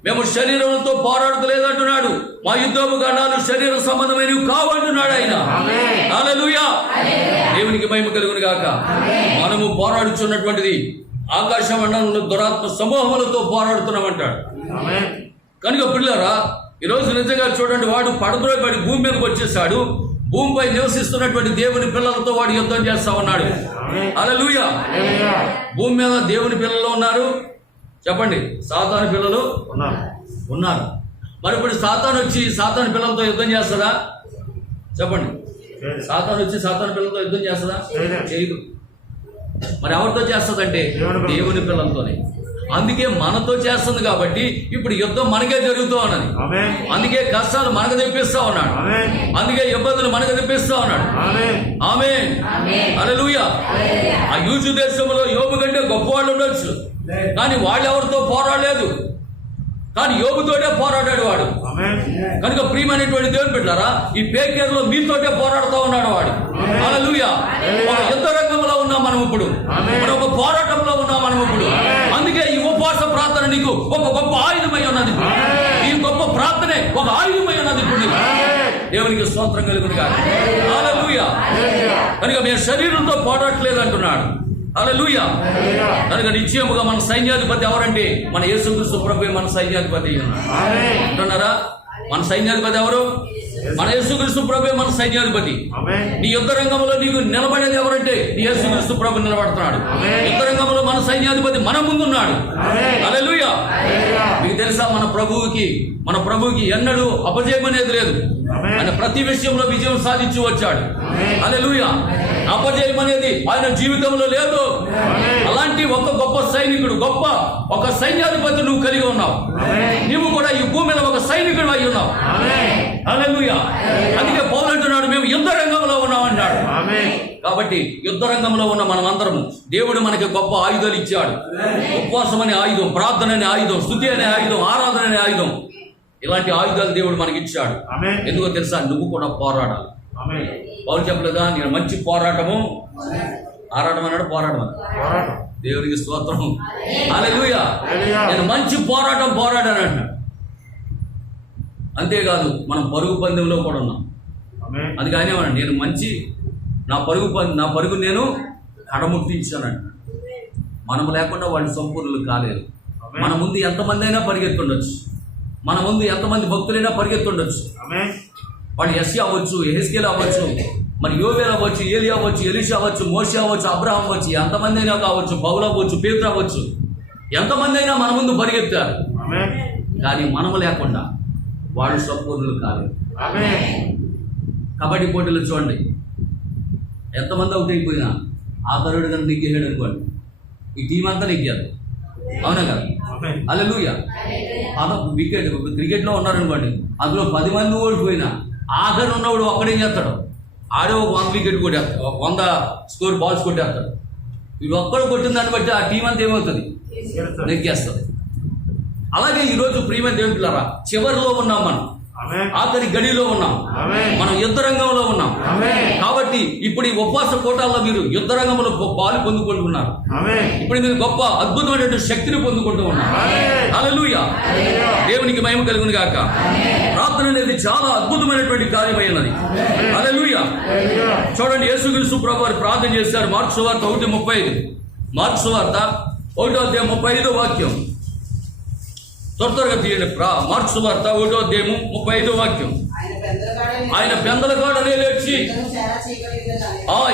మేము శరీరంతో పోరాడతలేదంటున్నాడు. మా యుద్ధోపకరణాలు శరీర సంబంధమైనవి కావంటున్నాడు ఆయన. హల్లెలూయా. దేవునికి మహిమ కలుగును గాక. మనము పోరాడుచున్నటువంటిది ఆకాశ మండలంలో దురాత్మ సమూహములతో పోరాడుతున్నామంటాడు. కనుక పిల్లరా, ఈరోజు నిజంగా చూడండి, వాడు పడద్రోయబడి భూమి మీదకి వచ్చేసాడు. భూమిపై నివసిస్తున్నటువంటి దేవుని పిల్లలతో వాడు యుద్ధం చేస్తా ఉన్నాడు. హల్లెలూయా. భూమి మీద దేవుని పిల్లలు ఉన్నారు. చెప్పండి, సాతాను పిల్లలు ఉన్నారు. మరి ఇప్పుడు సాతాను వచ్చి సాతాను పిల్లలతో యుద్ధం చేస్తుందా? చెప్పండి. సాతాను వచ్చి సాతాను పిల్లలతో యుద్ధం చేస్తుందా? చేయదు. మరి ఎవరితో చేస్తుందంటే దేవుని పిల్లలతోనే. అందుకే మనతో చేస్తుంది కాబట్టి ఇప్పుడు యుద్ధం మనకే జరుగుతూ ఉన్నది. అందుకే కష్టాలు మనకు తెప్పిస్తా ఉన్నాడు. అందుకే ఇబ్బందులు మనకు తెప్పిస్తా ఉన్నాడు. ఆమేన్. హల్లెలూయా. ఆ యూజు దేశంలో యోబు కంటే గొప్పవాళ్ళు ఉండొచ్చు, కానీ వాళ్ళు ఎవరితో పోరాడలేదు, కానీ యోబుతోటే పోరాడాడు వాడు. కనుక ప్రియమైనటువంటి దేవుని బిడ్డలారా, ఈ పేకేరులో మీతోటే పోరాడుతూ ఉన్నాడు వాడు. హల్లెలూయా. ఒక యుద్ధ రంగంలో ఉన్నాం మనం ఇప్పుడు, మనం ఒక పోరాటంలో ఉన్నాం మనం ఇప్పుడు. అందుకే ఈ ఉపవాస ప్రార్థన నీకు ఒక గొప్ప ఆయుధమై ఉన్నది. ఈ గొప్ప ప్రార్థనే ఒక ఆయుధమై ఉన్నది ఇప్పుడు. దేవునికి స్తోత్రం కలుగును గాక. హల్లెలూయా. కనుక మేము శరీరంతో పోరాడట్లేదు అంటున్నాడు. హల్లెలూయా. కనుక నిశ్చయముగా మన సైన్యాధిపతి ఎవరంటే మన యేసుక్రీస్తు ప్రభువే మన సైన్యాధిపతి అంటున్నారా? మన సైన్యాధిపతి ఎవరు? మన యేసుక్రీస్తు ప్రభువే మన సైన్యాధిపతి. ఆమేన్. నీ యుద్ధ రంగంలో నీకు నిలబడేది ఎవరంటే నీ యేసుక్రీస్తు ప్రభు నిలబడుతున్నాడు. యుద్ధ రంగంలో మన సైన్యాధిపతి మన ముందున్నాడు. హల్లెలూయా. మీకు తెలుసా మన ప్రభువుకి ఎన్నడూ అపజయం అనేది లేదు. ఆయన ప్రతి విషయంలో విజయం సాధించి వచ్చాడు. హల్లెలూయా. అపజయం అనేది ఆయన జీవితంలో లేదు. అలాంటి ఒక గొప్ప సైనికుడు, ఒక సైన్యాధిపతి నువ్వు కలిగి ఉన్నావు. నువ్వు కూడా ఈ భూమి మీద ఒక సైనికుడు అయి ఉన్నావు. హల్లెలూయా. అందుకే పౌలు అంటున్నాడు మేము యుద్ధ రంగంలో ఉన్నాం అంటాడు. కాబట్టి యుద్ధ రంగంలో ఉన్న మనం అందరము దేవుడు మనకి గొప్ప ఆయుధాలు ఇచ్చాడు. ఉపవాసం అనే ఆయుధం, ప్రార్థన అనే ఆయుధం, స్తుతి అనే ఆయుధం, ఆరాధన అనే ఆయుధం, ఇలాంటి ఆయుధాలు దేవుడు మనకి ఇచ్చాడు. ఎందుకో తెలుసా? నువ్వు కూడా పోరాడాలి. పౌలు చెప్పలేదా నేను మంచి పోరాటము ఆరాటం అన్నాడు, పోరాటం అన్నాడు. దేవునికి స్తోత్రం. హల్లెలూయా. నేను మంచి పోరాటం పోరాడాను అంటున్నాడు. అంతేకాదు మనం పరుగు పందెంలో కూడా ఉన్నాం. అది కానీ నేను మంచి నా పరుగు నేను కడముట్టించానంట. మనం లేకుండా వాళ్ళు సంపూర్ణులు కాలేరు. మన ముందు ఎంతమంది అయినా పరిగెత్తుండొచ్చు, మన ముందు ఎంతమంది భక్తులైనా పరిగెత్తుండొచ్చు. వాళ్ళు యెషయా అవ్వచ్చు, యెహెజ్కేలు అవ్వచ్చు, మరి యోవేలు అవ్వచ్చు, ఏలియా అవ్వచ్చు, ఎలీషా అవ్వచ్చు, మోషే అవ్వచ్చు, అబ్రహాం అవ్వచ్చు, ఎంతమంది అయినా కావచ్చు, పౌలు అవ్వచ్చు, పేతురు అవ్వచ్చు, ఎంతమంది అయినా మన ముందు పరిగెత్తారు. కానీ మనము లేకుండా వాళ్ళు సంపూర్ణులు కాలేరు. కబడ్డీ పోటీలు చూడండి, ఎంతమంది అవుట్ అయిపోయినా ఆఖరుడు కనుక నెగ్గేసాడు అనుకోండి, ఈ టీం అంతా నెగ్గారు. అవునా కదా? హల్లెలూయా. వికెట్ క్రికెట్లో ఉన్నారనుకోండి, అందులో 10 మంది ఓడిపోయినా ఆఖరు ఉన్నవాడు ఒక్కడేం చేస్తాడు? ఆడే ఒక 100 వికెట్ కొట్టేస్తాడు, 100 స్కోర్ బాల్స్ కొట్టేస్తాడు. వీడు ఒక్కడు కొట్టిన దాన్ని బట్టి ఆ టీం అంతా ఏమవుతుంది? నెగ్గేస్తుంది. అలాగే ఈరోజు ప్రియమైన దేవులారా, చివరిలో ఉన్నాం, మనం ఆఖరి గడిలో ఉన్నాం, మనం యుద్ధ రంగంలో ఉన్నాం. కాబట్టి ఇప్పుడు ఈ ఉపవాస కోటాల్లో మీరు యుద్ధ రంగంలో పాలు పొందుకుంటున్నారు. ఇప్పుడు మీరు గొప్ప అద్భుతమైనటువంటి శక్తిని పొందుకుంటూ ఉన్నారు. హల్లెలూయా. దేవునికి మహిమ కలుగును గాక. ప్రార్థన అనేది చాలా అద్భుతమైనటువంటి కార్యమైనది. హల్లెలూయా. చూడండి, యేసుక్రీస్తు ప్రభువు వారు ప్రార్థన చేశారు. మార్కు సువార్త 1:35. మార్కు సువార్త 1:35 వాక్యం. త్వరగా తీయండి. మార్కు సువార్త 1:35 వాక్యం. ఆయన పెందలగాడనే లేచి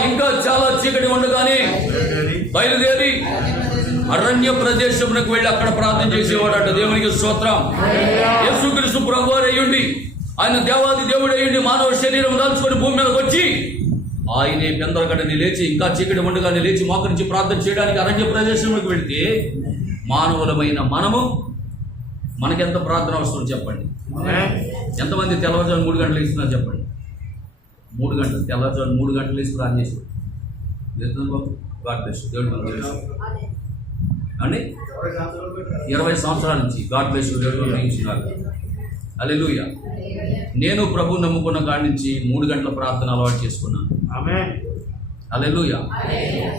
ఇంకా చాలా చీకటి ఉండగానే బయలుదేరి అరణ్య ప్రదేశమునకు వెళ్ళి అక్కడ ప్రార్థన చేసేవాడట. దేవునికి స్తోత్రం. యేసుక్రీస్తు ప్రభువారు అయ్యుండి, ఆయన దేవాది దేవుడు అయ్యుండి మానవ శరీరం దాల్చుకొని భూమి మీదకి వచ్చి ఆయనే పెందలగడని లేచి ఇంకా చీకటి ఉండగానే లేచి మోకరించి ప్రార్థన చేయడానికి అరణ్య ప్రదేశంలోకి వెళితే మానవులమైన మనకెంత ప్రార్థన అవసరం చెప్పండి. ఎంతమంది తెల్లవారుజాము 3 గంటలు ఇస్తున్నారు చెప్పండి? 3 గంటలు, తెల్లవారుజాము 3 గంటలు వేసి ప్రార్థన చేసి గాడ్ బ్లెస్ యు. దేవుడు మనకు తెలుసు అండి, 20 సంవత్సరాల నుంచి గాడ్ బ్లెస్ యు దేవుడు నియమించినారు. హల్లెలూయా. నేను ప్రభు నమ్ముకున్న కాడి నుంచి 3 గంటల ప్రార్థన అలవాటు చేసుకున్నాను. హల్లెలూయా.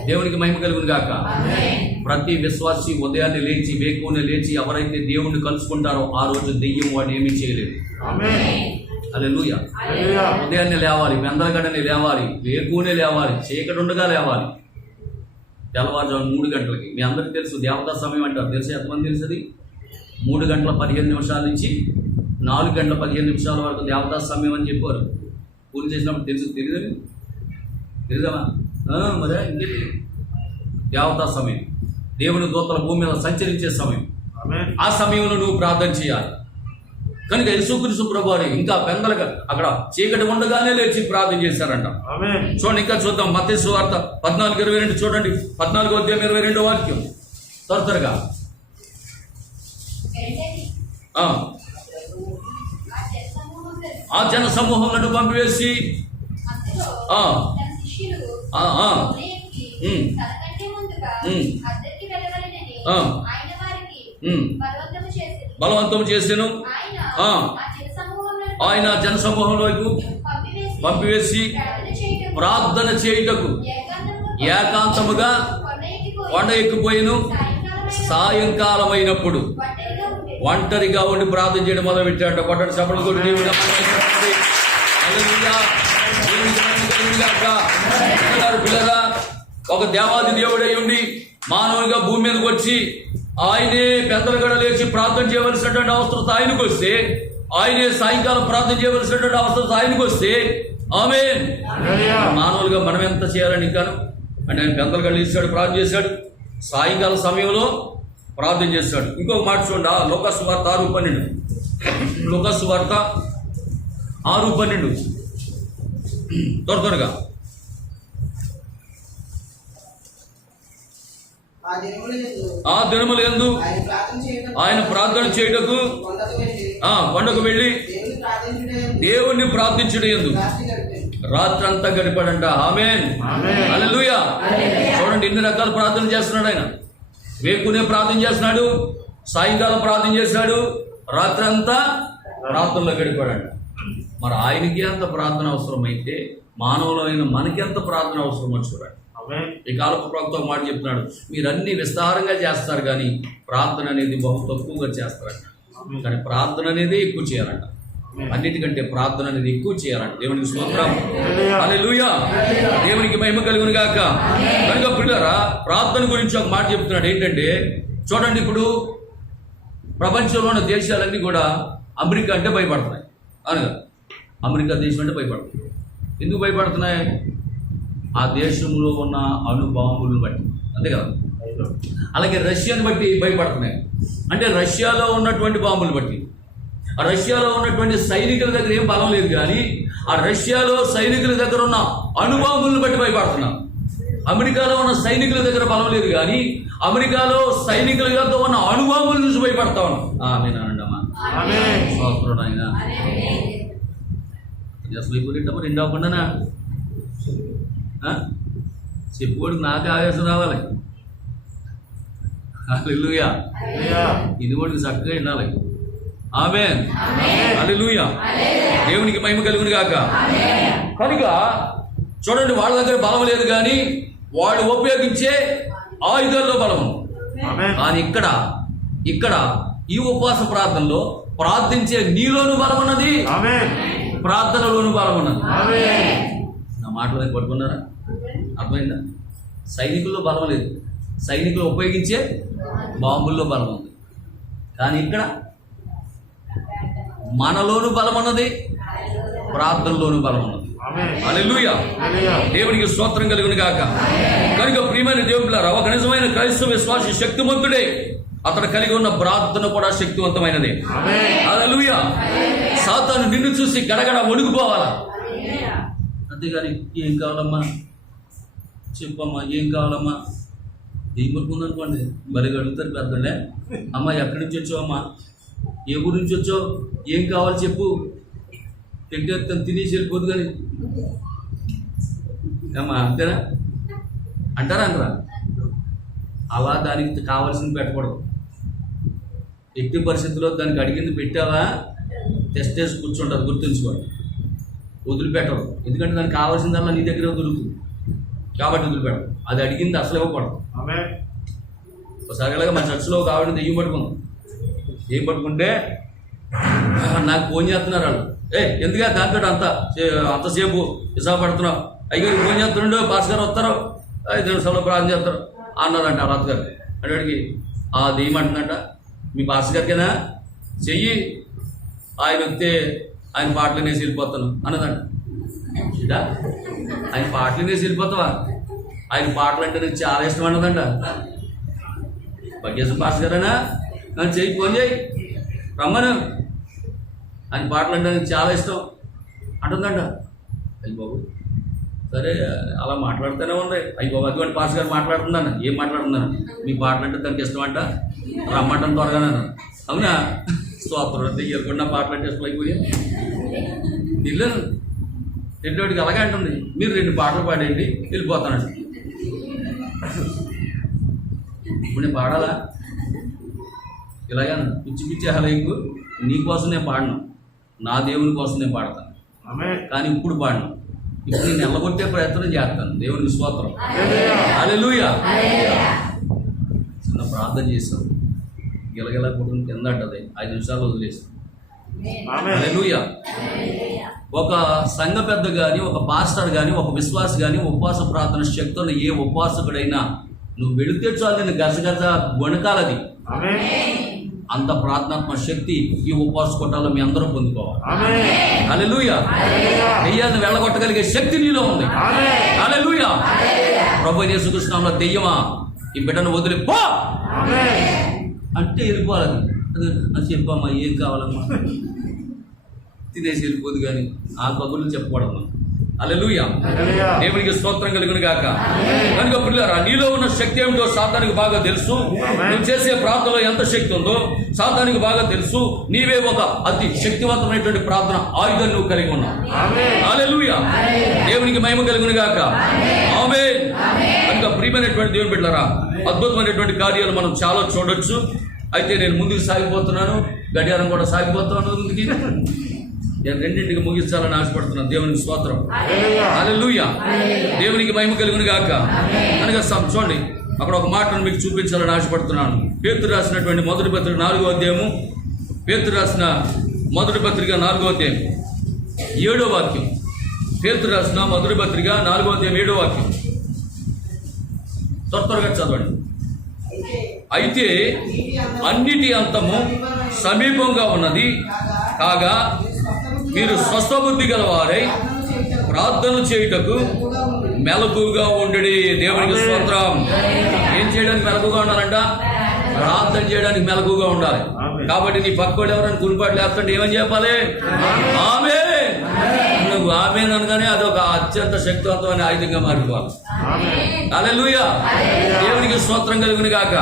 దేవునికి మహిమ కలుగును గాక. ప్రతి విశ్వాసి ఉదయాన్నే లేచి వేకువనే లేచి ఎవరైతే దేవుణ్ణి కలుసుకుంటారో ఆ రోజు దెయ్యం వాడు ఏమీ చేయలేదు. హల్లెలూయా. ఉదయాన్నే లేవాలి, పెందలగడనే లేవాలి, వేకువనే లేవాలి, చీకటి ఉండగా లేవాలి. తెల్లవారుజాము 3 గంటలకి. మీ అందరికీ తెలుసు దేవతా సమయం అంటారు. తెలుసు ఎంతమంది తెలుసు? 3 గంటల 15 నిమిషాల నుంచి 4 గంటల 15 నిమిషాల వరకు దేవతా సమయం అని చెప్పారు. పూజ చేసినప్పుడు తెలుసా? మరే ఇంకేంటి? దేవతా సమయం, దేవుని దూతల భూమి మీద సంచరించే సమయం. ఆ సమయంలో నువ్వు ప్రార్థన చేయాలి. కనుక యేసుక్రీస్తు ప్రభువారు ఇంకా పెందలుగా అక్కడ చీకటి ఉండగానే లేచి ప్రార్థన చేశారంట. చూడండి, ఇంకా చూద్దాం. మత్తయి సువార్త 14:22 చూడండి. 14:22 వాక్యం. త్వరగా ఆ జన సమూహంలో పంపివేసి బలవంతం చేసెను. ఆయన జన సమూహంలో పంపివేసి ప్రార్థన చేయుటకు ఏకాంతముగా కొండ ఎక్కిపోయిను. సాయంకాలం అయినప్పుడు ఒంటరిగా ఉండి ప్రార్థన చేయడం మొదలు పెట్టాడు. కొట్టడి సభలు కూడా దేవుడు పిల్లరా, ఒక దేవాది దేవుడై ఉండి మానవునిగా భూమి మీదకి వచ్చి ఆయనే పెద్దలుగడ లేచి ప్రార్థన చేయవలసినటువంటి అవసరం ఆయనకు వస్తే ఆయనే సాయంకాలం ప్రార్థన చేయవలసినటువంటి అవసరం ఆయనకు వస్తే ఆమేన్. హల్లెలూయా. మానవులుగా మనం ఎంత చేయాలని కాను అంటే ఆయన పెద్దలు కళ్ళు ఇస్తాడు, ప్రార్థన చేశాడు, సాయంకాల సమయంలో ప్రార్థన చేస్తాడు. ఇంకొక మాట చూడండి, లోకాసు వార్త 6:12. లోకాసు వార్త 6:12 త్వరగా. ఆ దినములు యందు ఆయన ప్రార్థన చేయుటకు కొండకు వెళ్ళి దేవుణ్ణి ప్రార్థించుట యందు రాత్రంతా గడిపాడంట. ఆమేన్. ఆమేన్. హల్లెలూయా. చూడండి ఎన్ని రకాల ప్రార్థన చేస్తున్నాడు ఆయన. వేకునే ప్రార్థన చేస్తున్నాడు, సాయంకాలం ప్రార్థన చేశాడు, రాత్రంతా ప్రార్థనలో గడిపాడంట. మరి ఆయనకి ఎంత ప్రార్థన అవసరమైతే మానవులైన మనకి ఎంత ప్రార్థన అవసరమో చూడండి. ఆమేన్. ఈ కాలపు ప్రవక్త ఒక మాట చెప్తున్నాడు, మీరన్నీ విస్తారంగా చేస్తారు కానీ ప్రార్థన అనేది బహు తక్కువగా చేస్తారంట. కానీ ప్రార్థన అనేది ఎక్కువ చేయాలంట. అన్నిటికంటే ప్రార్థన అనేది ఎక్కువ చేయాలంట. దేవునికి స్తోత్రం. హల్లెలూయా. దేవునికి మహిమ కలుగును గాక. కనుక పిల్లరా, ప్రార్థన గురించి ఒక మాట చెప్తున్నాడు. ఏంటంటే చూడండి, ఇప్పుడు ప్రపంచంలో ఉన్న దేశాలన్నీ కూడా అమెరికా అంటే భయపడుతున్నాయి. అనగా అమెరికా దేశం అంటే భయపడుతున్నాయి. ఎందుకు భయపడుతున్నాయి? ఆ దేశంలో ఉన్న అణుబాంబులను బట్టి, అంతే కదా. అలాగే రష్యాని బట్టి భయపడుతున్నాయి. అంటే రష్యాలో ఉన్నటువంటి బాంబులు బట్టి. ఆ రష్యాలో ఉన్నటువంటి సైనికుల దగ్గర ఏం బలం లేదు, కానీ ఆ రష్యాలో సైనికుల దగ్గర ఉన్న అణుబాంబులను బట్టి భయపడుతున్నాం. అమెరికాలో ఉన్న సైనికుల దగ్గర బలం లేదు, కానీ అమెరికాలో సైనికుల యొక్క ఉన్న అణుబాంబులు చూసి భయపడతా ఉన్నాం. ఆమేనండి అమ్మా. స్తోత్రం నాయన. అసలు ఇప్పుడు రెండు అవ్వకుండానా చెప్పుకోడికి నాకే ఆవేశం రావాలి. హల్లెలూయా. ఇది కూడా చక్కగా వినాలి. ఆమేన్. హల్లెలూయా. దేవునికి మహిమ కలుగును గాక. కనుక చూడండి, వాళ్ళ దగ్గర బలం లేదు, కానీ వాళ్ళు ఉపయోగించే ఆయుధాల్లో బలం ఉంది. కానీ ఇక్కడ ఈ ఉపవాస ప్రార్థనలో ప్రార్థించే నీలోను బలం ఉన్నది, ప్రార్థనలోను బలం ఉన్నది. నా మాటలు పట్టుకున్నారా? అర్థమైందా? సైనికుల్లో బలం లేదు, సైనికులు ఉపయోగించే బాంబుల్లో బలం ఉంది. కానీ ఇక్కడ మనలోను బలం ఉన్నది, ప్రార్థనలోను బలం ఉన్నది. హల్లెలూయా. దేవునికి స్తోత్రం కలుగును గాక. కనుక ప్రియమైన దేవులారా, ఒక నిజమైన క్రైస్తవ విశ్వాసి శక్తివంతుడే. అతడు కలిగి ఉన్న ప్రార్థన కూడా శక్తివంతమైనదే. హల్లెలూయా. సాతాను నిన్ను చూసి గడగడ వణుకుపోవాలా, అంతేగాని ఏం కావాలమ్మా చెప్పమ్మా, ఏం కావాలమ్మా దిగుకుందనుకోండి, మరి అడుగుతారు పెద్దలే, అమ్మ ఎక్కడి నుంచి వచ్చావమ్మా, ఏ ఊరి నుంచి వచ్చావు, ఏం కావాలి చెప్పు, తింటే తినేసి వెళ్ళిపోదు. కానీ అమ్మా అంతేనా అంటారా? అనరా? అలా దానికి కావాల్సింది పెట్టకూడదు. ఎట్టి పరిస్థితుల్లో దానికి అడిగింది పెట్టావా, టెస్ట్ చేసి కూర్చుంటుంది, గుర్తుంచుకోండి. వదిలిపెట్టరు, ఎందుకంటే దానికి కావాల్సిందల్లా నీ దగ్గర దొరుకుతుంది కాబట్టి వదిలిపెట్టరు. అది అడిగింది అసలు ఇవ్వకూడదు. ఒకసారి ఇలాగా మా చర్చిలో ఒక ఆవిడ దెయ్యం పట్టుకుంది. ఏం పట్టుకుంటే నాకు ఫోన్ చేస్తున్నారు వాళ్ళు, ఎందుకంటే దాంతో అంతసేపు విశాఖపడుతున్నావు, అయ్యారు ఫోన్ చేస్తుండో పాస్ గారు వస్తారు, 5 నిమిషాల్లో ప్రార్థన చేస్తారు అన్నారంట ఆ రాత్ గారు. అడిగి ఆ దెయ్యం అంటుందంట, మీ పాస్ గారికైనా చెయ్యి, ఆయన వస్తే ఆయన పాటలు నేసి వెళ్ళిపోతాను అన్నదంట. ఇదా ఆయన పాటలు నేసి వెళ్ళిపోతావా, ఆయన పాటలు అంటే నాకు చాలా ఇష్టం అన్నదంట. బగ్గేశ్వర పాస్ గారేనా, నన్ను చెయ్యి, ఫోన్ చేయి, రమ్మను, ఆయన పాటలు అంటే నాకు చాలా ఇష్టం అంటుందంట. అయ్యి బాబు సరే అలా మాట్లాడుతూనే ఉంది. అయ్యి బాబు అటువంటి పాస్ గారు మాట్లాడుతున్నాను, ఏం మాట్లాడుతున్నాను, మీ పాటలు అంటే తనకి ఇష్టం అంట, రమ్మంటాను త్వరగానే. అవునా? స్తోత్రం. తెలియకుండా పాటలు అంటే ఇష్టం అయిపోయి వెళ్ళాను. రెండోడికి అలాగే అంటుంది, మీరు 2 పాటలు పాడేయండి వెళ్ళిపోతానండి. ఇప్పుడు నేను పాడాలా? ఇలాగే పిచ్చి పిచ్చి హలైకు నీకోసం నేను పాడను, నా దేవుని కోసం నేను పాడతాను. కానీ ఇప్పుడు పాడను, ఇప్పుడు నేను ఎల్లగొట్టే ప్రయత్నం చేస్తాను. దేవునికి స్తోత్రం. హల్లెలూయా. చిన్న ప్రార్థన చేస్తాను, గిలగిలా కొడుకుని కింద అంటది, 5 నిమిషాలు వదిలేస్తాను. హల్లెలూయా. ఒక సంఘ పెద్ద కానీ, ఒక పాస్టర్ కానీ, ఒక విశ్వాసి కానీ ఉపవాస ప్రార్థన శక్తి ఉన్న ఏ ఉపవాసకుడైనా నువ్వు వెళితే చాలు, నేను గజగజ వణకాలది. అంత ప్రార్థనాత్మక శక్తి ఈ ఉపవాస కొట్టాలో మీ అందరూ పొందుకోవాలి. ఆమేన్. హల్లెలూయా. దెయ్యాన్ని వెళ్ళగొట్టగలిగే శక్తి నీలో ఉంది. ఆమేన్. హల్లెలూయా. ప్రభువైన యేసుక్రీస్తు నామములో దెయ్యమా ఈ బిడ్డను వదిలిపో ఆమేన్. అంటే వెళ్ళిపోవాలి. అది చెప్పమ్మా ఏం కావాలమ్మా తినేసి వెళ్ళిపోదు కానీ ఆ కబుర్లు చెప్పకూడదు. హల్లెలూయా. హల్లెలూయా. దేవునికి స్తోత్రం కలుగును గాక. కనుక పిల్లరా, నీలో ఉన్న శక్తి ఏమిటో సాతానికి బాగా తెలుసు. నువ్వు చేసే ప్రార్థనలో ఎంత శక్తి ఉందో సాతానికి బాగా తెలుసు. నీవే ఒక అతి శక్తివంతమైనటువంటి ప్రార్థన ఆయుధాన్ని నువ్వు కలిగి ఉన్నావు. ఆమేన్. హల్లెలూయా. దేవునికి మహిమ కలుగును గాక. ఆమేన్. కనుక ప్రియమైనటువంటి దేవుని బిడ్డలారా, అద్భుతమైనటువంటి కార్యాలు మనం చాలా చూడొచ్చు. అయితే నేను ముందుకు సాగిపోతున్నాను, గడియారం కూడా సాగిపోతున్నాను ముందుకి. నేను రెండింటికి ముగించాలని ఆశపడుతున్నాను. దేవునికి స్తోత్రం. హల్లెలూయా. దేవునికి మహిమ కలుగును గాక. కనుక చూడండి, అక్కడ ఒక మాటను మీకు చూపించాలని ఆశపడుతున్నాను. పేతురు రాసినటువంటి మొదటి పత్రిక 4వ అధ్యాయము, పేతురు రాసిన మొదటి పత్రిక 4వ అధ్యాయం 7వ వాక్యం. పేతురు రాసిన మొదటి పత్రిక 4వ అధ్యాయం 7వ వాక్యం. త్వరగా చదవండి. అయితే అన్నిటి అంతము సమీపంగా ఉన్నది కాగా మీరు స్వస్థబుద్ధి గలవారై ప్రార్థన చేయుటకు మెలకుగా ఉండుడి. దేవునికి స్తోత్రం. ఏం చేయడానికి మెలకుగా ఉండాలంట? ప్రార్థన చేయడానికి మెలకుగా ఉండాలి. కాబట్టి నీ పక్కోడు ఎవరైనా కురిపాటు లేస్తుంటే ఏమని చెప్పాలి? ఆమె. నువ్వు ఆమె అనగానే అదొక అత్యంత శక్తివంతమైన ఆయుధంగా మారిపోవాలి. హల్లెలూయా. దేవునికి స్తోత్రం కలుగును గాక.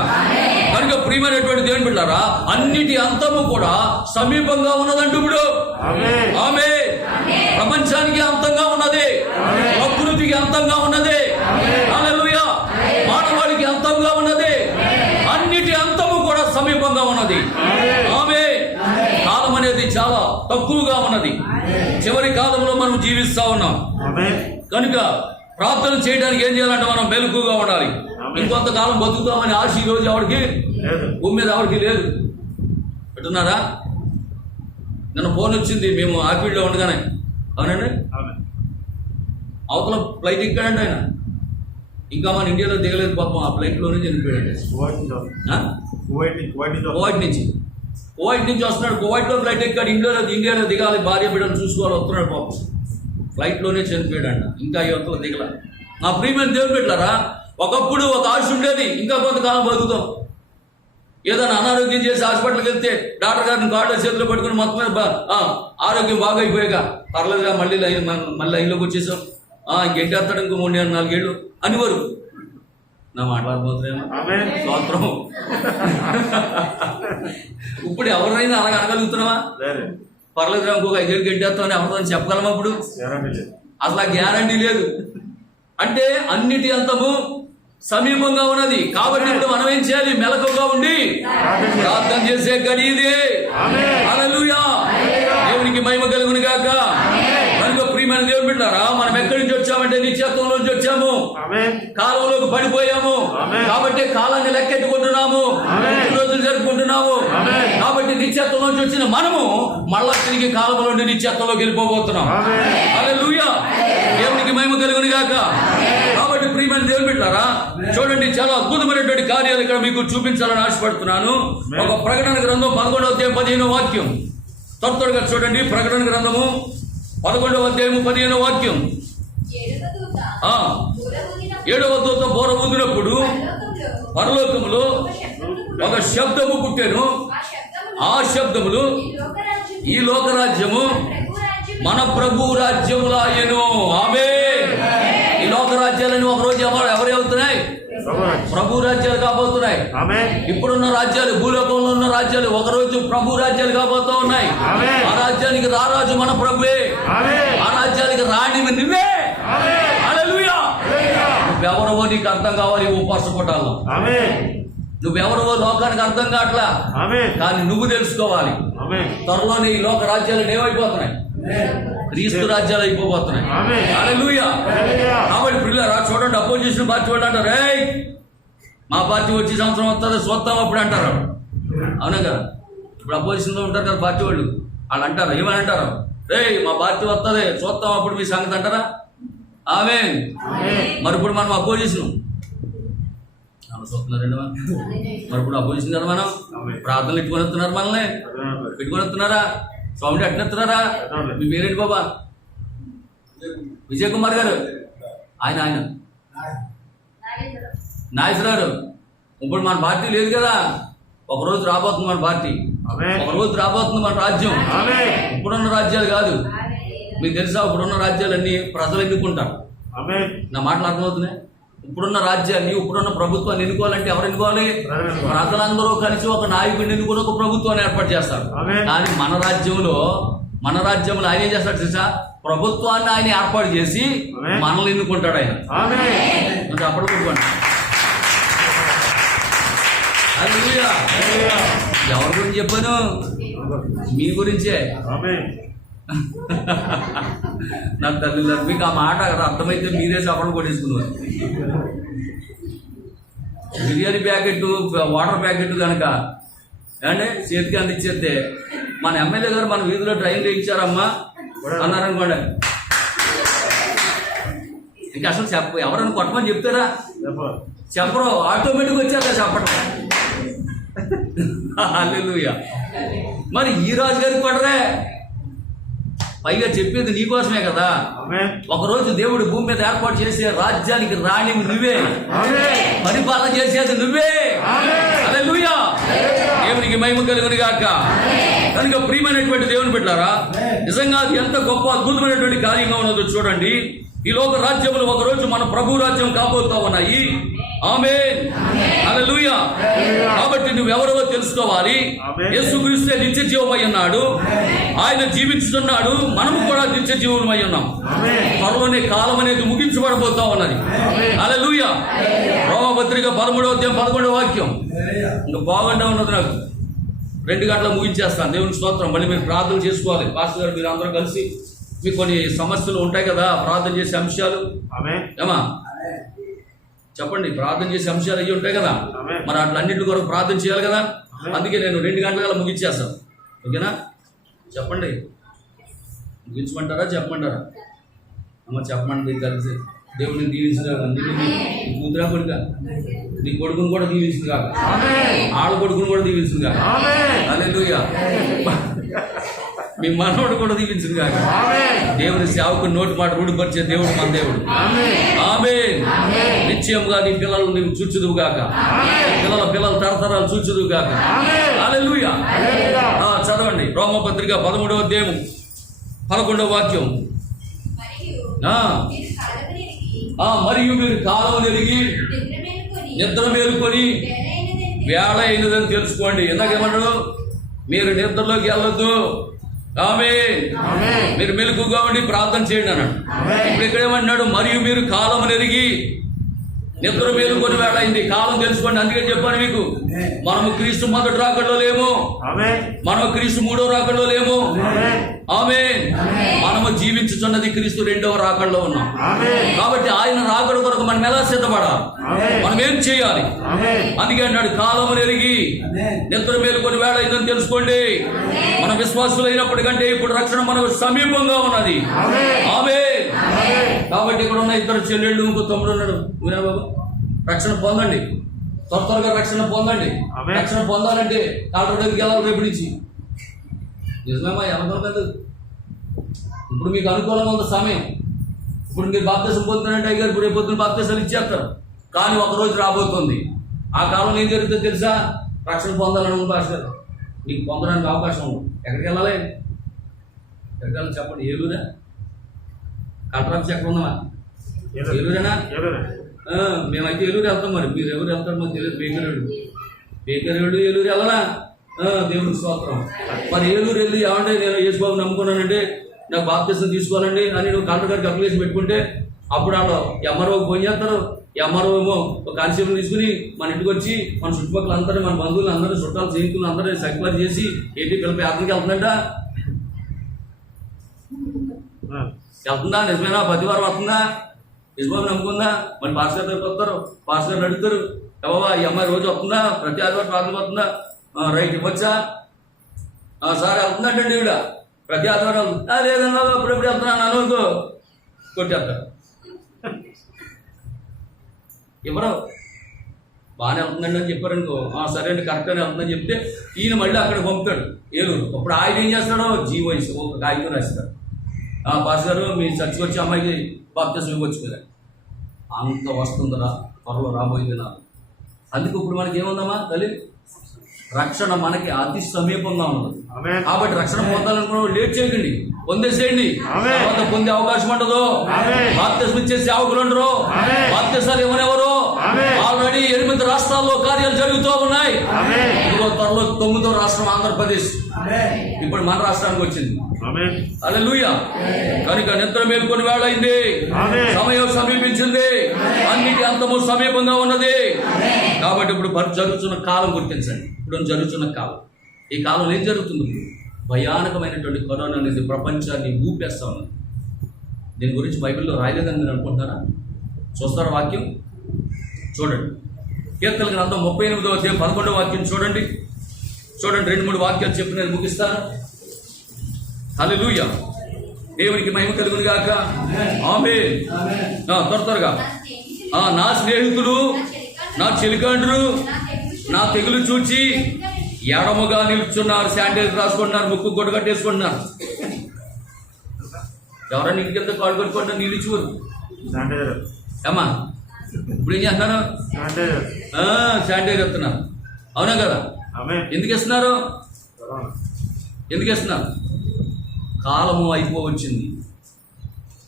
కనుక ప్రియమైనటువంటి దేవుని బిడ్డలారా, అన్నిటి అంతము కూడా సమీపంగా ఉన్నదంటూ ఇప్పుడు ఆమె. ప్రపంచానికి అంతంగా ఉన్నది, ప్రకృతికి అంతంగా ఉన్నది. హల్లెలూయా. మానవాళికి అంతంగా ఉన్నది, అన్నిటి అంతము కూడా సమీపంగా ఉన్నది. ఆమె. కాలం అనేది చాలా తక్కువగా ఉన్నది. చివరి కాలంలో మనం జీవిస్తా ఉన్నాం. కనుక ప్రార్థన చేయడానికి ఏం చేయాలంటే మనం మెలకుగా ఉండాలి. ఇంకొంతకాలం బతుకుతామని ఆశ ఈ రోజు ఎవరికి భూమి మీద ఎవరికి లేదు. పెట్టున్నారా? నిన్న ఫోన్ వచ్చింది, మేము ఆఫీడ్లో ఉండగానే. అవునండి, అవతల ఫ్లైట్ ఎక్కాడంటే ఆయన ఇంకా మన ఇండియాలో దిగలేదు పాపం. ఆ ఫ్లైట్లోనే చనిపోయాడు. కువైట్ నుంచి వస్తున్నాడు. కువైట్లో ఫ్లైట్ ఎక్కాడు. ఇండియాలో దిగాలి, భార్య బిడ్డలు చూసుకోవాలి, వస్తున్నాడు పాపం. ఫ్లైట్లోనే చనిపోయాడంట. ఇంకా యువతలో దిగల. నా ప్రియమైన దేవుని బిడ్డలారా, ఒకప్పుడు ఒక ఆశ ఉండేది, ఇంకా కొంతకాలం బతుకుతాం. ఏదైనా అనారోగ్యం చేసి హాస్పిటల్కి వెళ్తే డాక్టర్ గారిని కార్డు చేతిలో పట్టుకుని మొత్తం మీద ఆరోగ్యం బాగా అయిపోయాక పర్లేదుగా మళ్ళీ లైన్లోకి వచ్చేసాం, ఇంకెంటేస్తాడు ఇంకో 3-4 ఏళ్ళు అనేవారు. నా మాట్లాడబోతున్నామో స్తోత్రం. ఇప్పుడు ఎవరైనా అలాగ అనగలుగుతున్నావా? పర్లేదు ఇంకొక 5 ఏళ్ళు గెంటేస్తామని ఎవరితో చెప్పగలమా? అప్పుడు అసలు ఆ గ్యారంటీ లేదు. అంటే అన్నిటి అంతము సమీపంగా ఉన్నది. కాబట్టి ఇప్పుడు మనం ఏం చేయాలి? మెలకుగా ఉండి ప్రార్థన చేసే గడి ఇది. హల్లెలూయా. దేవునికి మహిమ కలుగును గాక. కనుక ప్రియమైన దేవుని బిడ్డలారా, మనం ఎక్కడి నుంచి వచ్చామంటే నిత్యత్వంలో నుంచి వచ్చాము, కాలంలోకి పడిపోయాము. కాబట్టి కాలాన్ని లెక్కెట్టుకుంటున్నాము, రోజులు జరుపుకుంటున్నాము. కాబట్టి నిత్యత్వం నుంచి వచ్చిన మనము మళ్ళా తిరిగి కాలంలో నుండి నిత్యత్వంలోకి వెళ్ళిపోబోతున్నాం. హల్లెలూయా. దేవునికి మహిమ కలుగును గాక. కాబట్టి ప్రియమైన దేవుని బిడ్డలారా, చూడండి, చాలా అద్భుతమైనటువంటి కార్యాలు ఇక్కడ మీకు చూపించాలని ఆశపడుతున్నాను. ఒక ప్రకటన గ్రంథం 11వ అధ్యాయం 15వ వాక్యం. త్వరగా చూడండి. ప్రకటన గ్రంథము 11వ అధ్యాయము 15వ వాక్యం. 7వ దూత బోర ఊదినప్పుడు పరలోకములో ఒక శబ్దము పుట్టెను. ఆ శబ్దములు ఈ లోకరాజ్యము మన ప్రభు రాజ్యములాయెను. ఆమేన్. ఈ లోకరాజ్యాలని ఒకరోజు ఎవరు అవుతున్నాయి? ప్రభు రాజ్యాలు కాబోతున్నాయి. ఇప్పుడున్న రాజ్యాలు, భూలోకంలో ఉన్న రాజ్యాలు ఒకరోజు ప్రభు రాజ్యాలు కాబోతూ ఉన్నాయి. ఆ రాజ్యానికి రారాజు మన ప్రభువే. ఆ రాజ్యానికి రాణి నువ్వే. హల్లెలూయా. నువ్వెవరవో నీకు అర్థం కావాలి. ఉపవాస కొట్టాలి. నువ్వెవరవో లోకానికి అర్థం కావట్లా, కానీ నువ్వు తెలుసుకోవాలి. త్వరలోనే ఈ లోక రాజ్యాలు ఏమైపోతున్నాయి? క్రీస్తు రాజ్యాలు అయిపోతున్నాయి. హల్లెలూయా. కాబట్టి పిల్లరా, చూడండి, అపోజిషన్ పార్టీ వాళ్ళు అంటారు, రేయ్ మా పార్టీ వచ్చే సంవత్సరం వస్తుంది, చూద్దాం అప్పుడు అంటారు. అవునా కదా? ఇప్పుడు అపోజిషన్లో ఉంటారు కదా పార్టీ వాళ్ళు అంటారు, ఏమని అంటారు? రేయ్ మా పార్టీ వస్తుంది, చూద్దాం అప్పుడు మీ సంగతి అంటారా? ఆమేన్. మరి ఇప్పుడు మనం అపోజిషన్. ఎవరు చూస్తున్నారండి మనం? మరి ఇప్పుడు అపోజిషన్ కదా మనం ఆమేన్. ప్రార్థనలు పెట్టుకొని వస్తున్నారు మనల్ని అర్థమైంది. పెట్టుకొని వస్తున్నారా? సౌండ్ ఎట్టిస్తున్నారా? మీ పేరేంటి బాబా? విజయ్ కుమార్ గారు. ఆయన నాగేశ్వరరావు. ఇప్పుడు మన పార్టీ లేదు కదా, ఒకరోజు రాబోతుంది మన పార్టీ, ఆమేన్. ఒకరోజు రాబోతుంది మన రాజ్యం. ఆమేన్. ఇప్పుడున్న రాజ్యాలు కాదు. మీకు తెలుసా ఇప్పుడున్న రాజ్యాలన్నీ ప్రజలు ఎన్నుకుంటారు. ఆమేన్. నా మాటలు అర్థమవుతున్నాయి? ఇప్పుడున్న రాజ్యాన్ని, ఇప్పుడున్న ప్రభుత్వాన్ని ఎన్నుకోవాలంటే ఎవరు ఎన్నుకోవాలి? ప్రజలందరూ కలిసి ఒక నాయకుడిని ఎన్నుకుని ఒక ప్రభుత్వాన్ని ఏర్పాటు చేస్తారు. ఆమేన్. కానీ మన రాజ్యంలో ఆయన ఏం చేస్తాడు తెలుసా? ప్రభుత్వాన్ని ఆయన ఏర్పాటు చేసి ఆమేన్. మనల్ని ఎన్నుకుంటాడు ఆయన. ఆమేన్. అంటే అప్పుడు కొట్టుకోండి. హల్లెలూయా. హల్లెలూయా. ఎవరి గురించి చెప్పాను? మీ గురించే. ఆమేన్. నా తల్లి మీకు ఆ మాట అర్థమైతే మీరే చప్పట్లు కొట్టేసుకున్నారు. బిర్యానీ ప్యాకెట్, వాటర్ ప్యాకెట్ కనుక అంటే చేతికి అందించేస్తే మన ఎమ్మెల్యే గారు మన వీధిలో ట్రైన్ వేయించారమ్మా అన్నారనుకోండి, ఇంకా అసలు ఎవరైనా కొట్టమని చెప్తారా? చెప్పరు. ఆటోమేటిక్ వచ్చాక చెప్పడం. హల్లెలూయా. మరి ఈ రాజు గారికి కొట్టరే, పైగా చెప్పేది నీకోసమే కదా. ఆమేన్. ఒకరోజు దేవుడు భూమి మీద ఏర్పాటు చేసే రాజ్యానికి రాణి నువ్వే, ఆమేన్. పరిపాలన చేసేది నువ్వే. ఆమేన్. హల్లెలూయా. దేవునికి మహిమ కలుగును గాక. కనుక ప్రియమైనటువంటి దేవుని బిడ్డలారా, నిజంగా అది ఎంత గొప్ప అద్భుతమైనటువంటి కార్యంగా ఉన్నదో చూడండి. ఈ లోక రాజ్యములు ఒకరోజు మన ప్రభు రాజ్యం కాబోతా ఉన్నాయి. ఆమేన్. హల్లెలూయా. కాబట్టి నువ్వెవరో తెలుసుకోవాలి. యేసుక్రీస్తు నిత్య జీవమై ఉన్నాడు, ఆయన జీవించుతున్నాడు, మనము కూడా నిత్య జీవమై ఉన్నాం. త్వరలోనే కాలం అనేది ముగించబడబోతా ఉన్నది. హల్లెలూయా. రోమపత్రిక 13:11 ఇంకా బాగుండా ఉన్నది. నాకు 2 గంటల ముగించేస్తాను. దేవుని స్తోత్రం. మళ్ళీ మీరు ప్రార్థన చేసుకోవాలి. పాస్టర్ గారు మీరు అందరూ కలిసి, మీకు కొన్ని సమస్యలు ఉంటాయి కదా, ప్రార్థన చేసే అంశాలు. ఏమా చెప్పండి, ప్రార్థన చేసే అంశాలు అయ్యి ఉంటాయి కదా, మరి అట్లన్నింటి కొరకు ప్రార్థన చేయాలి కదా. అందుకే నేను 2 గంటల కల్లా ముగించేస్తాను. ఓకేనా? చెప్పండి. ముగించమంటారా చెప్పమంటారా? అమ్మ చెప్పమండి. కలిసి దేవుడిని దీవించగా, కూతురా కొడుక నీ కొడుకుని కూడా దీవించింది కాక, ఆళ్ళ కొడుకుని కూడా దీవించింది కాక. హల్లెలూయా. మీ మనోడు కూడా దీవించింది కాక. దేవుని సేవకు నోటి మాట రూఢిపరిచే దేవుడు మన దేవుడు. ఆమేన్. నిశ్చయంగా నీ పిల్లలు నీవు చూచుదువు గాక, పిల్లల తరతరాలు చూచుదువు గాక. హల్లెలూయా. చదవండి. రోమపత్రిక 13:11 మరియు మీరు కాలం నెరిగి నిద్ర మేలుకొని వేళ అయినదని తెలుసుకోండి. ఎందుకేమన్నాడు? మీరు నిద్రలోకి వెళ్ళొద్దు. ఆమేన్. మీరు మెలకుగా ఉండి ప్రార్థన చేయండి అన్నాడు. ఇప్పుడు ఇక్కడ ఏమన్నాడు? మరియు మీరు కాలం నెరిగి నిద్ర మేలుకొని వేళ అయింది. కాలం తెలుసుకోండి. అందుకే చెప్పాను మీకు, మనము క్రీస్తు మొదటి రాకడలో లేము, మనము క్రీస్తు 3వ రాకడలో లేము. ఆమేన్. మనము జీవించుచున్నది క్రీస్తు 2వ రాకడలో ఉన్నాం. కాబట్టి ఆయన రాకడ కొరకు మనం ఎలా సిద్ధపడాలి, మనం ఏం చేయాలి? అందుకే అన్నాడు కాలం నెరిగి నిద్ర మేలుకొని వేళ అయిందని తెలుసుకోండి. మన విశ్వాసులు అయినప్పటికంటే ఇప్పుడు రక్షణ మనకు సమీపంగా ఉన్నది. ఆమేన్. కాబట్టి ఇక్కడ ఉన్న 2 చెల్లెళ్ళు, ఇంకో తమ్ముడు ఉన్నాడు. బాబు రక్షణ పొందండి, త్వరగా రక్షణ పొందండి. రక్షణ పొందాలంటే డాక్టర్ దగ్గరికి వెళ్ళాలి రేపు నుంచి. నిజమేమా? ఎవరితో కాదు. ఇప్పుడు మీకు అనుకూలంగా ఉంది సమయం. ఇప్పుడు మీరు బాప్తిసం పొందుతారంటే అయ్యారు, ఇప్పుడు రేపు పొద్దున్న బాప్తిసాలు ఇచ్చేస్తారు. కానీ ఒకరోజు రాబోతుంది, ఆ కాలంలో ఏం జరుగుతుందో తెలుసా? రక్షణ పొందాలని భాష మీకు పొందడానికి అవకాశం ఉంది. ఎక్కడికి వెళ్ళాలి? ఎక్కడికి వెళ్ళాలి చెప్పండి. ఏలూరా? కలెక్టర్ ఆఫీస్ ఎక్కడ ఉందా? ఏలూరేనా? మేమైతే ఏలూరు వెళ్తాం. మరి మీరు ఎవరు వెళ్తారు మాకు తెలియదు. బేకరేడు ఏలూరు వెళ్ళాలా? దేవుడికి స్తోత్రం. మరి ఏలూరు వెళ్ళి ఏమంటే నేను యేసుబాబు నమ్ముకున్నానంటే నాకు బాప్తిసం తీసుకోవాలండి అని నువ్వు కలెక్టర్ గారికి అప్లికేషన్ పెట్టుకుంటే అప్పుడు వాళ్ళు ఎంఆర్ఓ ఫోన్ చేస్తారు. ఎంఆర్ఓ ఏమో ఒక కానిస్టేబుల్ తీసుకుని మన ఇంటికి వచ్చి మన చుట్టుపక్కల అందరూ, మన బంధువులు అందరూ, చుట్టాలు, స్నేహితులు అందరూ సర్క్యులర్ చేసి ఏంటి పిల్లలు యాత్రకి వెళ్తుందంట. వెళ్తుందా? నిజమేనా? ప్రతివారం వస్తుందా? యజమాని నమ్ముకుందా? మరి పాస్టర్ గారు దగ్గరికి వస్తారు, పాస్టర్ గారు అడుగుతారు, బాబా ఈ అమ్మాయి రోజు వస్తుందా? ప్రతి ఆదివారం ప్రార్థన వస్తుందా? రైట్ ఇవ్వచ్చా? సార్ వెళ్తుందంటండి ఈవిడ ప్రతి ఆదివారం. లేదన్నా అప్పుడెప్పుడు వెళ్తున్నాను అనుకో కొట్టేస్తారు. ఎవరు బాగానే వెళ్తుందండి అని చెప్పారనుకో, సరే అండి కరెక్ట్గానే వెళ్తుందని చెప్తే ఈయన మళ్ళీ అక్కడ పంపుతాడు ఏలూరు. అప్పుడు ఆయన ఏం చేస్తాడో జీవోయిస్ ఒక కాగితం రాస్తాడు, పాస్ గారు మీ చర్చకి వచ్చి అమ్మాయికి బాప్తిజం ఇవ్వచ్చు కదా. అంత వస్తుందిరా త్వరలో రాబోయేది నాకు. అందుకు ఇప్పుడు మనకి ఏముందమ్మా తల్లి, రక్షణ మనకి అతి సమీపంగా ఉన్నది. ఆమేన్. కాబట్టి రక్షణ పొందాలనుకున్న లేట్ చేయకండి, పొందేసేయండి. ఆమేన్. తర్వాత పొందే అవకాశం ఉండదు. ఆమేన్. బాప్తిజం ఇచ్చే సేవకులు ఉండరు. ఆమేన్. బాప్తిజాలు ఎవరెవరు ఆమేన్. ఆల్రెడీ 8 రాష్ట్రాల్లో కార్యాలు జరుగుతూ ఉన్నాయి. ఆమేన్. ఇదిగో త్వరలో 9వ రాష్ట్రం ఆంధ్రప్రదేశ్, ఇప్పుడు మన రాష్ట్రానికి వచ్చింది. ఆమేన్. హల్లెలూయా. కనుక నిద్ర మేల్కొని వేళైంది, ఆమేన్. సమయం సమీపించింది, అన్నిటి అంతము సమీపంగా ఉన్నది. కాబట్టి ఇప్పుడు జరుగుతున్న కాలం గుర్తించండి. ఇప్పుడు జరుగుతున్న కాలం, ఈ కాలంలో ఏం జరుగుతుంది? భయానకమైనటువంటి కరోనా అనేది ప్రపంచాన్ని ఊపేస్తా ఉన్నది. దీని గురించి బైబిల్లో రాయలేదని మీరు అనుకుంటున్నారా? చూస్తారా వాక్యం? చూడండి, కీర్తన గ్రంథం 38వ అధ్యాయం 11వ వాక్యం చూడండి. 2-3 వాక్యాలు చెప్పి నేను ముగిస్తాను. హల్లెలూయా. దేవునికి మహిమ కలుగును గాక. ఆమేన్. త్వరగా నా స్నేహితులు, నా చెలికాండ్రు నా తెగులు చూచి ఎడముగా నిల్చున్నారు, శానిటైజర్ రాసుకుంటున్నారు, ముక్కు గొడ్డు కట్టేసుకుంటున్నారు. ఎవరైనా ఇంటి కింద కాడు కట్టుకుంటున్నారు, నీళ్ళు ఇచ్చుకోరు శానిటైజర్. ఏమ్మా ఇప్పుడు ఏం చేస్తున్నారు? శానిటైజర్. శానిటైజర్ ఇస్తున్నారు. అవునా కదా? ఆమేన్. ఎందుకు ఇస్తున్నారు? కరోనా. ఎందుకు ఇస్తున్నారు? కాలము అయిపోవచ్చింది.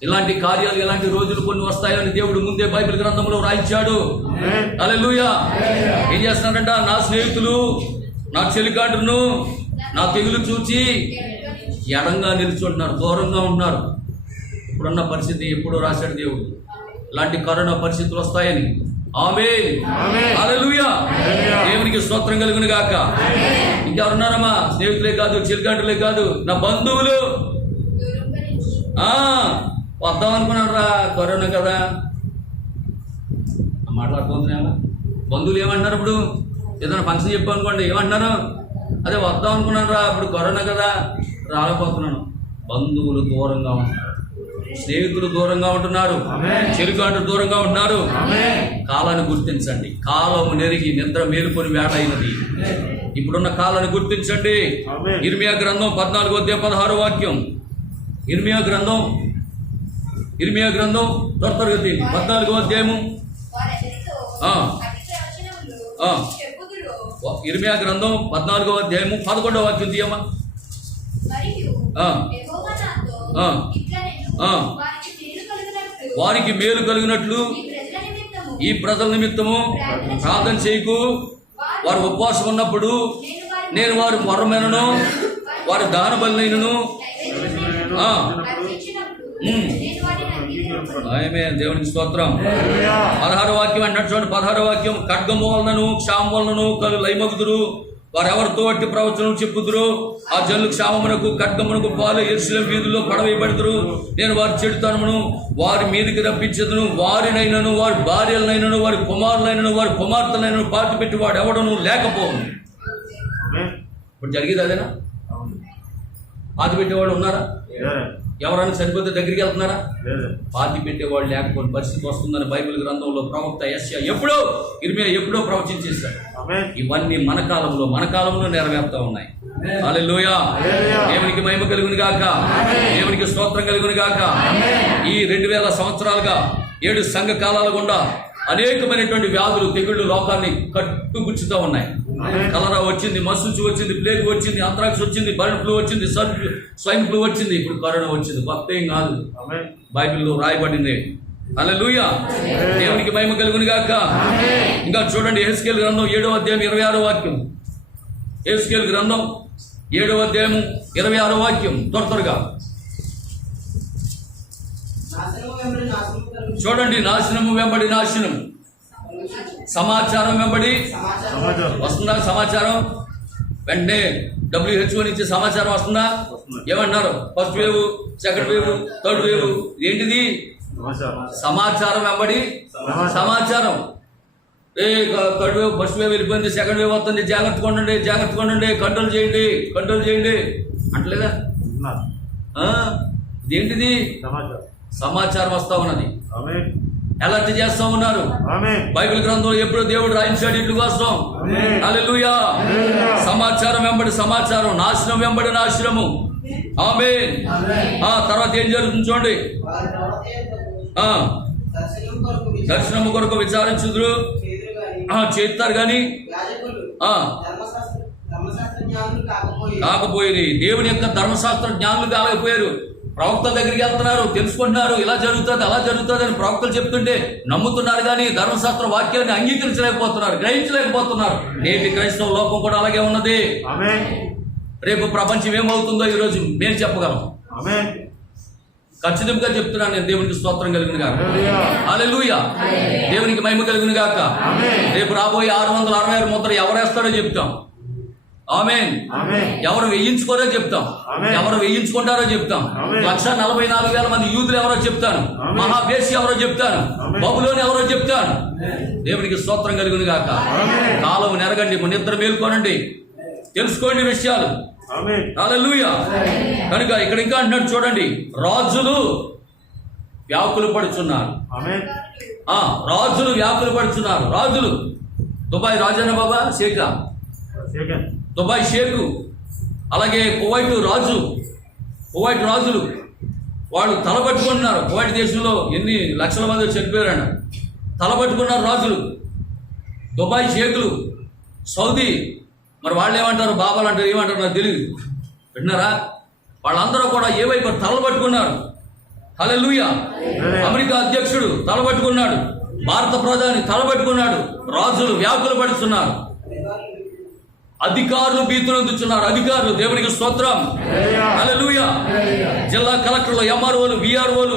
ఇలాంటి కార్యాలు, ఇలాంటి రోజులు కొన్ని వస్తాయని దేవుడు ముందే బైబిల్ గ్రంథంలో రాయించాడు. ఆమేన్. హల్లెలూయా. ఏం చేస్తున్నారంట? నా స్నేహితులు, నా చెలికాటును, నా తెగులు చూచి ఎడంగా నిల్చుంటున్నారు, దూరంగా ఉంటున్నారు. ఇప్పుడున్న పరిస్థితి ఎప్పుడో రాశాడు దేవుడు, ఇలాంటి కరోనా పరిస్థితులు వస్తాయని. ఆమేన్. ఆమేన్. హల్లెలూయా. హల్లెలూయా. దేవునికి స్తోత్రం కలుగును గాక. ఇంకెవరున్నారమ్మా? స్నేహితులే కాదు, చెలికాటులే కాదు, నా బంధువులు. వద్దాం అనుకున్నాడు రా, కరోనా కదా మాట్లాడుతున్నామా? బంధువులు ఏమంటున్నారు? ఇప్పుడు ఏదైనా ఫంక్షన్ చెప్పాను అనుకోండి, ఏమంటున్నారు? అదే వద్దాం అనుకున్నాను రా, ఇప్పుడు కరోనా కదా రాలేకపోతున్నాను. బంధువులు దూరంగా ఉంటున్నారు, స్నేహితులు దూరంగా ఉంటున్నారు, చెరుకాటు దూరంగా ఉంటున్నారు. కాలాన్ని గుర్తించండి. కాలము నెరిగి నిద్ర మేలుకొని వేట అయినది. ఇప్పుడున్న కాలాన్ని గుర్తించండి. ఇర్మియా గ్రంథం 14వ అధ్యాయం 16వ వాక్యం. ఇర్మియా గ్రంథం త్వరగా 14వ అధ్యాయము. ఇర్మియా గ్రంథం 14వ అధ్యాయము 11వ వాక్యం తీయమ్మా. వారికి మేలు కలిగినట్లు ఈ ప్రజల నిమిత్తము ప్రార్థన చేయకు. వారు ఉపవాసం ఉన్నప్పుడు నేను వారి మొర్రమైనను వారి దాన బలినైనను దేవునికి స్తోత్రం. 16వ వాక్యం అంటాడు చూడండి. 16వ వాక్యం. ఖడ్గము వలనను క్షామం వలనను లయమగుదురు. వారెవరితో అట్టి ప్రవచనం చెప్పుదురు. ఆ జనులు క్షామమునకు ఖడ్గమునకు పాలు యెరూషలేము వీధుల్లో పడవేయబడుదురు. నేను వారి చెడుతనమును వారి మీదకి రప్పించదును. వారినైనను వారి భార్యలనైనను వారి కుమారులైనను వారి కుమార్తెలైనను పాతి పెట్టి వాడు ఎవడను లేకపోను. ఇప్పుడు జరిగేది అదేనా? పాతి పెట్టేవాళ్ళు ఉన్నారా? ఎవరైనా చనిపోతే దగ్గరికి వెళ్తున్నారా? పాతి పెట్టేవాళ్ళు లేకపోయిన పరిస్థితి వస్తుందని బైబిల్ గ్రంథంలో ప్రవక్త యెషయా ఇర్మియా ఎప్పుడో ప్రవచించేశాడు. ఇవన్నీ మన కాలంలో నెరవేరుతా ఉన్నాయి. హల్లెలూయా. దేవునికి మహిమ కలుగును గాక. దేవునికి స్తోత్రం కలుగును గాక. ఈ 2000 సంవత్సరాలుగా 7 సంఘ కాలాల గుండా అనేకమైనటువంటి వ్యాధులు, తెగుళ్ళు లోకాన్ని కట్టుగుచ్చుతూ ఉన్నాయి. కలరా వచ్చింది, మస్సూచి వచ్చింది, ప్లేగ్ వచ్చింది, అంత్రాక్స్ వచ్చింది, బర్డ్ ఫ్లూ వచ్చింది, స్వైన్ ఫ్లూ వచ్చింది, ఇప్పుడు కరోనా వచ్చింది. కొత్త ఏం కాదు, బైబిల్లో రాయబడింది. హల్లెలూయా. దేవునికి మహిమ కలుగును గాక. ఇంకా చూడండి, యెహెజ్కేలు గ్రంథం 7వ అధ్యాయం 26వ వాక్యం. యెహెజ్కేలు గ్రంథం 7వ అధ్యాయం 26వ వాక్యం. త్వరగా చూడండి. నాశనము వెంబడి నాశనం, సమాచారం వెంబడి వస్తుందా? సమాచారం వెంటనే WHO నుంచి సమాచారం వస్తుందా? ఏమన్నారు? First wave, second wave, third wave. ఏంటిది? సమాచారం వెంబడి సమాచారం. థర్డ్ వేవ్, ఫస్ట్ వేవ్ వెళ్ళిపోయింది, సెకండ్ వేవ్ వస్తుంది, జాగ్రత్తగా ఉండండి, కంట్రోల్ చేయండి అంటలేదా? ఇదేంటిది? సమాచారం వస్తా ఉన్నది. అలర్ట్ చేస్తా ఉన్నారు. ఆమేన్. బైబిల్ గ్రంథంలో ఎప్పుడు దేవుడు రాయించాడు ఇట్లు కోసం. ఆమేన్. హల్లెలూయా. హల్లెలూయా. సమాచారం వెంబడి సమాచారం, నాశనం వెంబడి నాశనము. ఆమేన్. తర్వాత ఏం జరుగుతుంది చూడండి. దర్శనము కొరకు విచారించుదురు, చేస్తారు గాని కాకపోయింది. దేవుని యొక్క ధర్మశాస్త్ర జ్ఞానులు కాలేకపోయారు. ప్రవక్తల దగ్గరికి వెళ్తున్నారు, తెలుసుకుంటున్నారు, ఇలా జరుగుతుంది అలా జరుగుతుంది అని ప్రవక్తలు చెప్తుంటే నమ్ముతున్నారు, కానీ ధర్మశాస్త్ర వాక్యాన్ని అంగీకరించలేకపోతున్నారు, గ్రహించలేకపోతున్నారు. నేటి క్రైస్తవ లోకం కూడా అలాగే ఉన్నది. ఆమేన్. రేపు ప్రపంచం ఏమవుతుందో ఈరోజు మేము చెప్పగలం. ఆమేన్. ఖచ్చితంగా చెప్తున్నాను నేను. దేవునికి స్తోత్రం కలుగును గాక. హల్లెలూయా. హల్లెలూయా. దేవునికి మహిమ కలుగును గాక. ఆమేన్. రేపు రాబోయే 666 ముద్ర ఎవరేస్తారో చెప్తాం. ఆమేన్. ఆమేన్. ఎవరు వేయించుకోరో చెప్తాం, ఆమేన్. ఎవరు వేయించుకుంటారో చెప్తాం. ఆమేన్. 144,000 మంది యూదులు ఎవరో చెప్తాను, ఆమేన్. మహావేశి ఎవరో చెప్తాను, ఆమేన్. బబులోని ఎవరో చెప్తాను. దేవునికి స్తోత్రం కలుగును గాక. ఆమేన్. కాలం నెరగండి, నిద్ర మేల్కోనండి, తెలుసుకోండి విషయాలు. ఆమేన్. హల్లెలూయా. కనుక ఇక్కడ ఇంకా అంటున్నాడు చూడండి, రాజులు వ్యాకులు పడుచున్నారు. ఆమేన్. రాజులు వ్యాకులు పడుచున్నారు. రాజులు దుబాయ్ రాజన్న బాబా షేఖా, సెకండ్. దుబాయ్ షేకు, అలాగే కువైట్ రాజులు వాళ్ళు తలపట్టుకుంటున్నారు. కువైట్ దేశంలో ఎన్ని లక్షల మంది చనిపోయారన్న, తలపట్టుకున్నారు రాజులు. దుబాయ్ షేకులు, సౌదీ, మరి వాళ్ళు ఏమంటారు, బాబాలు అంటారు, ఏమంటారు నాకు తెలియదు. విన్నారా? వాళ్ళందరూ కూడా ఏ వైపు తలపట్టుకున్నారు. హల్లెలూయా. అమెరికా అధ్యక్షుడు తలపట్టుకున్నాడు, భారత ప్రధాని తలపట్టుకున్నాడు. రాజులు వ్యాకులు పడుతున్నారు, అధికారులు భీతులు అందుతున్నారు. అధికారులు, దేవునికి స్తోత్రం. హల్లెలూయా. జిల్లా కలెక్టర్లు, ఎంఆర్ఓలు, విఆర్ఓలు,